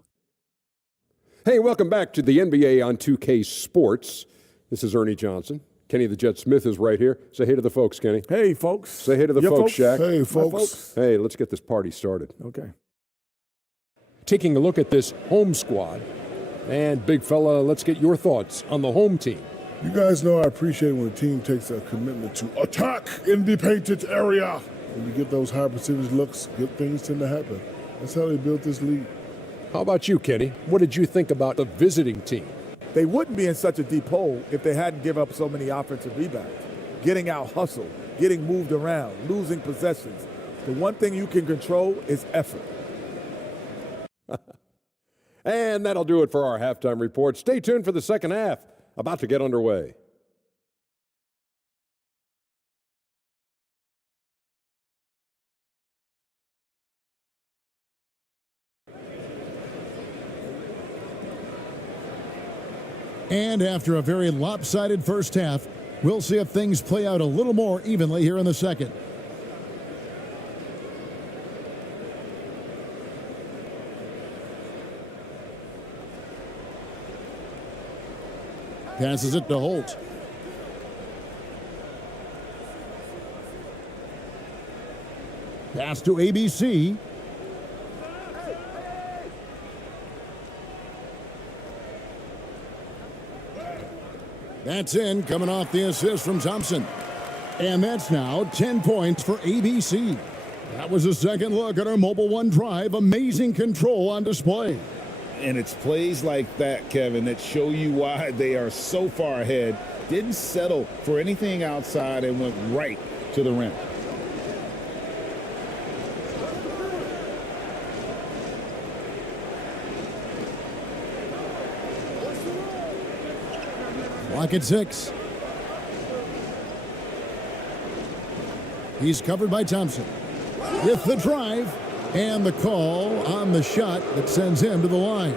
Hey, welcome back to the NBA on 2K Sports. This is Ernie Johnson. Kenny the Jet Smith is right here. Say hey to the folks, Kenny. Hey, folks. Say hey to the folks, Shaq. Hey, Hi, folks. Hey, let's get this party started. Okay. Taking a look at this home squad. And, big fella, let's get your thoughts on the home team. You guys know I appreciate when a team takes a commitment to attack in the painted area. When you get those high percentage looks, good things tend to happen. That's how they built this league. How about you, Kenny? What did you think about the visiting team? They wouldn't be in such a deep hole if they hadn't given up so many offensive rebounds. Getting out hustled, getting moved around, losing possessions. The one thing you can control is effort. And that'll do it for our halftime report. Stay tuned for the second half, about to get underway. And after a very lopsided first half, we'll see if things play out a little more evenly here in the second. Passes it to Holt. Pass to ABC. That's in, coming off the assist from Thompson. And that's now 10 points for ABC. That was a second look at our Mobile One drive. Amazing control on display. And it's plays like that, Kevin, that show you why they are so far ahead. Didn't settle for anything outside and went right to the rim. Clock at 6. He's covered by Thompson. With the drive. And the call on the shot that sends him to the line.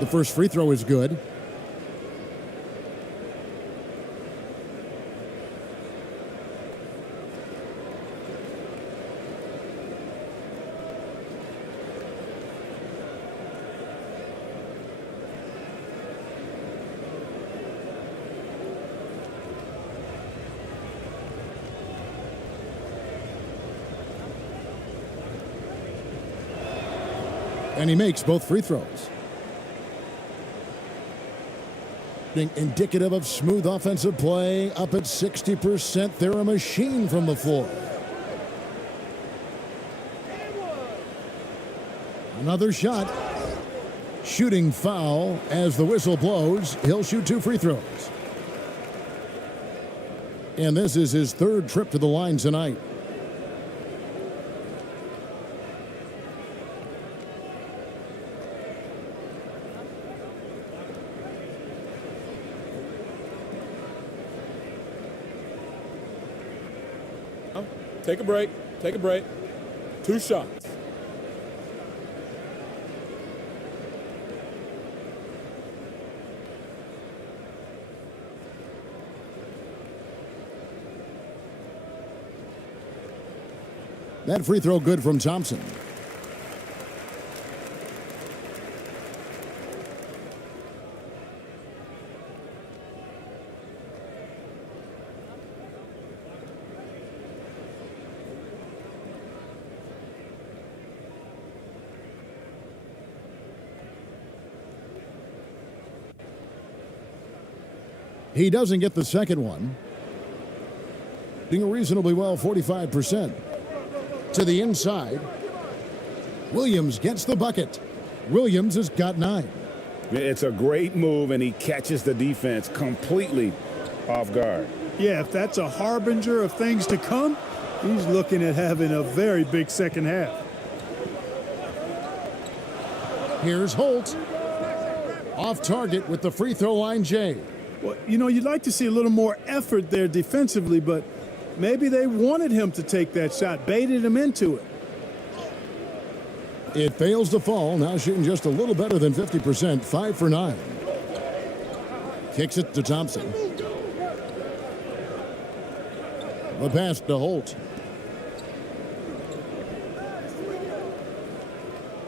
The first free throw is good. And he makes both free throws. Indicative of smooth offensive play, up at 60%. They're a machine from the floor. Another shot. Shooting foul as the whistle blows. He'll shoot 2 free throws. And this is his third trip to the line tonight. Take a break. Take a break. 2 shots. That free throw good from Thompson. He doesn't get the second one. Doing reasonably well, 45%. To the inside. Williams gets the bucket. Williams has got 9. It's a great move, and he catches the defense completely off guard. Yeah, if that's a harbinger of things to come, he's looking at having a very big second half. Here's Holt. Off target with the free throw line, Jay. Well, you know, you'd like to see a little more effort there defensively, but maybe they wanted him to take that shot, baited him into it. It fails to fall. Now shooting just a little better than 50%, 5 for 9. Kicks it to Thompson. The pass to Holt.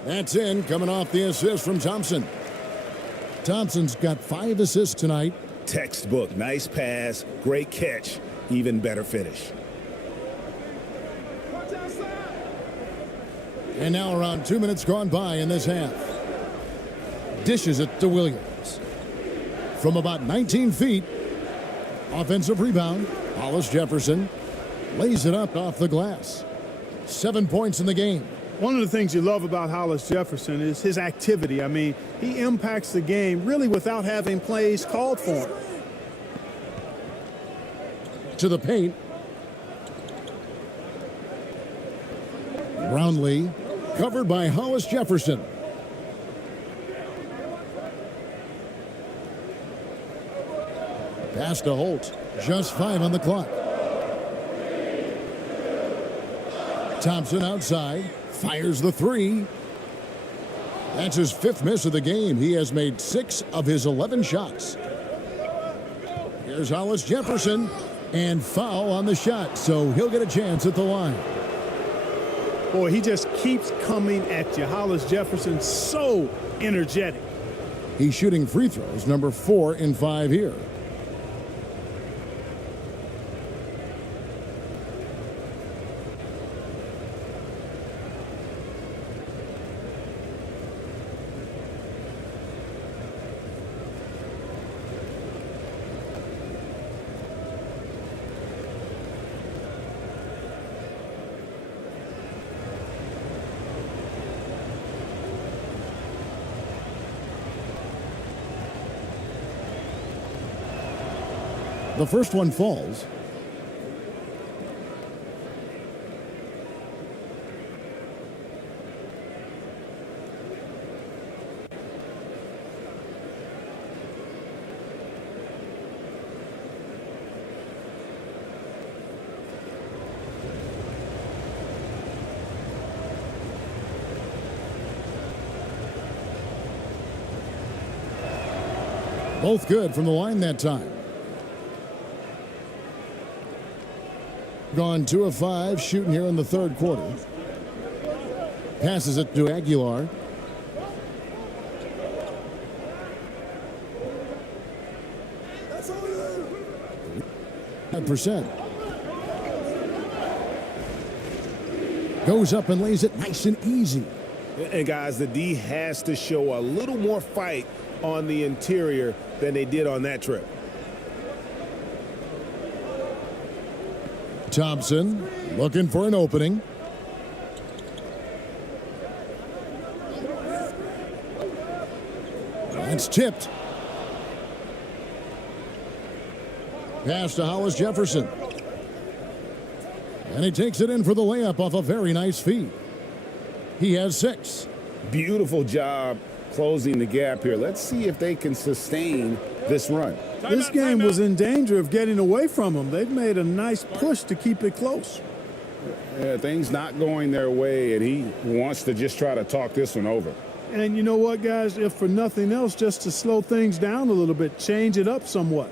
That's in, coming off the assist from Thompson. Thompson's got 5 assists tonight. Textbook, nice pass, great catch, even better finish. And now around 2 minutes gone by in this half. Dishes it to Williams. From about 19 feet. Offensive rebound. Hollis Jefferson lays it up off the glass. 7 points in the game. One of the things you love about Hollis Jefferson is his activity. I mean, he impacts the game really without having plays called for him. To the paint. Brownlee covered by Hollis Jefferson. Pass to Holt. Just 5 on the clock. Thompson outside. Fires the 3. That's his 5th miss of the game. He has made 6 of his 11 shots. Here's Hollis Jefferson. And foul on the shot, so he'll get a chance at the line. Boy, he just keeps coming at you. Hollis Jefferson, so energetic. He's shooting free throws, number 4 in 5 here. The first one falls. Both good from the line that time. Gone 2 of 5, shooting here in the 3rd quarter. Passes it to Aguilar. Percent. Goes up and lays it nice and easy. And guys, the D has to show a little more fight on the interior than they did on that trip. Thompson looking for an opening. It's tipped. Pass to Hollis Jefferson. And he takes it in for the layup off a very nice feed. He has 6. Beautiful job closing the gap here. Let's see if they can sustain this run. This game was in danger of getting away from them. They've made a nice push to keep it close. Yeah, things not going their way, and he wants to just try to talk this one over. And you know what, guys? If for nothing else, just to slow things down a little bit, change it up somewhat.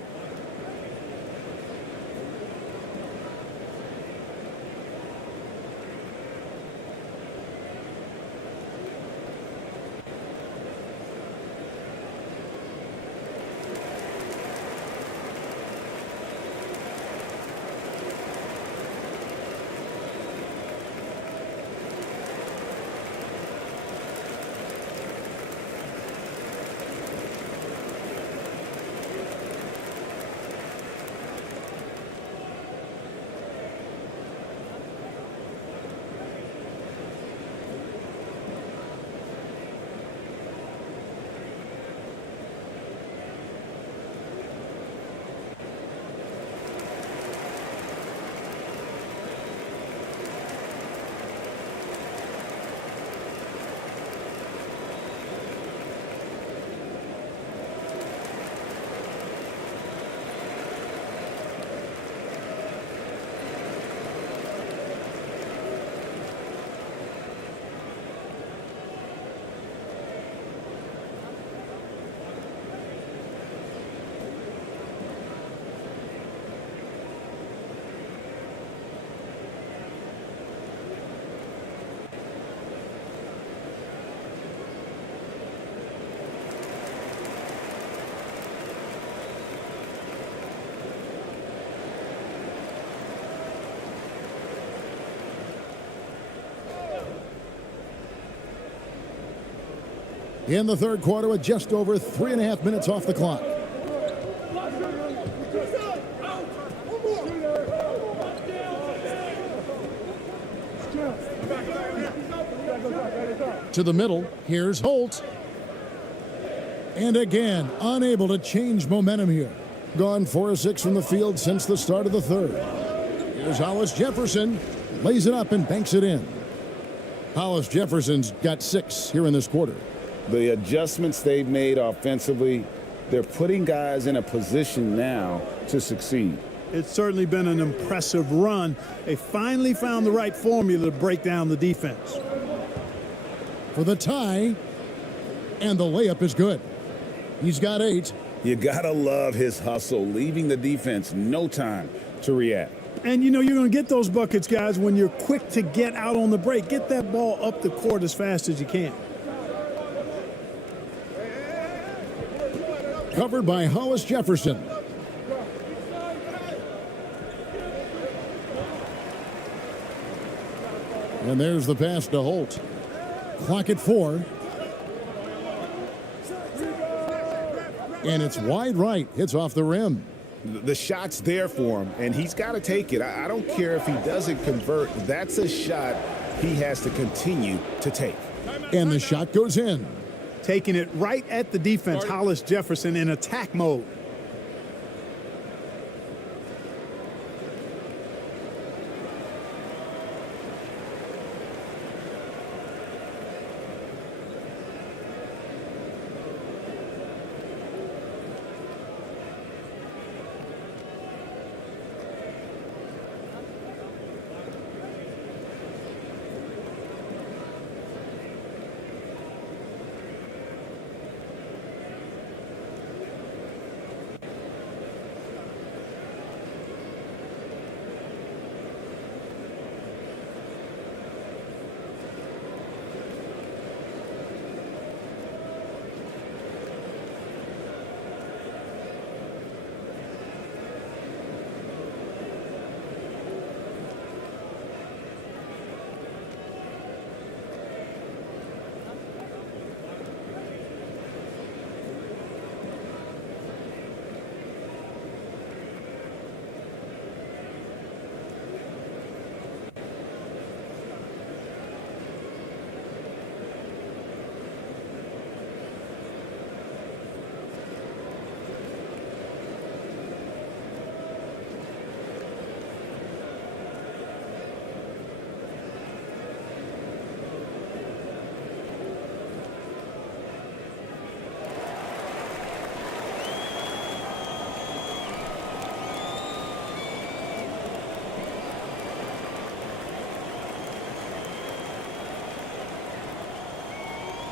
in the third quarter with just over 3.5 minutes off the clock. To the middle, here's Holt. And again, unable to change momentum here. Gone 4 of 6 from the field since the start of the third. Here's Hollis Jefferson. Lays it up and banks it in. Hollis Jefferson's got 6 here in this quarter. The adjustments they've made offensively, they're putting guys in a position now to succeed. It's certainly been an impressive run. They finally found the right formula to break down the defense. For the tie, and the layup is good. He's got 8. You gotta love his hustle, leaving the defense no time to react. And you know you're going to get those buckets, guys, when you're quick to get out on the break. Get that ball up the court as fast as you can. Covered by Hollis Jefferson. And there's the pass to Holt. Clock at 4. And it's wide right. Hits off the rim. The shot's there for him, and he's got to take it. I don't care if he doesn't convert. That's a shot he has to continue to take. And the shot goes in. Taking it right at the defense, Hollis Jefferson in attack mode.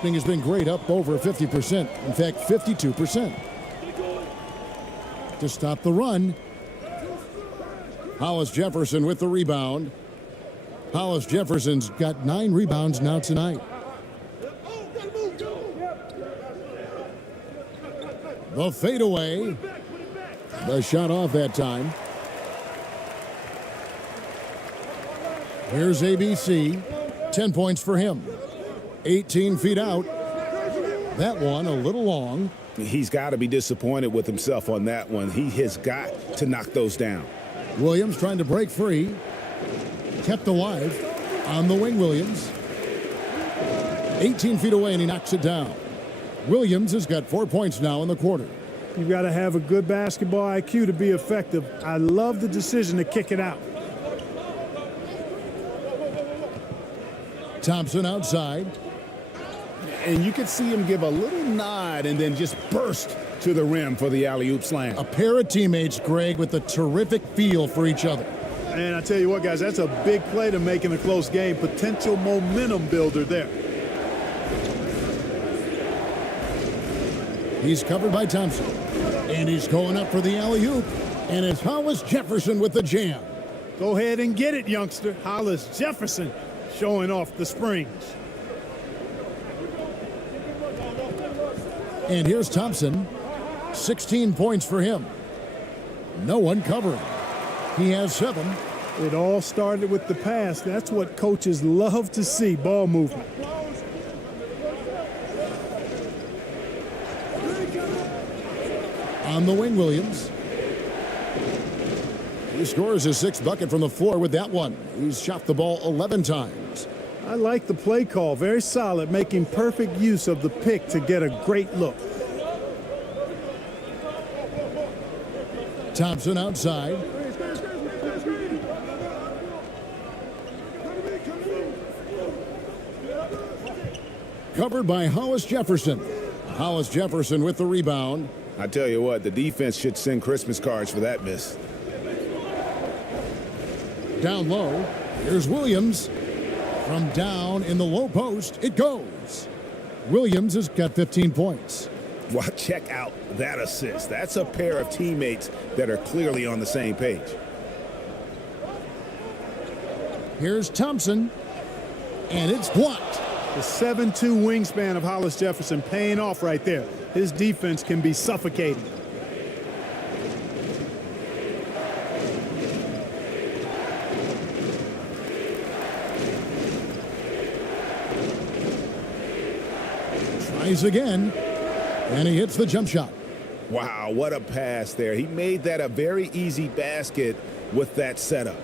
Has been great, up over 50%. In fact, 52%. To stop the run, Hollis Jefferson with the rebound. Hollis Jefferson's got 9 rebounds now tonight. The fadeaway. The shot off that time. Here's ABC. 10 points for him. 18 feet out. That one a little long. He's got to be disappointed with himself on that one. He has got to knock those down. Williams trying to break free. Kept alive on the wing, Williams. 18 feet away, and he knocks it down. Williams has got 4 points now in the quarter. You've got to have a good basketball IQ to be effective. I love the decision to kick it out. Thompson outside. And you could see him give a little nod and then just burst to the rim for the alley-oop slam. A pair of teammates, Greg, with a terrific feel for each other. And I tell you what, guys, that's a big play to make in a close game. Potential momentum builder there. He's covered by Thompson. And he's going up for the alley-oop. And it's Hollis Jefferson with the jam. Go ahead and get it, youngster. Hollis Jefferson showing off the springs. And here's Thompson. 16 points for him. No one covering. He has 7. It all started with the pass. That's what coaches love to see, ball movement. On the wing, Williams. He scores his 6th bucket from the floor with that one. He's shot the ball 11 times. I like the play call. Very solid, making perfect use of the pick to get a great look. Thompson outside. Covered by Hollis Jefferson. Hollis Jefferson with the rebound. I tell you what, the defense should send Christmas cards for that miss. Down low, here's Williams. From down in the low post, it goes. Williams has got 15 points. Well, check out that assist. That's a pair of teammates that are clearly on the same page. Here's Thompson, and it's blocked. The 7'2" wingspan of Hollis Jefferson paying off right there. His defense can be suffocating. Tries again, and he hits the jump shot. Wow, what a pass there. He made that a very easy basket with that setup.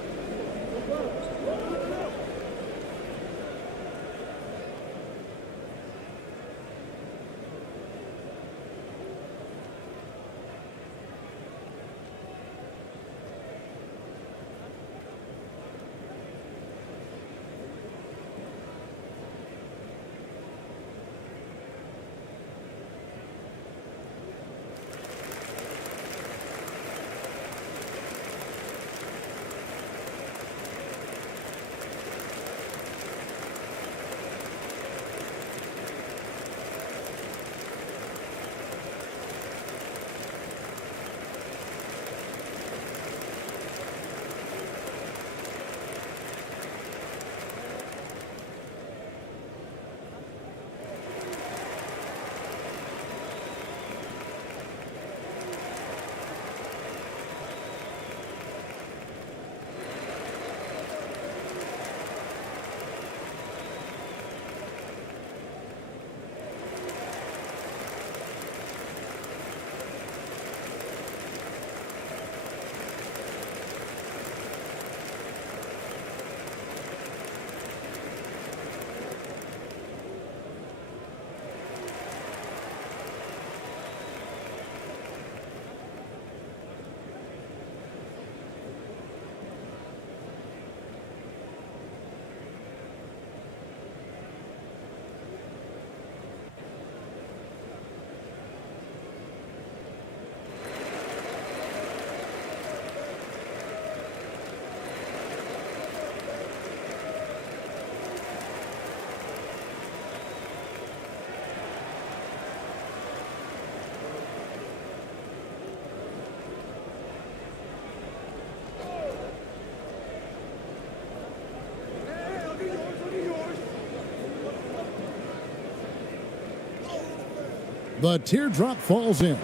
The teardrop falls in.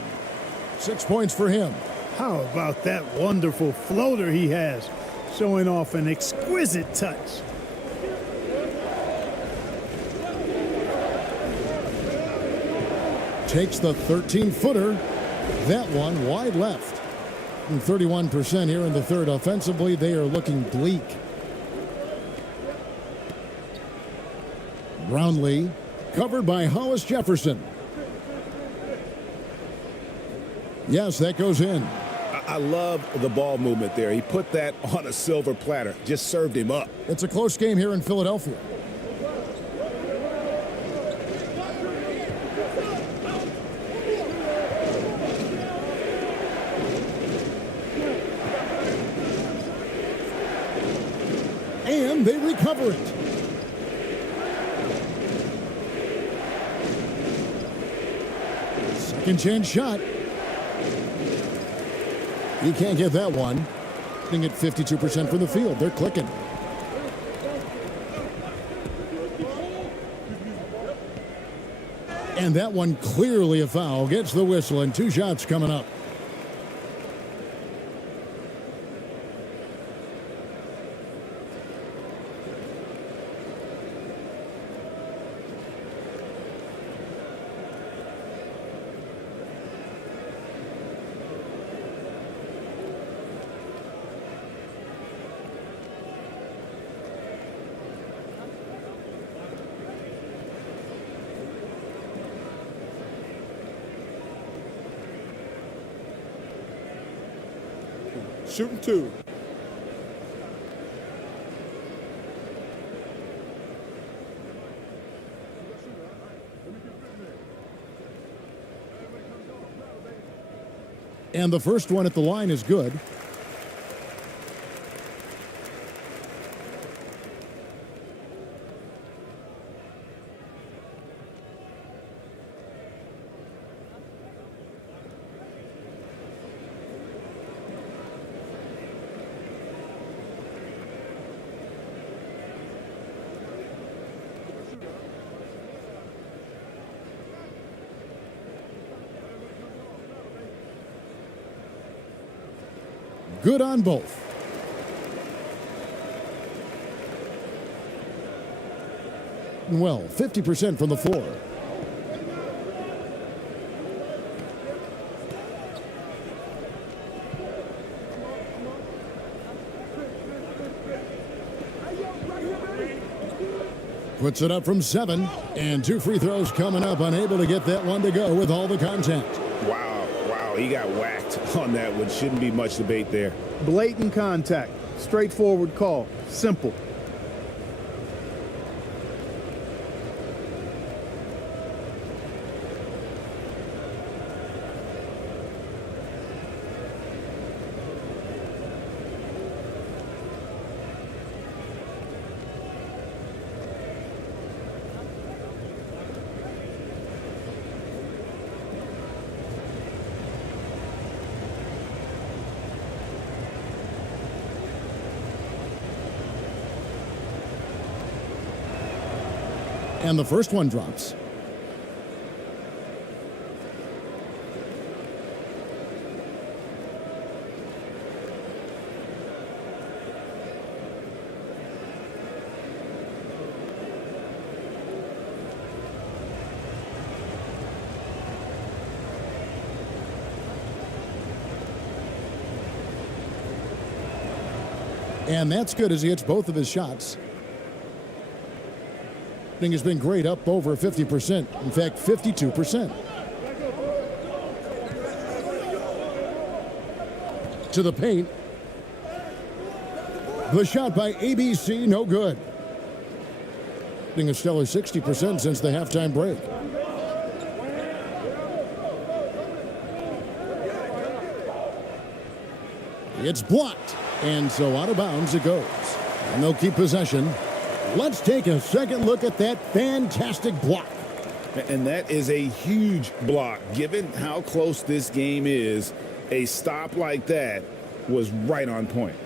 6 points for him. How about that wonderful floater he has, showing off an exquisite touch. Takes the 13-footer. That one wide left. And 31% here in the third. Offensively, they are looking bleak. Brownlee, covered by Hollis Jefferson. Yes, that goes in. I love the ball movement there. He put that on a silver platter, just served him up. It's a close game here in Philadelphia. And they recover it. Second chance shot. You can't get that one. Sitting at 52% from the field. They're clicking. And that one clearly a foul. Gets the whistle and 2 shots coming up. Shooting 2. And the first one at the line is good. Good on both. Well, 50% from the floor. Puts it up from 7, and 2 free throws coming up, unable to get that one to go with all the contact. Wow, he got whacked on that one. Shouldn't be much debate there. Blatant contact. Straightforward call. Simple. And the first one drops. And that's good as he hits both of his shots. Has been great, up over 50%. In fact, 52%. To the paint. The shot by ABC, no good. A stellar 60% since the halftime break. It's blocked, and so out of bounds it goes. And they'll keep possession. Let's take a second look at that fantastic block. And that is a huge block. Given how close this game is, a stop like that was right on point.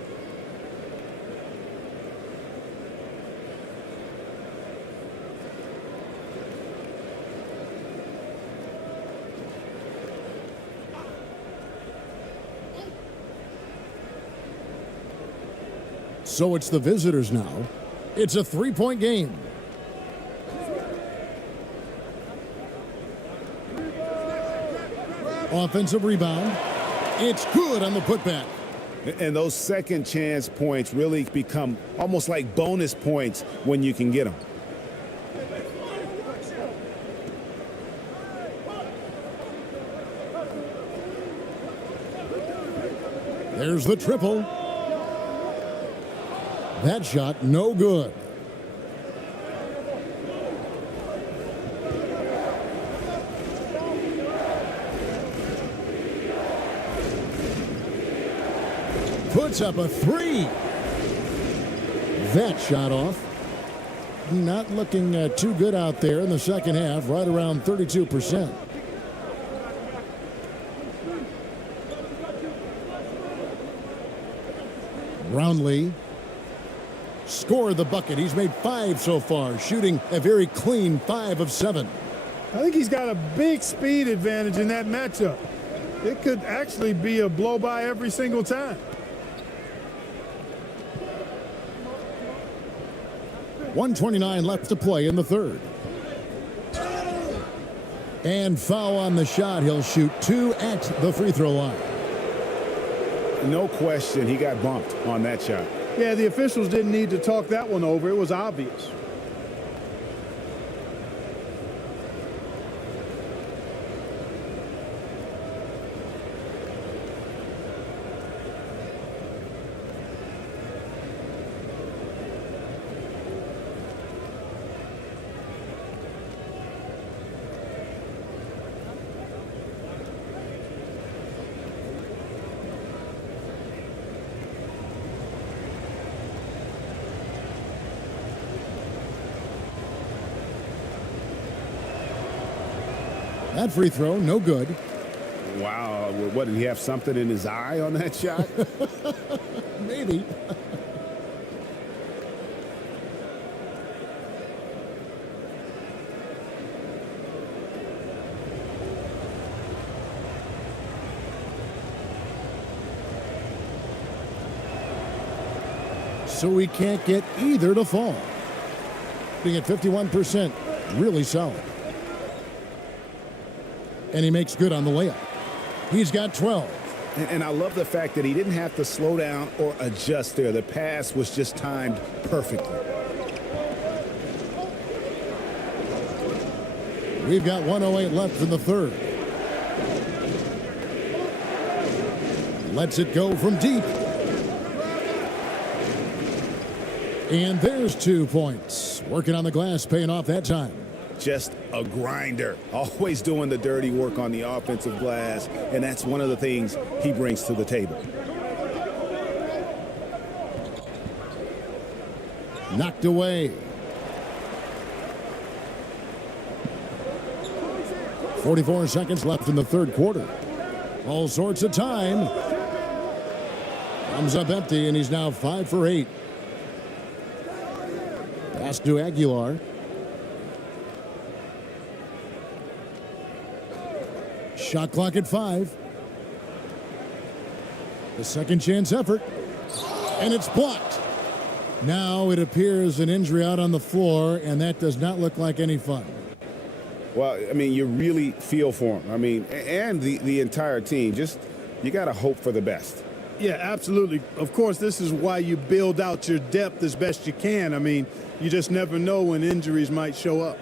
So it's the visitors now. It's a three-point game. Offensive rebound. It's good on the putback. And those second chance points really become almost like bonus points when you can get them. There's the triple. That shot, no good. Puts up a 3. That shot off. Not looking too good out there in the second half, right around 32%. Brownlee scored the bucket. He's made 5 so far, shooting a very clean 5 of 7. I think he's got a big speed advantage in that matchup. It could actually be a blow-by every single time. .129 left to play in the third. And foul on the shot. He'll shoot 2 at the free throw line. No question, he got bumped on that shot. Yeah, the officials didn't need to talk that one over. It was obvious. That free throw, no good. Wow, what, did he have something in his eye on that shot? Maybe. So we can't get either to fall. Being at 51%, really solid. And he makes good on the layup. He's got 12. And I love the fact that he didn't have to slow down or adjust there. The pass was just timed perfectly. We've got 1:08 left in the third. Lets it go from deep. And there's 2 points. Working on the glass, paying off that time. Just a grinder, always doing the dirty work on the offensive glass, and that's one of the things he brings to the table. Knocked away. 44 seconds left in the third quarter. All sorts of time. Comes up empty, and he's now 5 for 8. Pass to Aguilar. Shot clock at 5. The second chance effort. And it's blocked. Now it appears an injury out on the floor, and that does not look like any fun. Well, I mean, you really feel for him. I mean, and the entire team. Just, you got to hope for the best. Yeah, absolutely. Of course, this is why you build out your depth as best you can. I mean, you just never know when injuries might show up.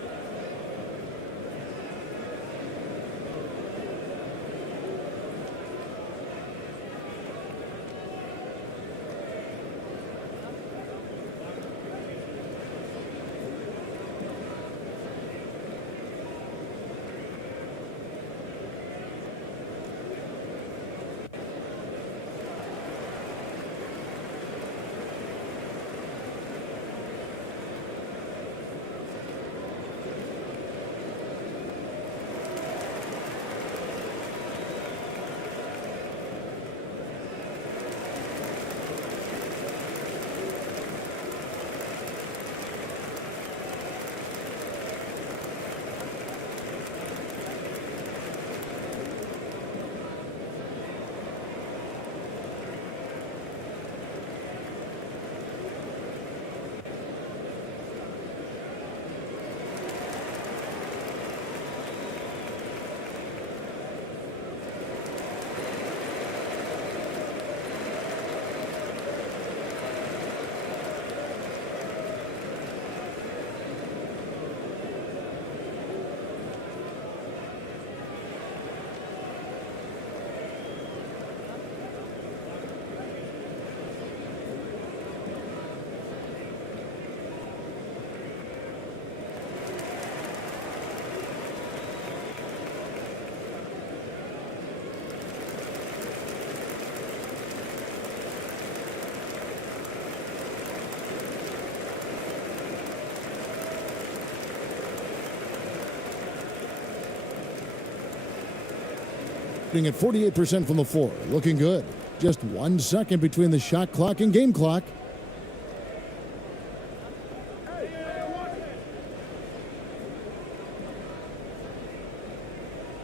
Being at 48% from the floor. Looking good. Just 1 second between the shot clock and game clock.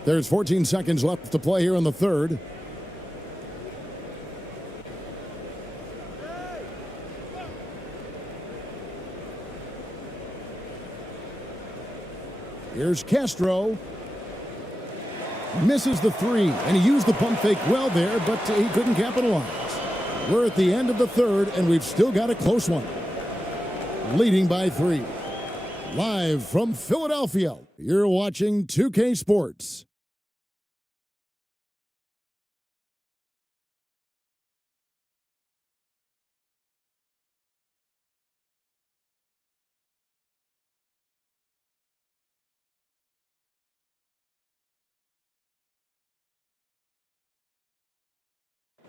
There's 14 seconds left to play here in the third. Here's Castro. Misses the three, and he used the pump fake well there, but he couldn't capitalize. We're at the end of the third, and we've still got a close one. Leading by 3. Live from Philadelphia, you're watching 2K Sports.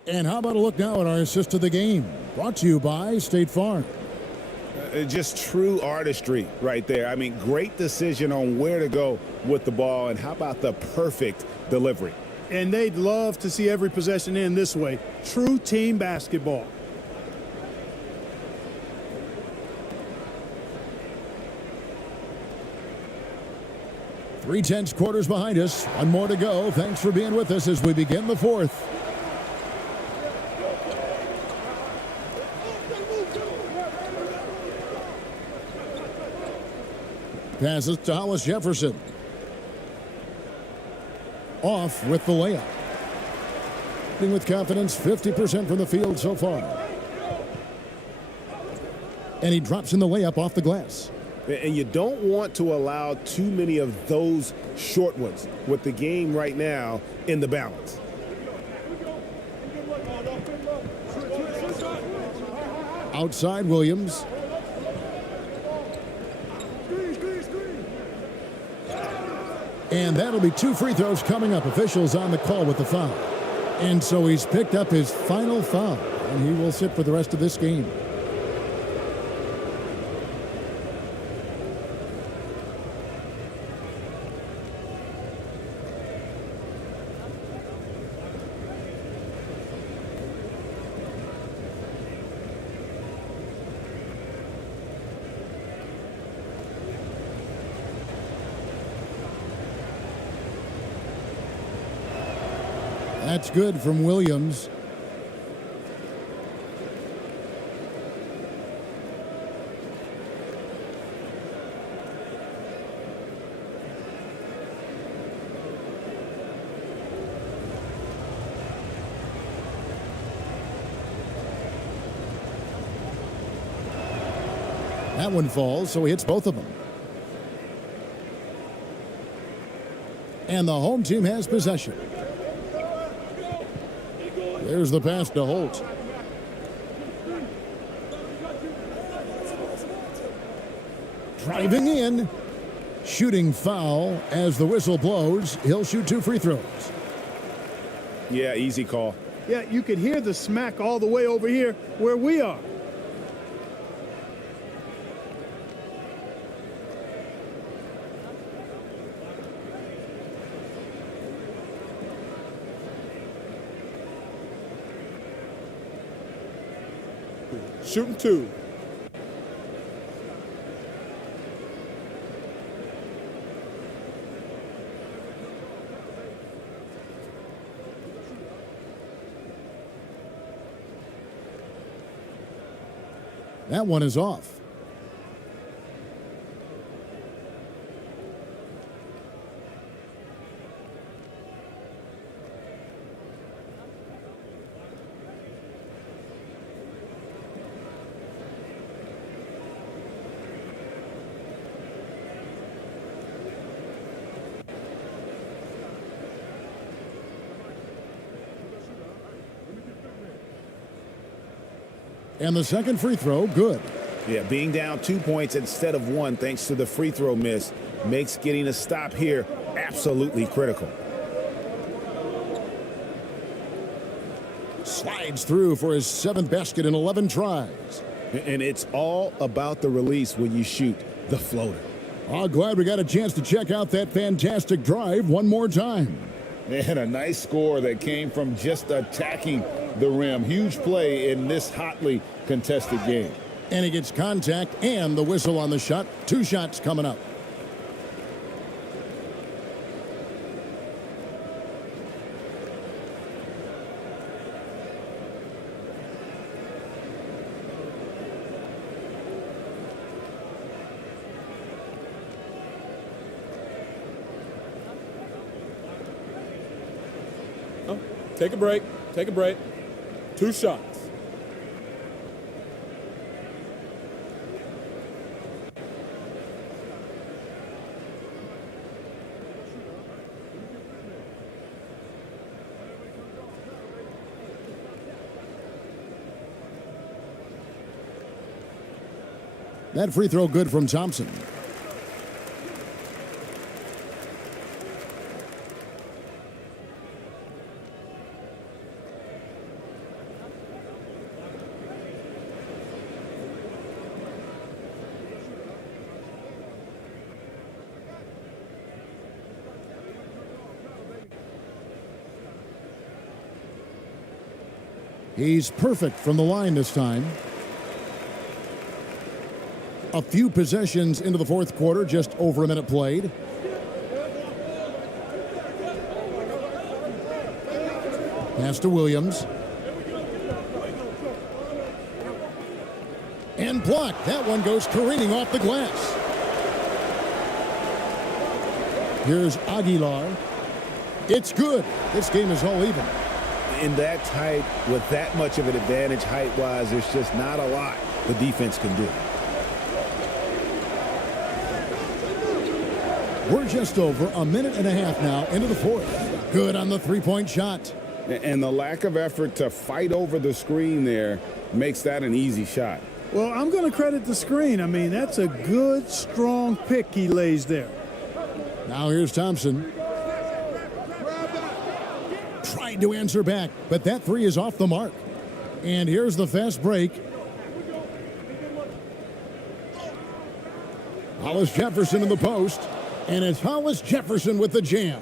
And how about a look now at our assist of the game? Brought to you by State Farm. Just true artistry right there. I mean, great decision on where to go with the ball, and how about the perfect delivery? And they'd love to see every possession end this way. True team basketball. Three-tenths quarters behind us. One more to go. Thanks for being with us as we begin the fourth. Passes to Hollis Jefferson. Off with the layup. With confidence, 50% from the field so far. And he drops in the layup off the glass. And you don't want to allow too many of those short ones with the game right now in the balance. Outside Williams. And that'll be 2 free throws coming up. Officials on the call with the foul. And so he's picked up his final foul, and he will sit for the rest of this game. That's good from Williams. That one falls, so he hits both of them. And the home team has possession. There's the pass to Holt. Driving in. Shooting foul as the whistle blows. He'll shoot 2 free throws. Yeah, easy call. Yeah, you could hear the smack all the way over here where we are. Shooting 2. That one is off. And the second free throw, good. Yeah, being down 2 points instead of 1 thanks to the free throw miss makes getting a stop here absolutely critical. Slides through for his 7th basket in 11 tries. And it's all about the release when you shoot the floater. Oh, glad we got a chance to check out that fantastic drive one more time. And a nice score that came from just attacking the rim. Huge play in this hotly contested game. And he gets contact and the whistle on the shot. 2 shots coming up. Oh, take a break. Take a break. 2 shots. That free throw good from Thompson. He's perfect from the line this time. A few possessions into the fourth quarter, just over a minute played. Pass to Williams. And blocked. That one goes careening off the glass. Here's Aguilar. It's good. This game is all even. In that tight, with that much of an advantage height-wise, there's just not a lot the defense can do. We're just over a minute and a half now into the fourth. Good on the three-point shot. And the lack of effort to fight over the screen there makes that an easy shot. Well, I'm going to credit the screen. I mean, that's a good, strong pick he lays there. Now here's Thompson. Tried to answer back, but that three is off the mark. And here's the fast break. Hollis Jefferson in the post. And it's Hollis Jefferson with the jam.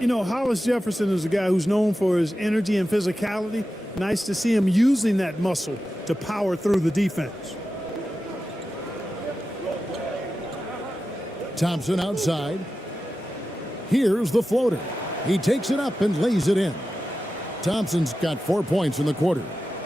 You know, Hollis Jefferson is a guy who's known for his energy and physicality. Nice to see him using that muscle to power through the defense. Thompson outside. Here's the floater. He takes it up and lays it in. Thompson's got 4 points in the quarter.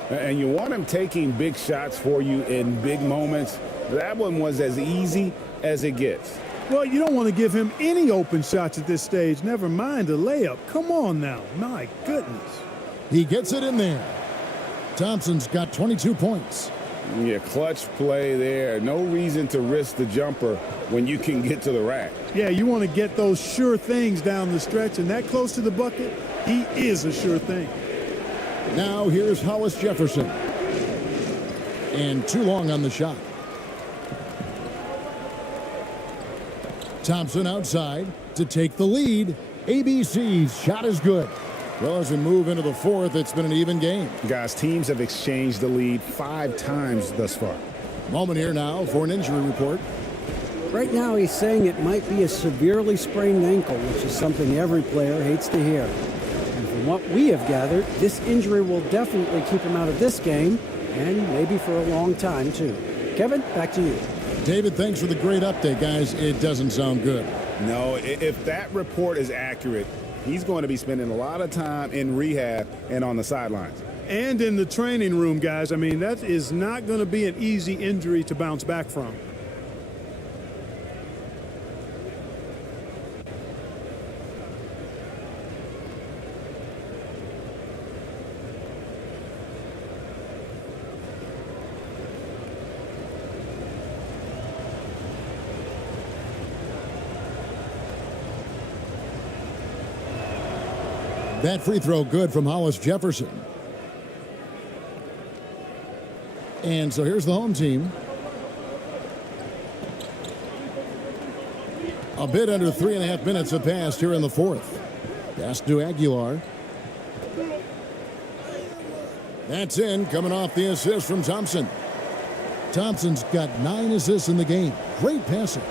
And you want him taking big shots for you in big moments. That one was as easy as it gets. Well, you don't want to give him any open shots at this stage. Never mind a layup. Come on now. My goodness. He gets it in there. Thompson's got 22 points. Yeah, clutch play there. No reason to risk the jumper when you can get to the rack. Yeah, you want to get those sure things down the stretch, and that close to the bucket, he is a sure thing. Now here's Hollis Jefferson. And too long on the shot. Thompson outside to take the lead. ABC's shot is good. Well, as we move into the fourth, it's been an even game. Guys, teams have exchanged the lead 5 times thus far. Moment here now for an injury report. Right now, he's saying it might be a severely sprained ankle, which is something every player hates to hear. And from what we have gathered, this injury will definitely keep him out of this game, and maybe for a long time, too. Kevin, back to you. David, thanks for the great update, guys. It doesn't sound good. No, if that report is accurate, he's going to be spending a lot of time in rehab and on the sidelines. And in the training room, guys. I mean, that is not going to be an easy injury to bounce back from. That free throw good from Hollis Jefferson. And so here's the home team. A bit under 3.5 minutes have passed here in the fourth. Pass to Aguilar. That's in, coming off the assist from Thompson. Thompson's got 9 assists in the game. Great passer.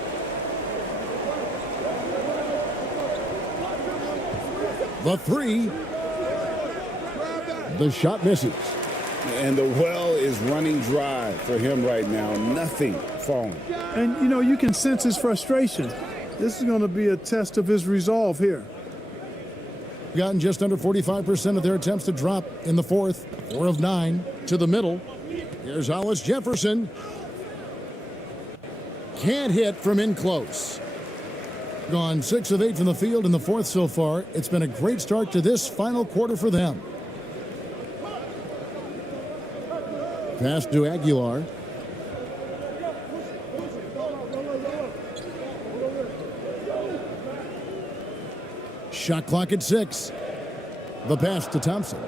The three. The shot misses. And the well is running dry for him right now. Nothing falling. And, you know, you can sense his frustration. This is going to be a test of his resolve here. Gotten just under 45% of their attempts to drop in the fourth. 4 of 9 to the middle. Here's Hollis Jefferson. Can't hit from in close. Gone 6 of 8 from the field in the fourth so far. It's been a great start to this final quarter for them. Pass to Aguilar. Shot clock at 6. The pass to Thompson.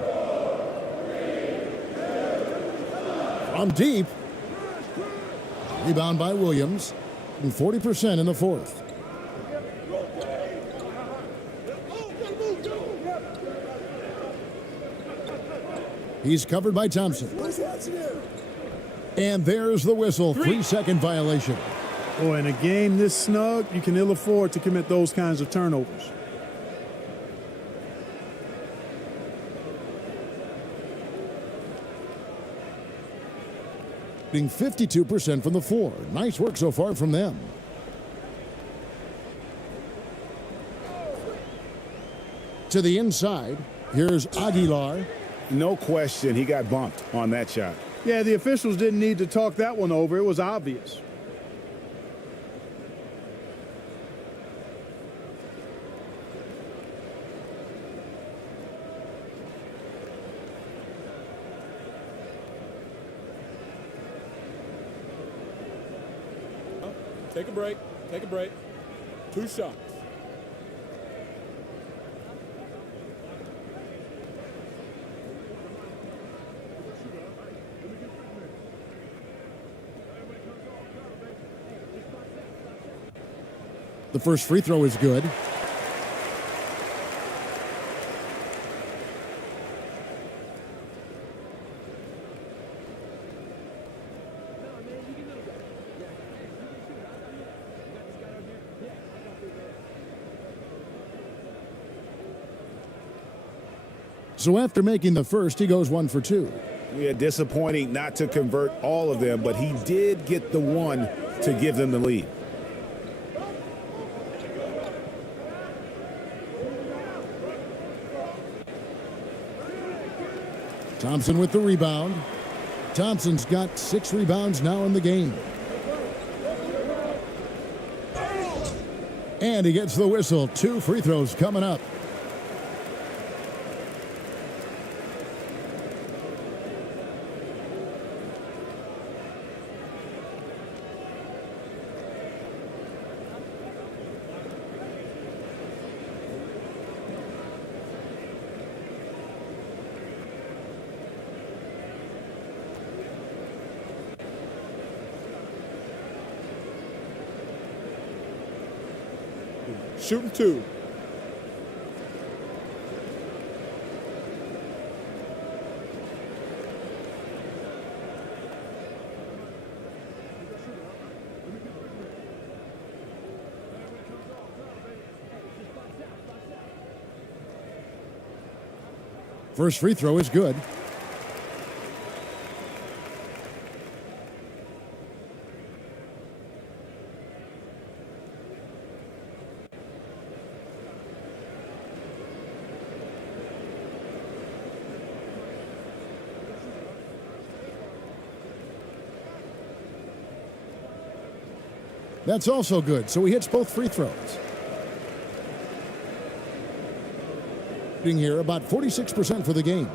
From deep. Rebound by Williams. And 40% in the fourth. He's covered by Thompson. And there's the whistle. 3-second violation. Oh, in a game this snug, you can ill afford to commit those kinds of turnovers. Being 52% from the floor. Nice work so far from them. To the inside, here's Aguilar. No question, he got bumped on that shot. Yeah, the officials didn't need to talk that one over. It was obvious. Take a break. Take a break. 2 shots. The first free throw is good. So after making the first, he goes 1 for 2. Yeah, disappointing not to convert all of them, but he did get the one to give them the lead. Thompson with the rebound. Thompson's got 6 rebounds now in the game. And he gets the whistle. 2 free throws coming up. Shooting 2. First free throw is good. That's also good, so he hits both free throws. Being here about 46% for the game.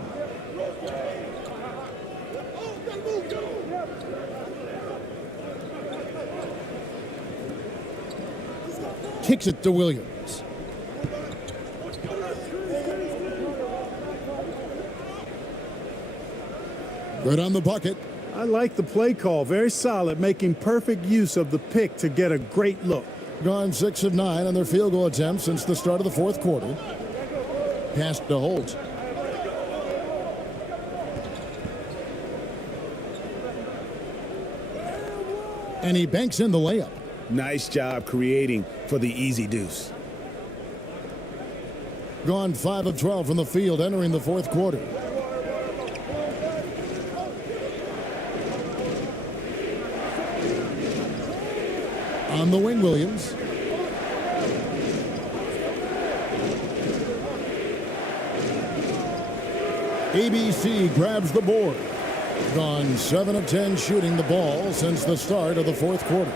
Kicks it to Williams. Good on the bucket. I like the play call. Very solid, making perfect use of the pick to get a great look. Gone 6 of 9 on their field goal attempts since the start of the fourth quarter. Pass to Holt. And he banks in the layup. Nice job creating for the easy deuce. Gone 5 of 12 from the field entering the fourth quarter. On the wing, Williams. ABC grabs the board. Gone 7 of 10 shooting the ball since the start of the fourth quarter.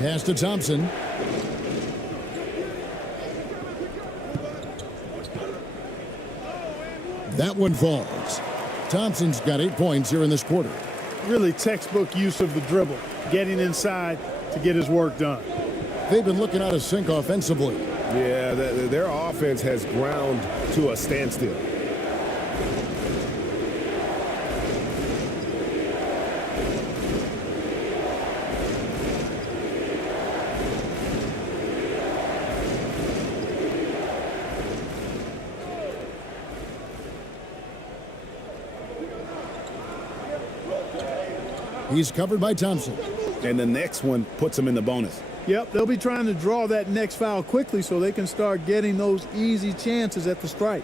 Pass to Thompson. That one falls. Thompson's got 8 points here in this quarter. Really textbook use of the dribble, getting inside to get his work done. They've been looking out of sync offensively. Yeah, their offense has ground to a standstill. He's covered by Thompson. And the next one puts him in the bonus. Yep, they'll be trying to draw that next foul quickly so they can start getting those easy chances at the stripe.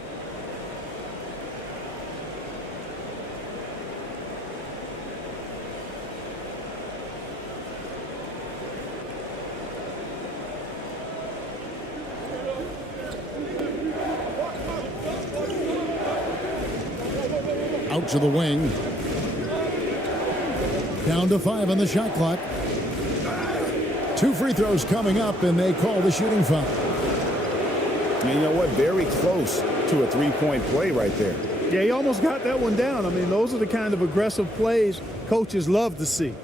Out to the wing. Down to 5 on the shot clock. 2 free throws coming up, and they call the shooting foul. And you know what? Very close to a three-point play right there. Yeah, he almost got that one down. I mean, those are the kind of aggressive plays coaches love to see.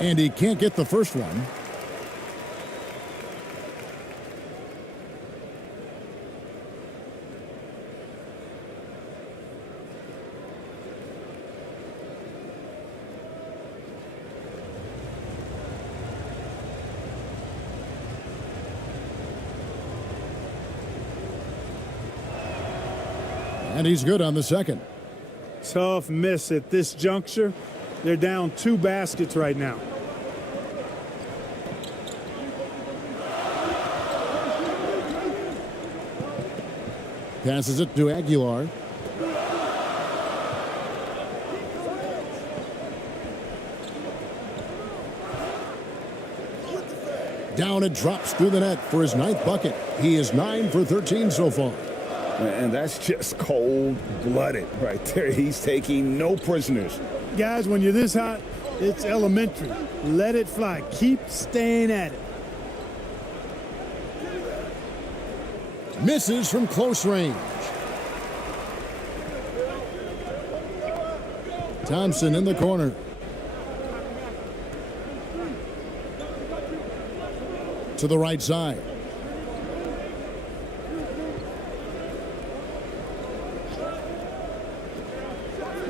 And he can't get the first one. And he's good on the second. Tough miss at this juncture. They're down 2 baskets right now. Passes it to Aguilar. Down it drops through the net for his 9th bucket. He is 9 for 13 so far. And that's just cold-blooded right there. He's taking no prisoners. Guys, when you're this hot, it's elementary. Let it fly. Keep staying at it. Misses from close range. Thompson in the corner. To the right side.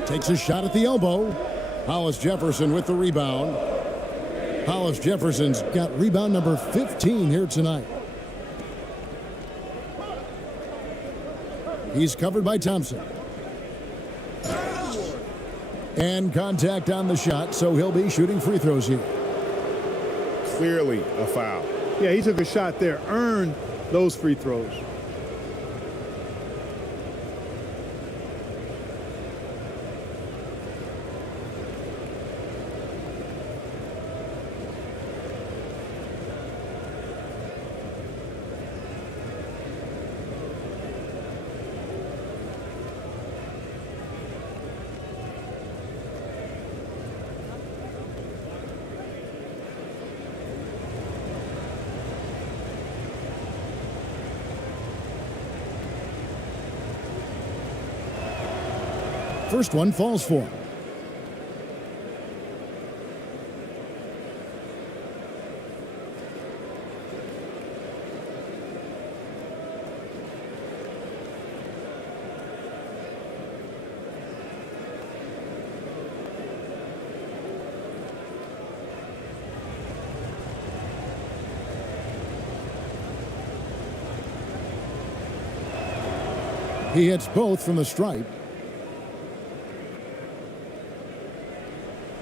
Takes a shot at the elbow. Hollis Jefferson with the rebound. Hollis Jefferson's got rebound number 15 here tonight. He's covered by Thompson. And contact on the shot, so he'll be shooting free throws here. Clearly a foul. Yeah, he took a shot there. Earned those free throws. First one falls for him. He hits both from the stripe.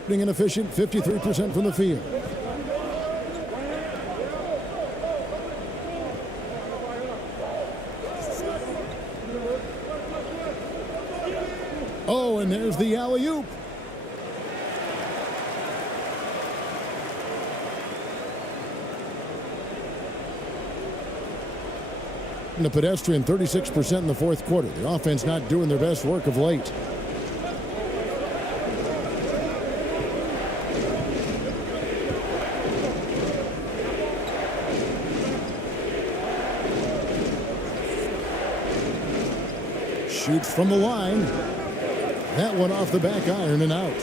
An efficient 53% from the field. Oh, and there's the alley-oop. And the pedestrian 36% in the fourth quarter. The offense not doing their best work of late. Shoots from the line. That one off the back iron and out.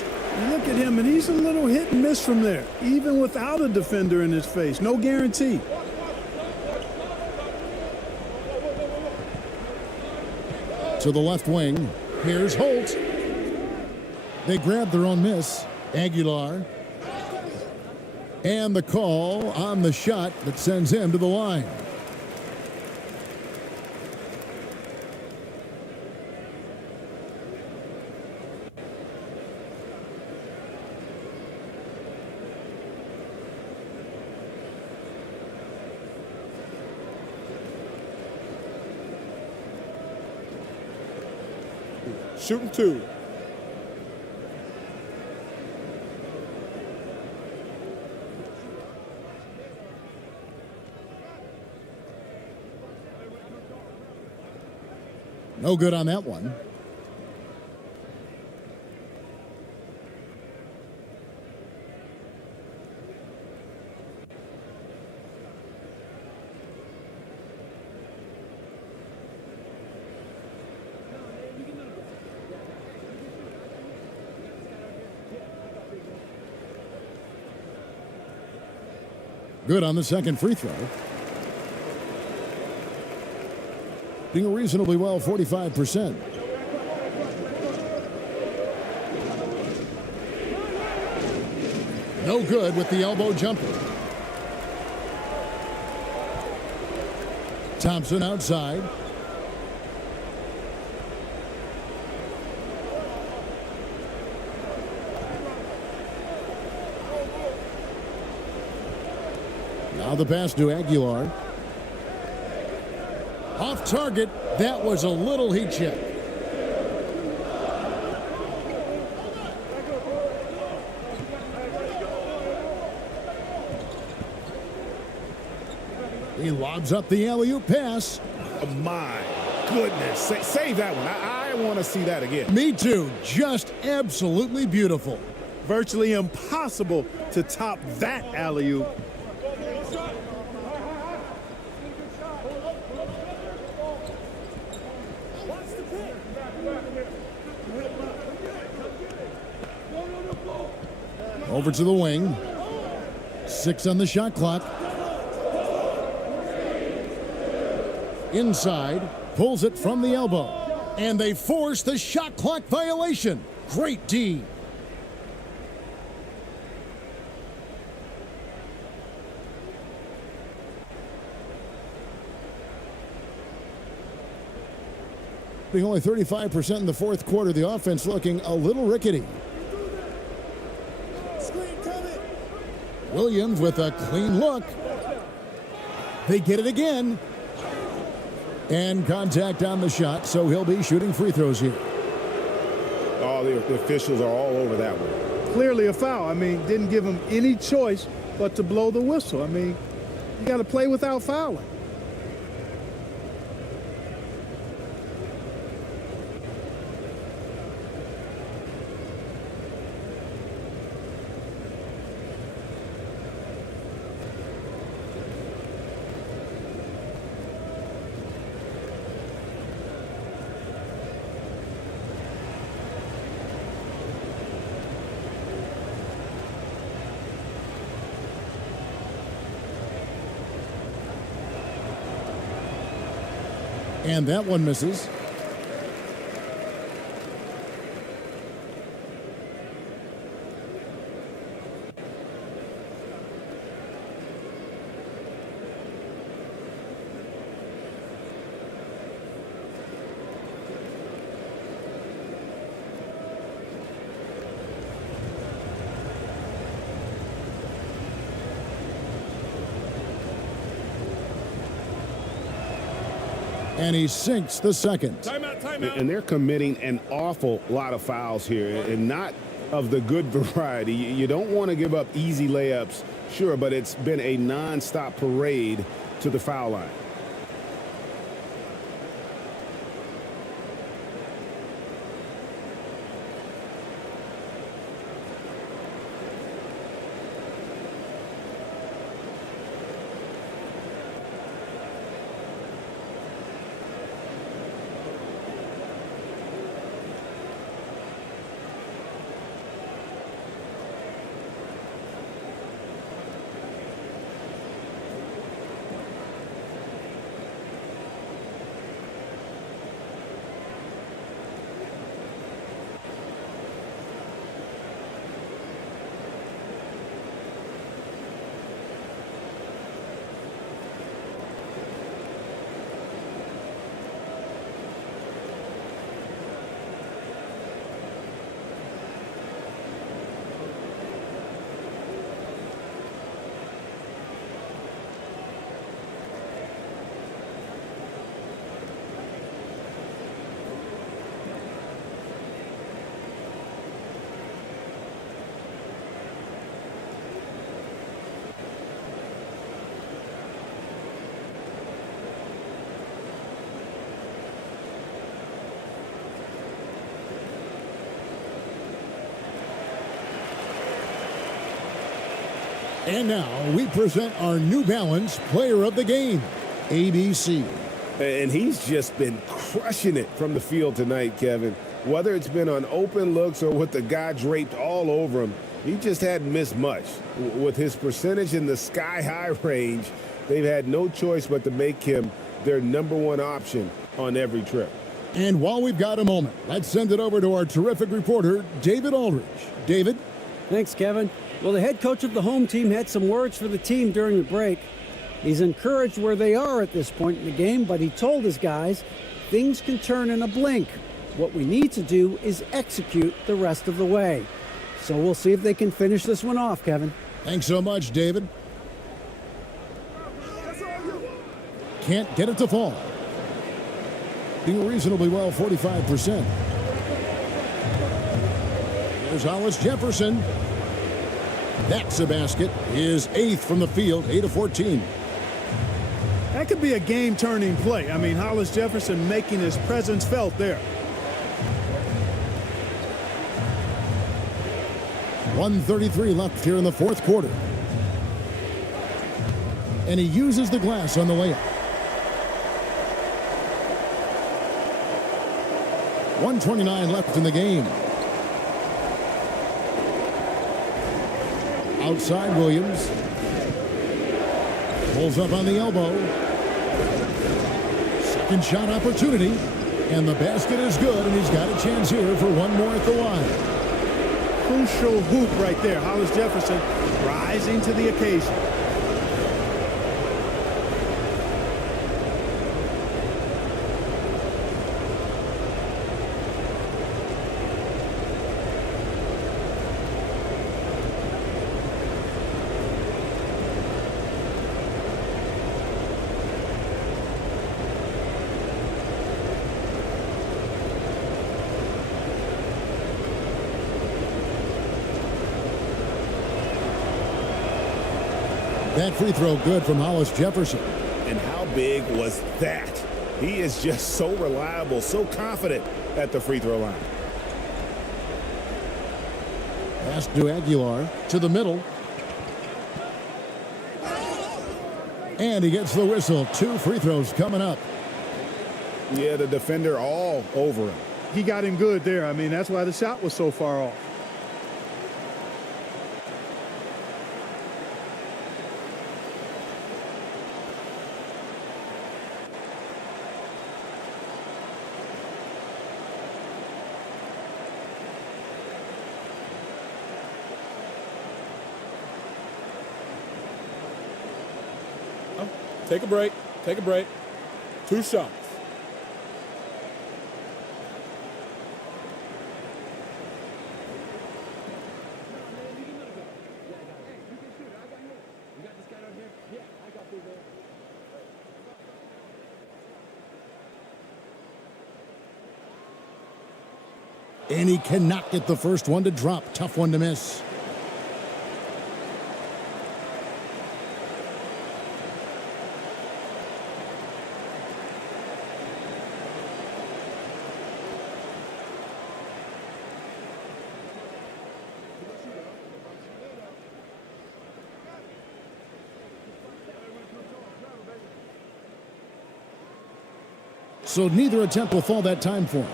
You look at him, and he's a little hit and miss from there, even without a defender in his face. No guarantee. To the left wing. Here's Holt. They grab their own miss. Aguilar. And the call on the shot that sends him to the line. Shooting 2. No good on that one. Good on the second free throw. Doing reasonably well, 45%. No good with the elbow jumper. Thompson outside. Now the pass to Aguilar. Off target. That was a little heat check. He lobs up the alley-oop pass. Oh my goodness. Save that one. I want to see that again. Me too. Just absolutely beautiful. Virtually impossible to top that alley-oop. Over to the wing. 6 on the shot clock. Inside. Pulls it from the elbow. And they force the shot clock violation. Great D. Being only 35% in the fourth quarter, the offense looking a little rickety. Williams with a clean look. They get it again. And contact on the shot, so he'll be shooting free throws here. Oh, the officials are all over that one. Clearly a foul. I mean, didn't give him any choice but to blow the whistle. I mean, you got to play without fouling. And that one misses. And he sinks the second. Timeout. And they're committing an awful lot of fouls here, and not of the good variety. You don't want to give up easy layups, sure, but it's been a nonstop parade to the foul line. And now we present our New Balance Player of the Game, ABC. And he's just been crushing it from the field tonight, Kevin. Whether it's been on open looks or with the guy draped all over him, he just hadn't missed much. With his percentage in the sky-high range, they've had no choice but to make him their #1 option on every trip. And while we've got a moment, let's send it over to our terrific reporter, David Aldridge. David? Thanks, Kevin. Well, the head coach of the home team had some words for the team during the break. He's encouraged where they are at this point in the game, but he told his guys things can turn in a blink. What we need to do is execute the rest of the way. So we'll see if they can finish this one off, Kevin. Thanks so much, David. Can't get it to fall. Doing reasonably well, 45%. Here's Hollis Jefferson. That's a basket. His 8th from the field, 8 of 14. That could be a game-turning play. I mean, Hollis Jefferson making his presence felt there. 1:33 left here in the fourth quarter. And he uses the glass on the layup. 1:29 left in the game. Outside Williams. Pulls up on the elbow. Second shot opportunity. And the basket is good, and he's got a chance here for one more at the line. Crucial hoop right there. Hollis Jefferson rising to the occasion. That free throw good from Hollis Jefferson. And how big was that? He is just so reliable, so confident at the free throw line. Pass to Aguilar to the middle. And he gets the whistle. 2 free throws coming up. Yeah, the defender all over him. He got him good there. I mean, that's why the shot was so far off. Take a break. Take a break. 2 shots. And he cannot get the first one to drop. Tough one to miss. So neither attempt will fall that time for him.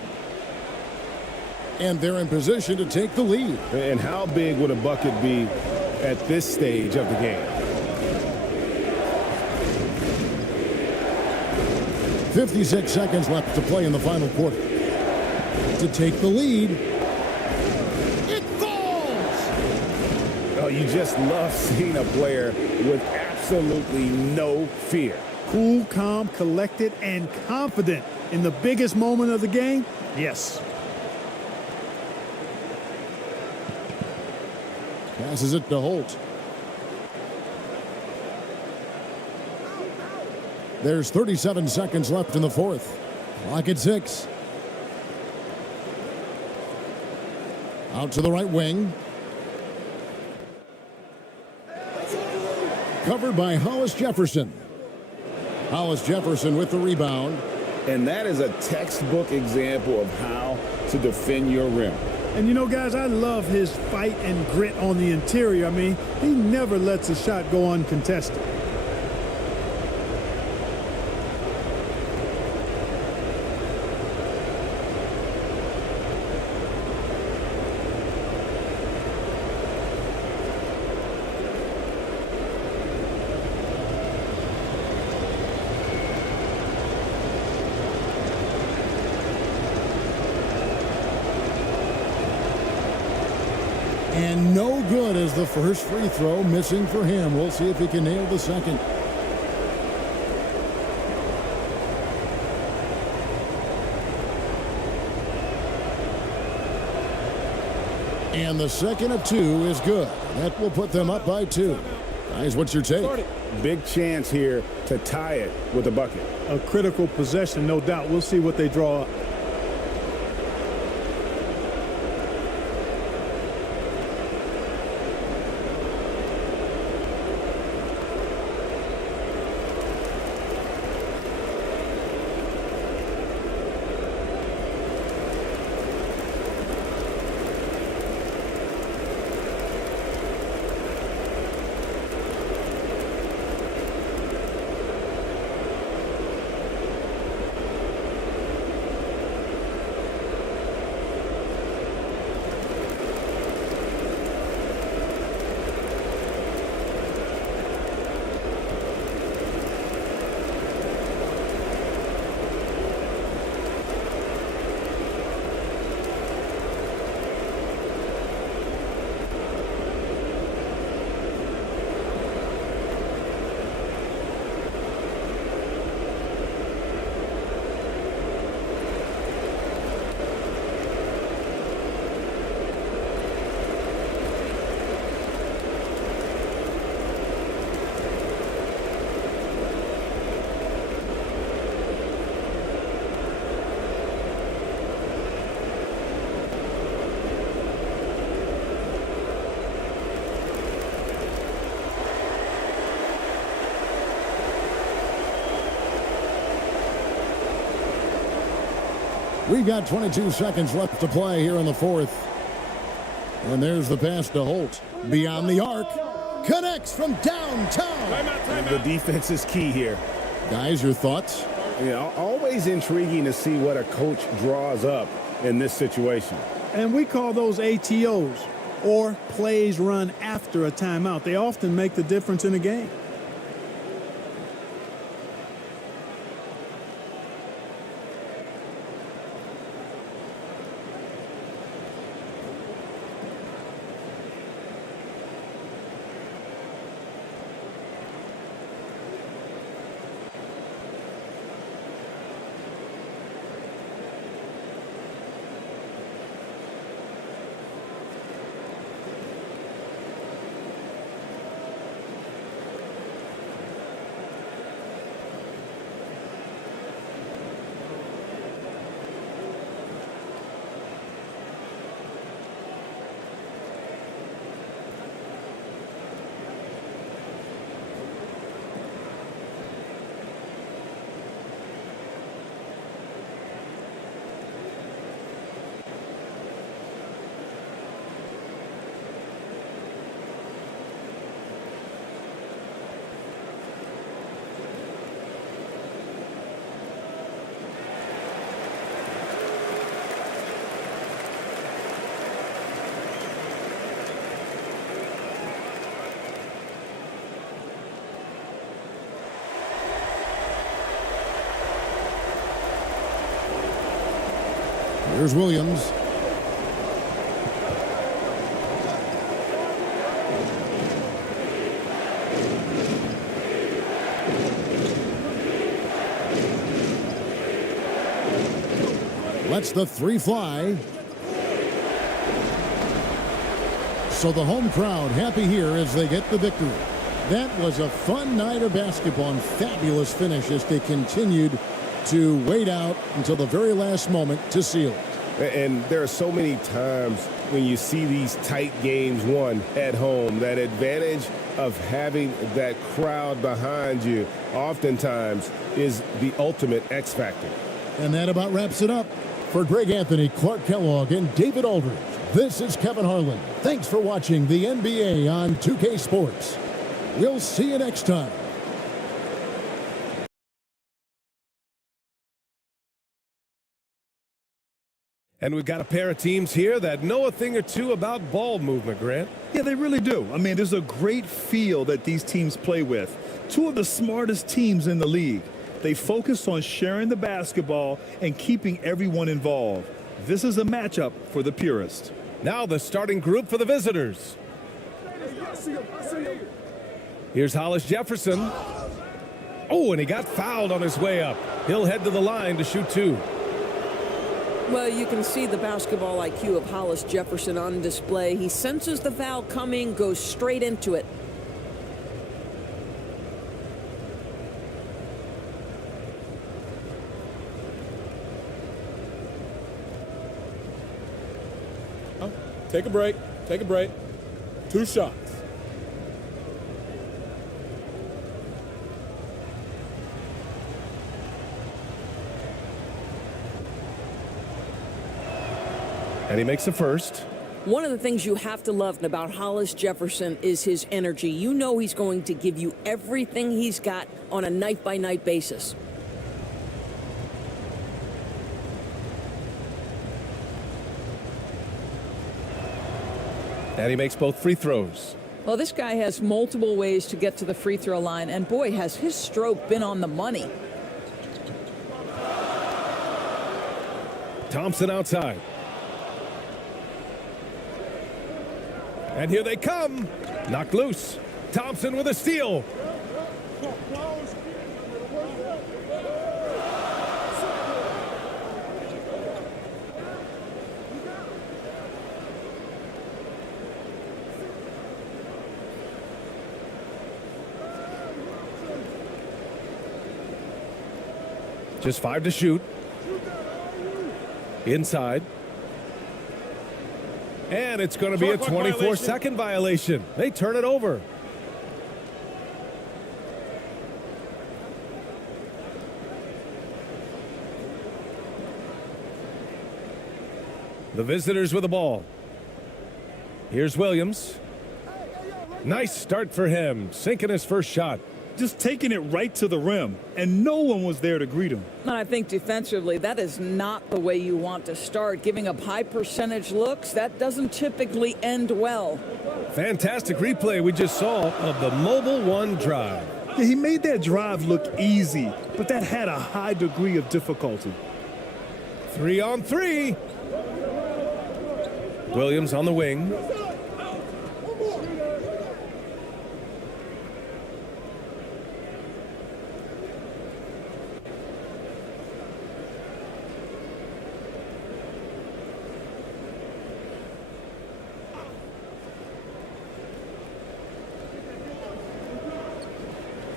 And they're in position to take the lead. And how big would a bucket be at this stage of the game? 56 seconds left to play in the final quarter. To take the lead. It falls! Oh, you just love seeing a player with absolutely no fear. Cool, calm, collected, and confident in the biggest moment of the game? Yes. Passes it to Holt. There's 37 seconds left in the fourth. Clock at 6. Out to the right wing. Covered by Hollis Jefferson. Hollis Jefferson with the rebound. And that is a textbook example of how to defend your rim. And you know, guys, I love his fight and grit on the interior. I mean, he never lets a shot go uncontested. And no good as the first free throw, missing for him. We'll see if he can nail the second. And the second of two is good. That will put them up by 2. Guys, what's your take? Big chance here to tie it with a bucket. A critical possession, no doubt. We'll see what they draw up. We've got 22 seconds left to play here in the fourth. And there's the pass to Holt. Beyond the arc. Connects from downtown. The defense is key here. Guys, your thoughts? Yeah, always intriguing to see what a coach draws up in this situation. And we call those ATOs, or plays run after a timeout. They often make the difference in a game. Here's Williams. Lets the three fly. So the home crowd happy here as they get the victory. That was a fun night of basketball and fabulous finish as they continued to wait out until the very last moment to seal it. And there are so many times when you see these tight games won at home, that advantage of having that crowd behind you oftentimes is the ultimate X factor. And that about wraps it up. For Greg Anthony, Clark Kellogg, and David Aldridge, This is Kevin Harlan. Thanks for watching the NBA on 2K Sports. We'll see you next time. And we've got a pair of teams here that know a thing or two about ball movement, Grant. Yeah, they really do. I mean, there's a great feel that these teams play with. Two of the smartest teams in the league. They focus on sharing the basketball and keeping everyone involved. This is a matchup for the purist. Now the starting group for the visitors. Here's Hollis Jefferson. Oh, and he got fouled on his way up. He'll head to the line to shoot two. Well, you can see the basketball IQ of Hollis Jefferson on display. He senses the foul coming, goes straight into it. Take a break. Take a break. 2 shots. And he makes the first. One of the things you have to love about Hollis Jefferson is his energy. You know he's going to give you everything he's got on a night-by-night basis. And he makes both free throws. Well, this guy has multiple ways to get to the free throw line, and boy, has his stroke been on the money. Thompson outside. And here they come. Knocked loose. Thompson with a steal. Just 5 to shoot. Inside. And it's going to be a 24-second violation. They turn it over. The visitors with the ball. Here's Williams. Nice start for him, sinking his first shot. Just taking it right to the rim, and no one was there to greet him. And I think defensively, that is not the way you want to start. Giving up high percentage looks, that doesn't typically end well. Fantastic replay we just saw of the Mobile One drive. Yeah, he made that drive look easy, but that had a high degree of difficulty. 3 on 3. Williams on the wing.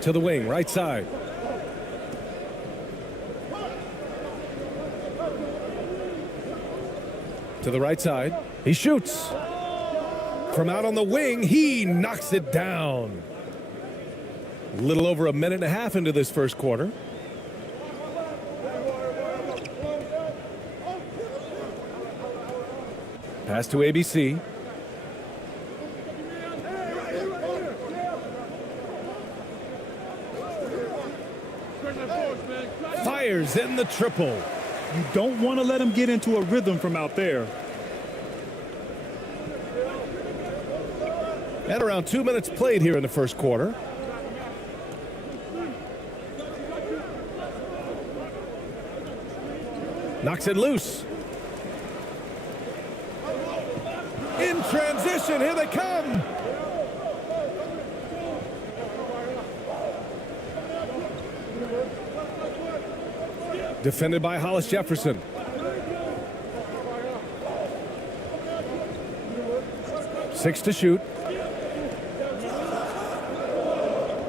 To the wing, right side. To the right side. He shoots. From out on the wing, he knocks it down. A little over a minute and a half into this first quarter. Pass to ABC. Fires in the triple. You don't want to let him get into a rhythm from out there. And around 2 minutes played here in the first quarter. Knocks it loose. In transition, here they come. Defended by Hollis Jefferson. Six to shoot.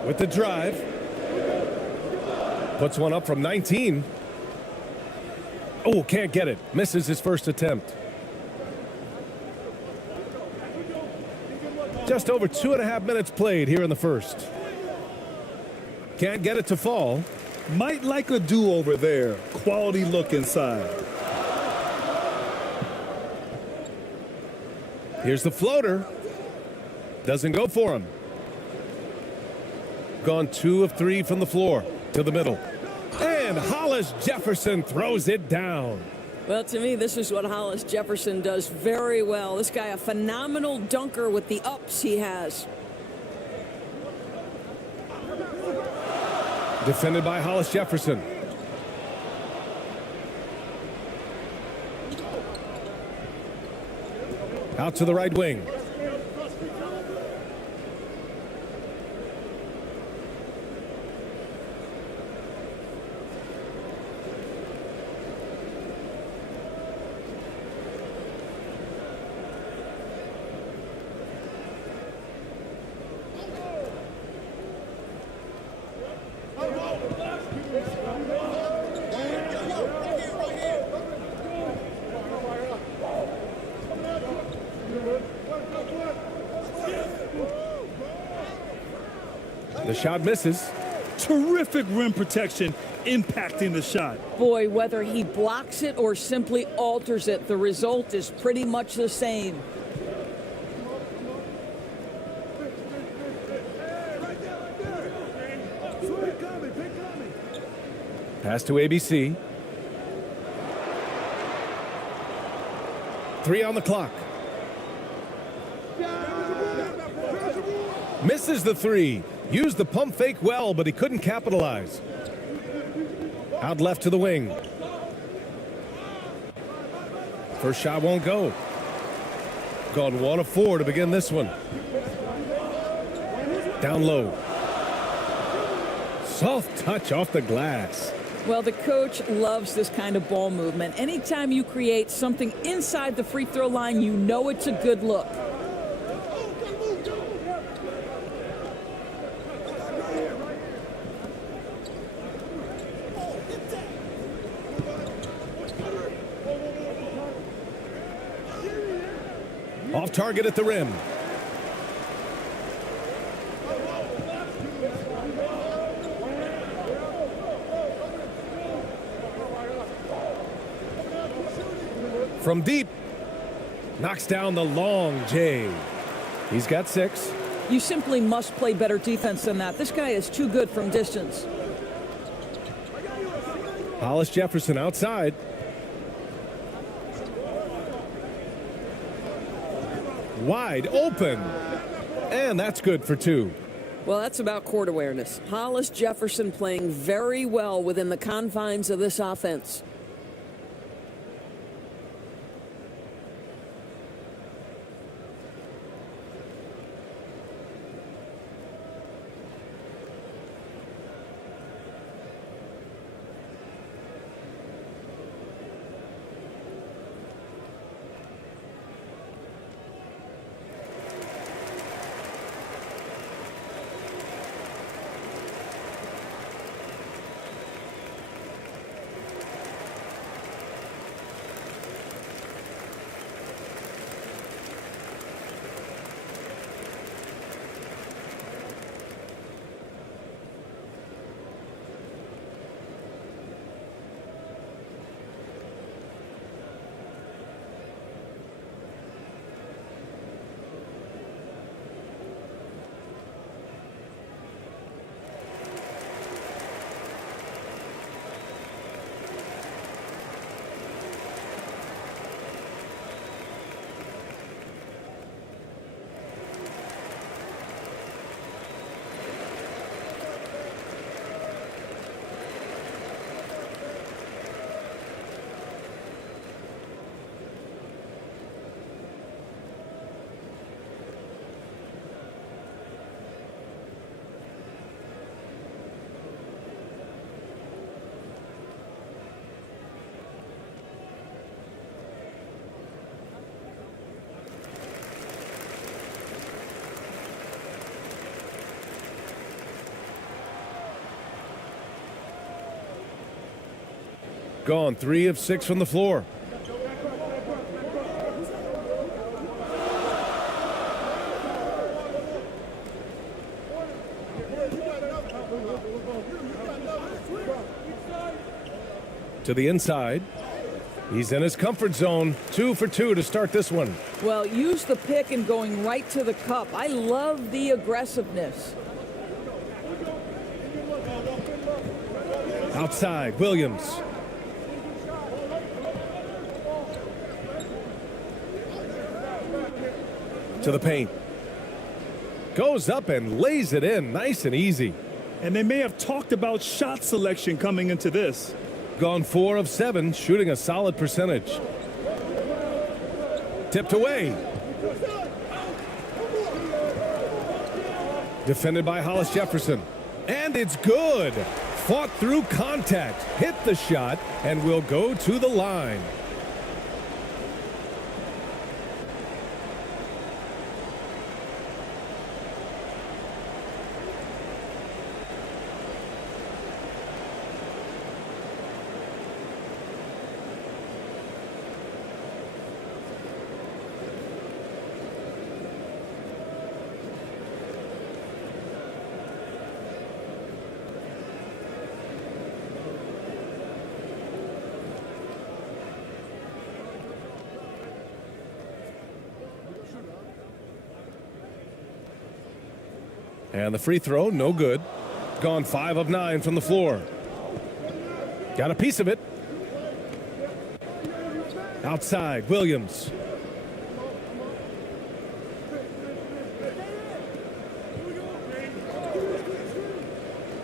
With the drive. Puts one up from 19. Oh, can't get it. Misses his first attempt. Just over 2.5 minutes played here in the first. Can't get it to fall. Might like a do-over there. Quality look inside. Here's the floater. Doesn't go for him. Gone 2 of 3 from the floor to the middle. And Hollis Jefferson throws it down. Well, to me, this is what Hollis Jefferson does very well. This guy, a phenomenal dunker with the ups he has. Defended by Hollis Jefferson. Out to the right wing. The shot misses. Terrific rim protection impacting the shot. Boy, whether he blocks it or simply alters it, the result is pretty much the same. Pass to ABC. 3 on the clock. Misses the 3. Used the pump fake well, but he couldn't capitalize. Out left to the wing. First shot won't go. Gone 1 of 4 to begin this one. Down low. Soft touch off the glass. Well, the coach loves this kind of ball movement. Anytime you create something inside the free throw line, you know it's a good look. Off target at the rim. From deep, knocks down the long J. He's got 6. You simply must play better defense than that. This guy is too good from distance. Hollis Jefferson outside. Wide open. And that's good for 2. Well, that's about court awareness. Hollis Jefferson playing very well within the confines of this offense. Gone 3 of 6 from the floor. To the inside. He's in his comfort zone. 2 for 2 to start this one. Well, use the pick and going right to the cup. I love the aggressiveness. Outside, Williams. To the paint. Goes up and lays it in nice and easy. And they may have talked about shot selection coming into this. Gone 4 of 7, shooting a solid percentage. Tipped away. Defended by Hollis Jefferson. And it's good. Fought through contact, hit the shot, and will go to the line. And the free throw, no good. Gone 5 of 9 from the floor. Got a piece of it. Outside, Williams.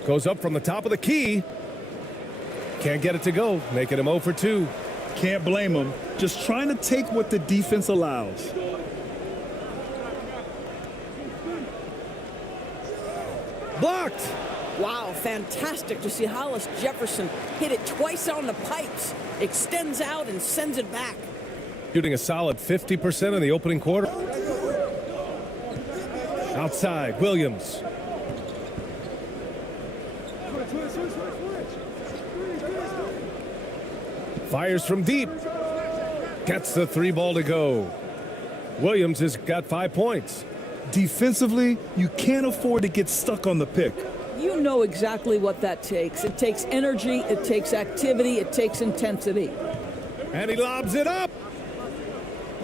Goes up from the top of the key. Can't get it to go, making him 0 for 2. Can't blame him. Just trying to take what the defense allows. Blocked. Wow, fantastic to see Hollis Jefferson hit it twice on the pipes. Extends out and sends it back. Shooting a solid 50% in the opening quarter. Outside, Williams. Fires from deep. Gets the 3 ball to go. Williams has got 5 points. Defensively, you can't afford to get stuck on the pick. You know exactly what that takes. It takes energy, it takes activity, it takes intensity. And he lobs it up.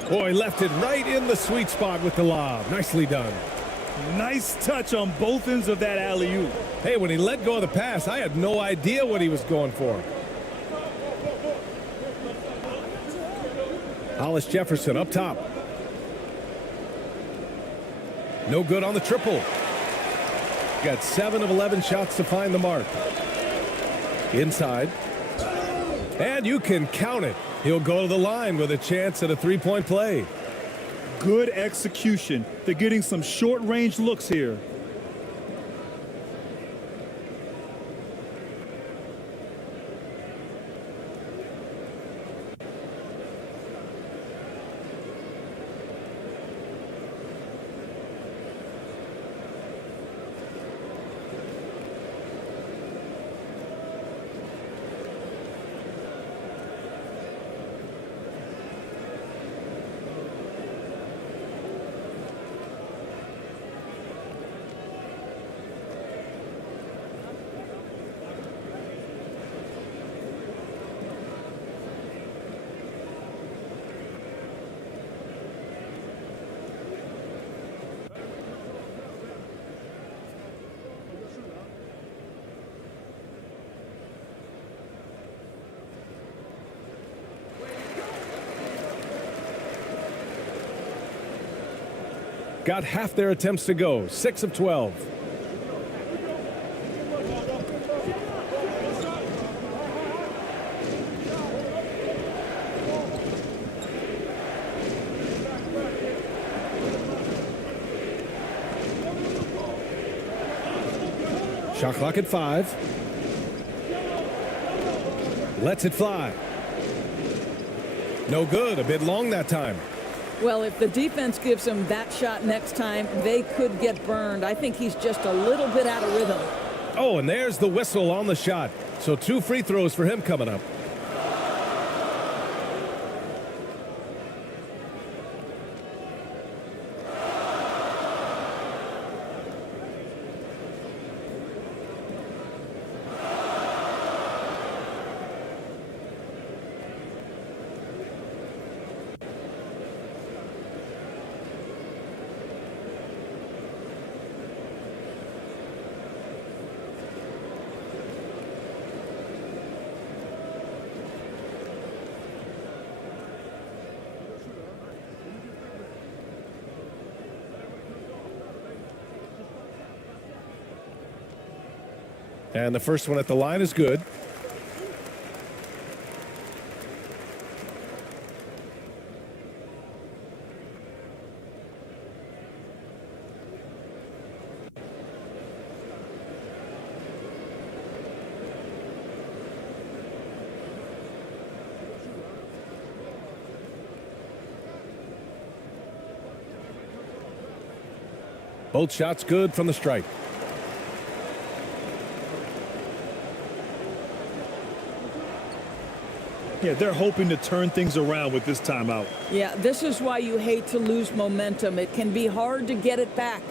Boy, left it right in the sweet spot with the lob. Nicely done. Nice touch on both ends of that alley-oop. Hey, when he let go of the pass, I had no idea what he was going for. Hollis Jefferson up top. No good on the triple. Got 7 of 11 shots to find the mark. Inside. And you can count it. He'll go to the line with a chance at a 3-point play. Good execution. They're getting some short-range looks here. Got half their attempts to go. 6 of 12. Shot clock at 5. Lets it fly. No good. A bit long that time. Well, if the defense gives him that shot next time, they could get burned. I think he's just a little bit out of rhythm. Oh, and there's the whistle on the shot. So 2 free throws for him coming up. And the first one at the line is good. Both shots good from the stripe. Yeah, they're hoping to turn things around with this timeout. Yeah, this is why you hate to lose momentum. It can be hard to get it back.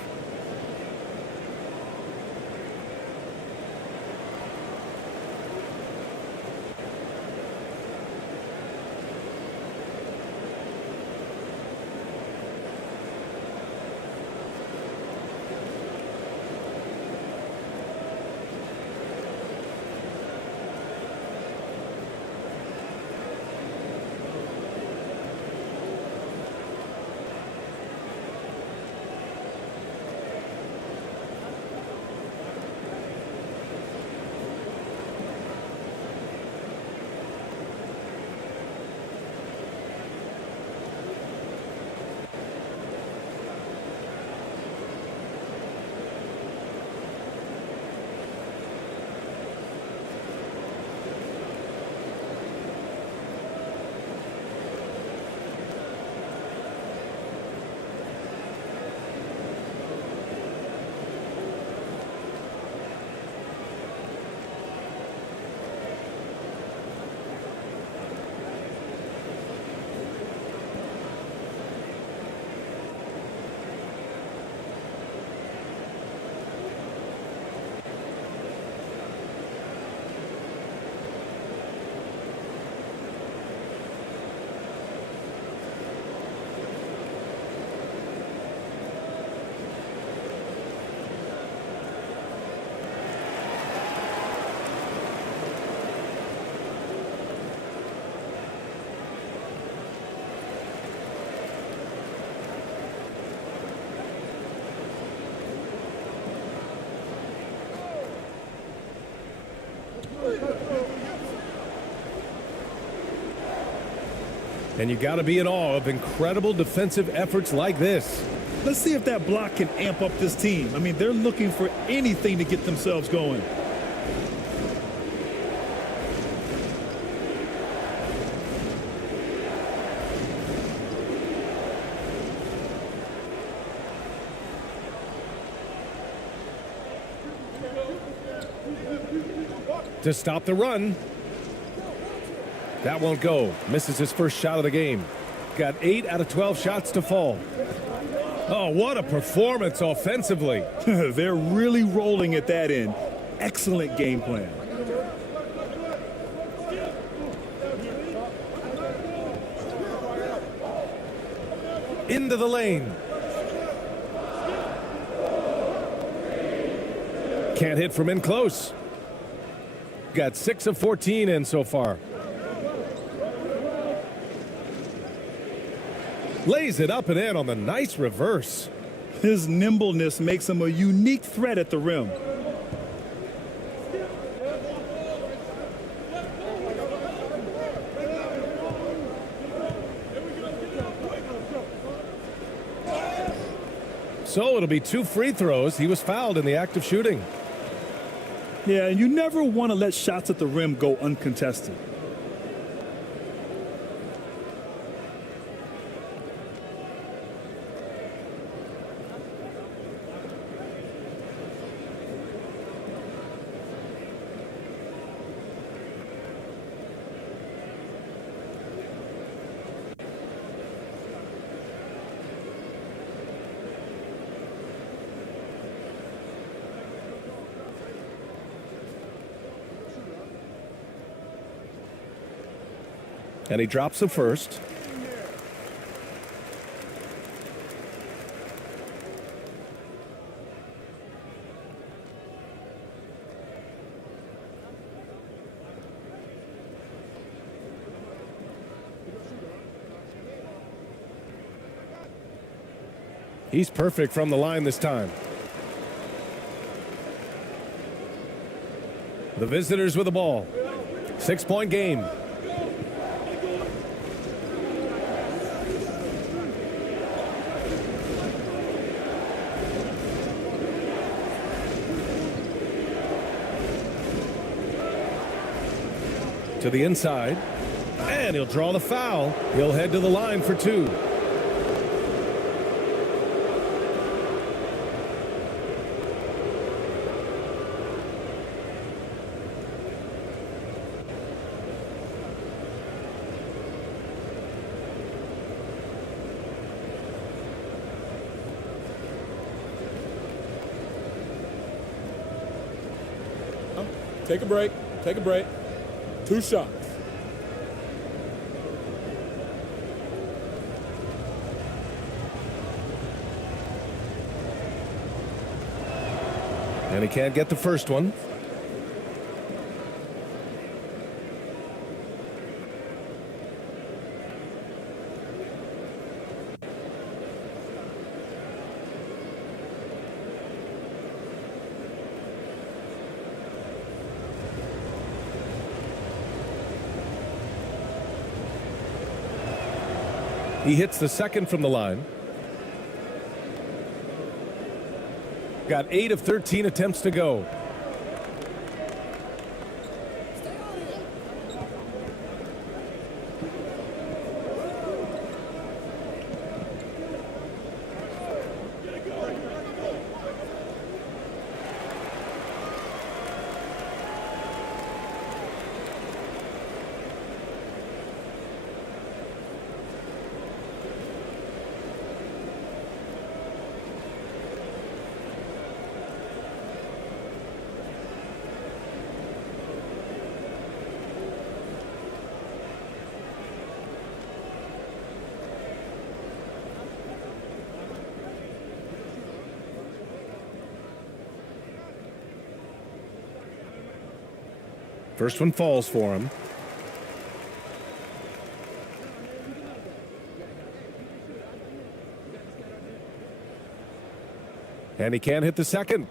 And you got to be in awe of incredible defensive efforts like this. Let's see if that block can amp up this team. I mean, they're looking for anything to get themselves going. To stop the run. That won't go. Misses his first shot of the game. Got 8 out of 12 shots to fall. Oh, what a performance offensively. They're really rolling at that end. Excellent game plan. Into the lane. Can't hit from in close. Got 6 of 14 in so far. Lays it up and in on the nice reverse. His nimbleness makes him a unique threat at the rim. So it'll be 2 free throws. He was fouled in the act of shooting. Yeah, and you never want to let shots at the rim go uncontested. And he drops the first. He's perfect from the line this time. The visitors with the ball. 6-point game. To the inside, and he'll draw the foul. He'll head to the line for 2. Take a break. Take a break. 2 shots. And he can't get the first one. He hits the second from the line. Got 8 of 13 attempts to go. First one falls for him. And he can't hit the second.